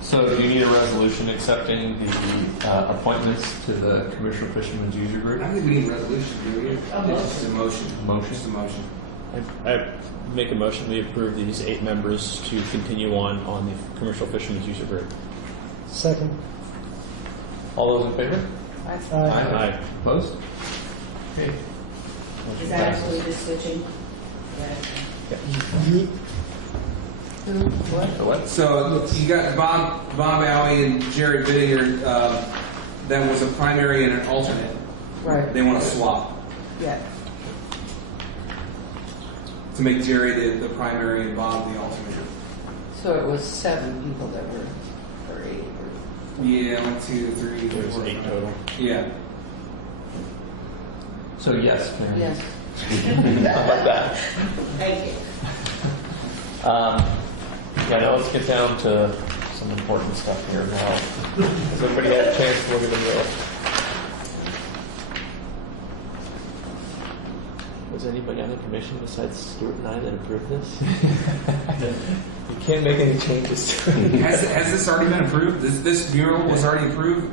So do you need a resolution accepting the appointments to the Commercial Fishermen's User I Group? don't think we need a resolution, do we? It's just a motion. Motion. Just a motion. I make a motion we approve these 8 members to continue on the Commercial Fishermen's User Group. Second. All those in favor? I- Aye. Opposed? Okay. Is that actually just switching? Ye- Who, what? The what? So you got Bob Alley and Jerry Bittinger. That was a primary and an alternate. Right, They want to swap yeah. to make Jerry the primary and Bob the alternate. So it was 7 people that were, or 8, or Yeah, 1, 2, 3, There's 4, 8 5. total. Yeah. So yes, Karen. yes. How about that? Thank you. Yeah, now let's get down to some important stuff here now. Has everybody had a chance to look at the bill? Was anybody on the commission besides Stuart and I that approved this? You can't make any changes to it. Has this already been approved? This mural was already approved?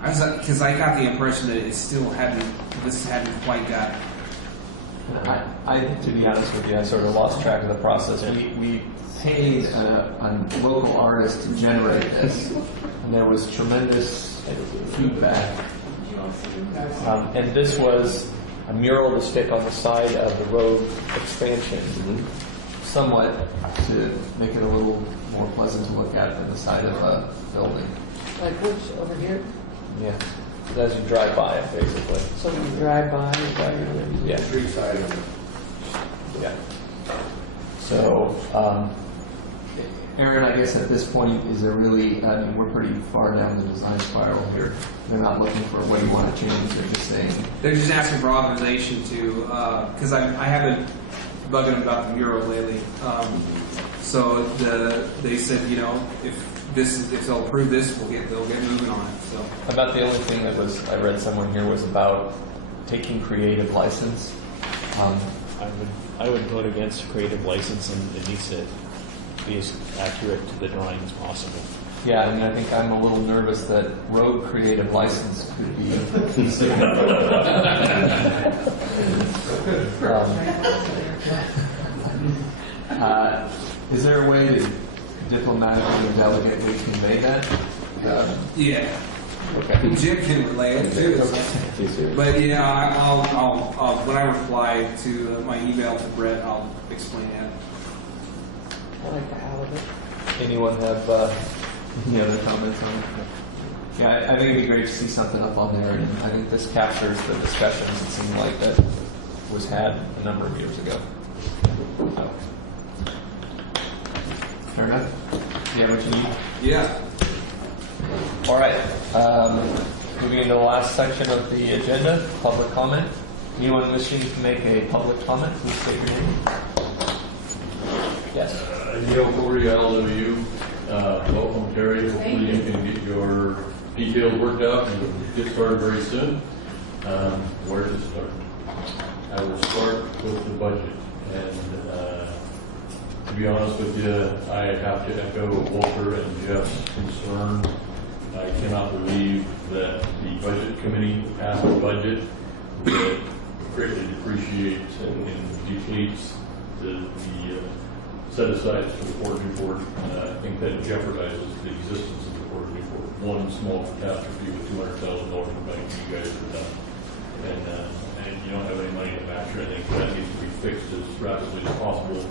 Because I got the impression that it still hadn't quite got. I, to be honest with you, I sort of lost track of the process. We paid a local artist to generate this, and there was tremendous feedback. And this was a mural to stick on the side of the road expansion, somewhat to make it a little more pleasant to look at than the side of a building. Like which, over here? Yeah, as you drive by it, basically. So when you drive by, you Yeah. Street side. Yeah. So, Aaron, I guess at this point, is there really, I mean, we're pretty far down the design spiral here. They're not looking for what you want to change, they're just saying, They're just asking for authorization to, because I haven't bugging them about the mural lately. So they said, you know, if they'll approve this, they'll get moving on it. So about the only thing that was, I read somewhere here was about taking creative license. I would vote against creative license, and it needs to be as accurate to the drawing as possible. Yeah, I mean, I think I'm a little nervous that road creative license could be. Is there a way to diplomatically and delicately convey that? yeah, Okay. Jim can relay it too. But yeah, I'll when I reply to my email to Brett, I'll explain that. I like the out of it. Anyone have any other comments on it? Yeah, I think it'd be great to see something up on there, and I think this captures the discussions it seemed like that was had a number of years ago. Fair enough. Do you have what you need? Yeah. All right. Moving into the last section of the agenda, public comment. Anyone wishing to make a public comment, please state your name. Yes. Neil Corey, LW. Welcome, Terry. Hopefully you can get your details worked out and get started very soon. Where to start? I will start with the budget. And to be honest with you, I have to echo Walter and Jeff's concern. I cannot believe that the budget committee passed a budget that greatly depreciates and depletes the set-asides for the Port Newport. I think that jeopardizes the existence of the Port Newport. One small catastrophe with $200,000 in the bank, you guys are done. And you don't have any money to match or anything, so that needs to be fixed as rapidly as possible.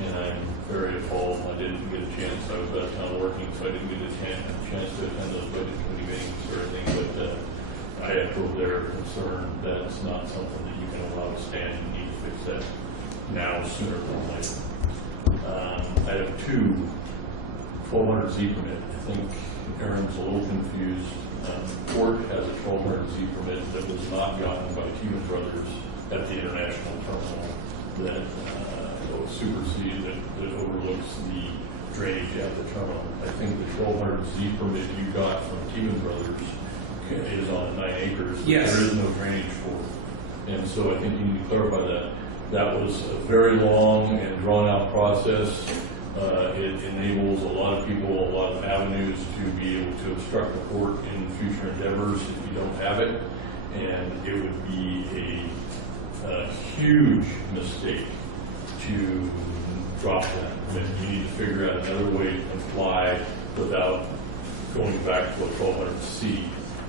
And I'm very appalled. I didn't get a chance. I was out of town working, so I didn't get a chance to attend those budget committee meetings or anything. But I echo their concern that it's not something that you can allow to stand. You need to fix that now, sooner than later. Item 2, 1200 Z permit. I think Aaron's a little confused. Port has a 1200 Z permit that was not gotten by Tiemann Brothers at the international terminal that supersedes, that overlooks the drainage at the terminal. I think the 1200 Z permit you got from Tiemann Brothers is on 9 acres. Yes. There is no drainage for it. And so I think you need to clarify that. That was a very long and drawn-out process. It enables a lot of people, a lot of avenues to be able to obstruct the port in future endeavors if you don't have it. And it would be a huge mistake to drop that. I mean, you need to figure out another way to comply without going back to a 1200C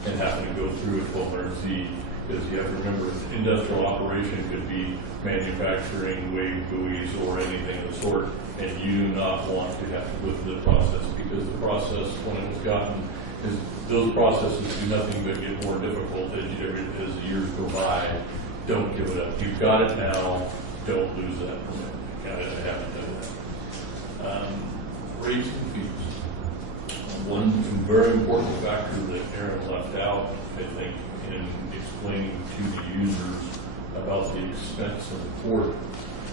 and having to go through a 1200Z. Because you have to remember, an industrial operation could be manufacturing wave buoys or anything of the sort, and you do not want to have to go through the process, because the process, when it was gotten, is those processes do nothing but get more difficult as the years go by. Don't give it up. You've got it now. Don't lose that permit. I haven't done that. Rates and fees. One very important factor that Aaron left out, I think, in explaining to the users about the expense of the port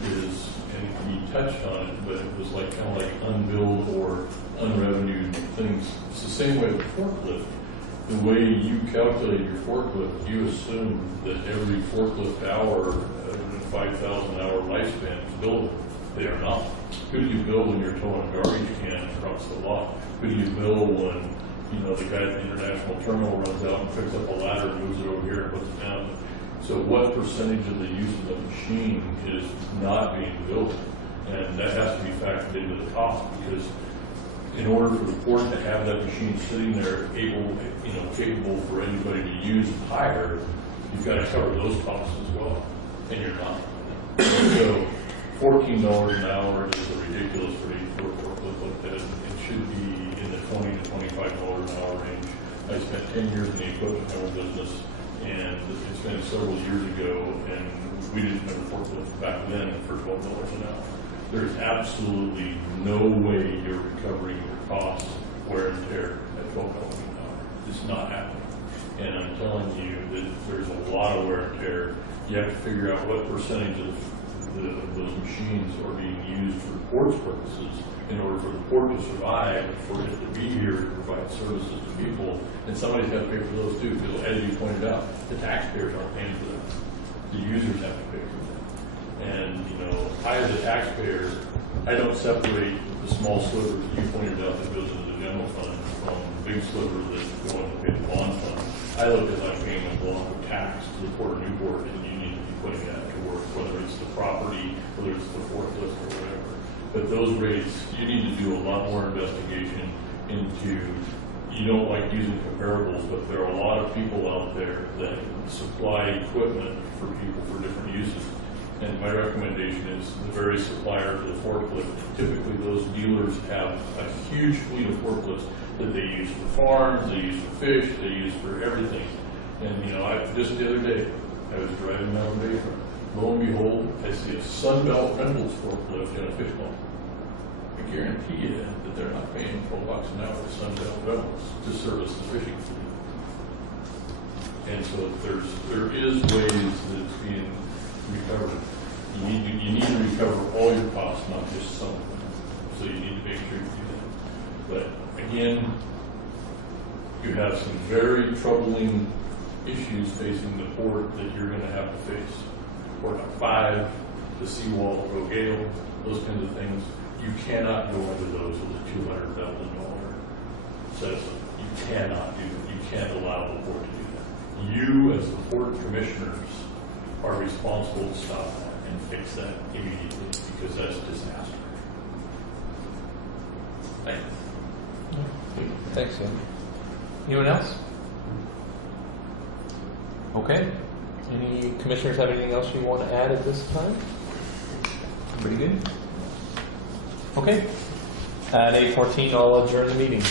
is, and he touched on it, but it was like kind of like unbilled or unrevenued things. It's the same way with forklift. The way you calculate your forklift, you assume that every forklift hour, 5,000 hour lifespan is billable. They are not. Who do you bill when you're towing a garbage can across the lot? Who do you bill when, the guy at the international terminal runs out and picks up a ladder and moves it over here and puts it down? So what percentage of the use of the machine is not being billed? And that has to be factored into the cost, because in order for the port to have that machine sitting there capable for anybody to use and hire, you've got to cover those costs as well. And you're not. So $14 an hour is a ridiculous rate for a forklift like that. It should be in the $20 to $25 an hour range. I spent 10 years in the equipment rental business, and it's been several years ago, and we didn't have a forklift back then for $12 an hour. There's absolutely no way you're recovering your costs, wear and tear at $12 an hour. It's not happening. And I'm telling you that there's a lot of wear and tear. You have to figure out what percentage of those machines are being used for the port's purposes in order for the port to survive, for it to be here to provide services to people. And somebody's got to pay for those too, because as you pointed out, the taxpayers aren't paying for them. The users have to pay for them. And, I as a taxpayer, I don't separate the small sliver that you pointed out that goes into the general fund from the big sliver that's going to pay the bond fund. I look at like paying a block of tax to the Port of Newport, and you need to be putting that to work, whether it's the property, whether it's the forklift or whatever. But those rates, you need to do a lot more investigation into. You don't like using comparables, but there are a lot of people out there that supply equipment for people for different uses. And my recommendation is the very supplier to the forklift. Typically, those dealers have a huge fleet of forklifts that they use for farms, they use for fish, they use for everything. And just the other day, I was driving down Bayfront. Lo and behold, I see a Sunbelt Rentals forklift in a fish pond. I guarantee you that they're not paying $12 an hour to Sunbelt Rentals to service the fishing fleet. And so there is ways that it's being recovered. You need to recover all your costs, not just some of them. So you need to make sure you do that. But again, you have some very troubling issues facing the port that you're going to have to face. Port 5, the seawall at Rogale, those kinds of things. You cannot go under those with a $200,000 assessment. You cannot do that. You can't allow the port to do that. You, as the port commissioners, are responsible to stop that and fix that immediately, because that's a disaster. Thanks. Thanks, Sam. Anyone else? Okay. Any commissioners have anything else you want to add at this time? Pretty good? Okay. At 8:14, I'll adjourn the meeting.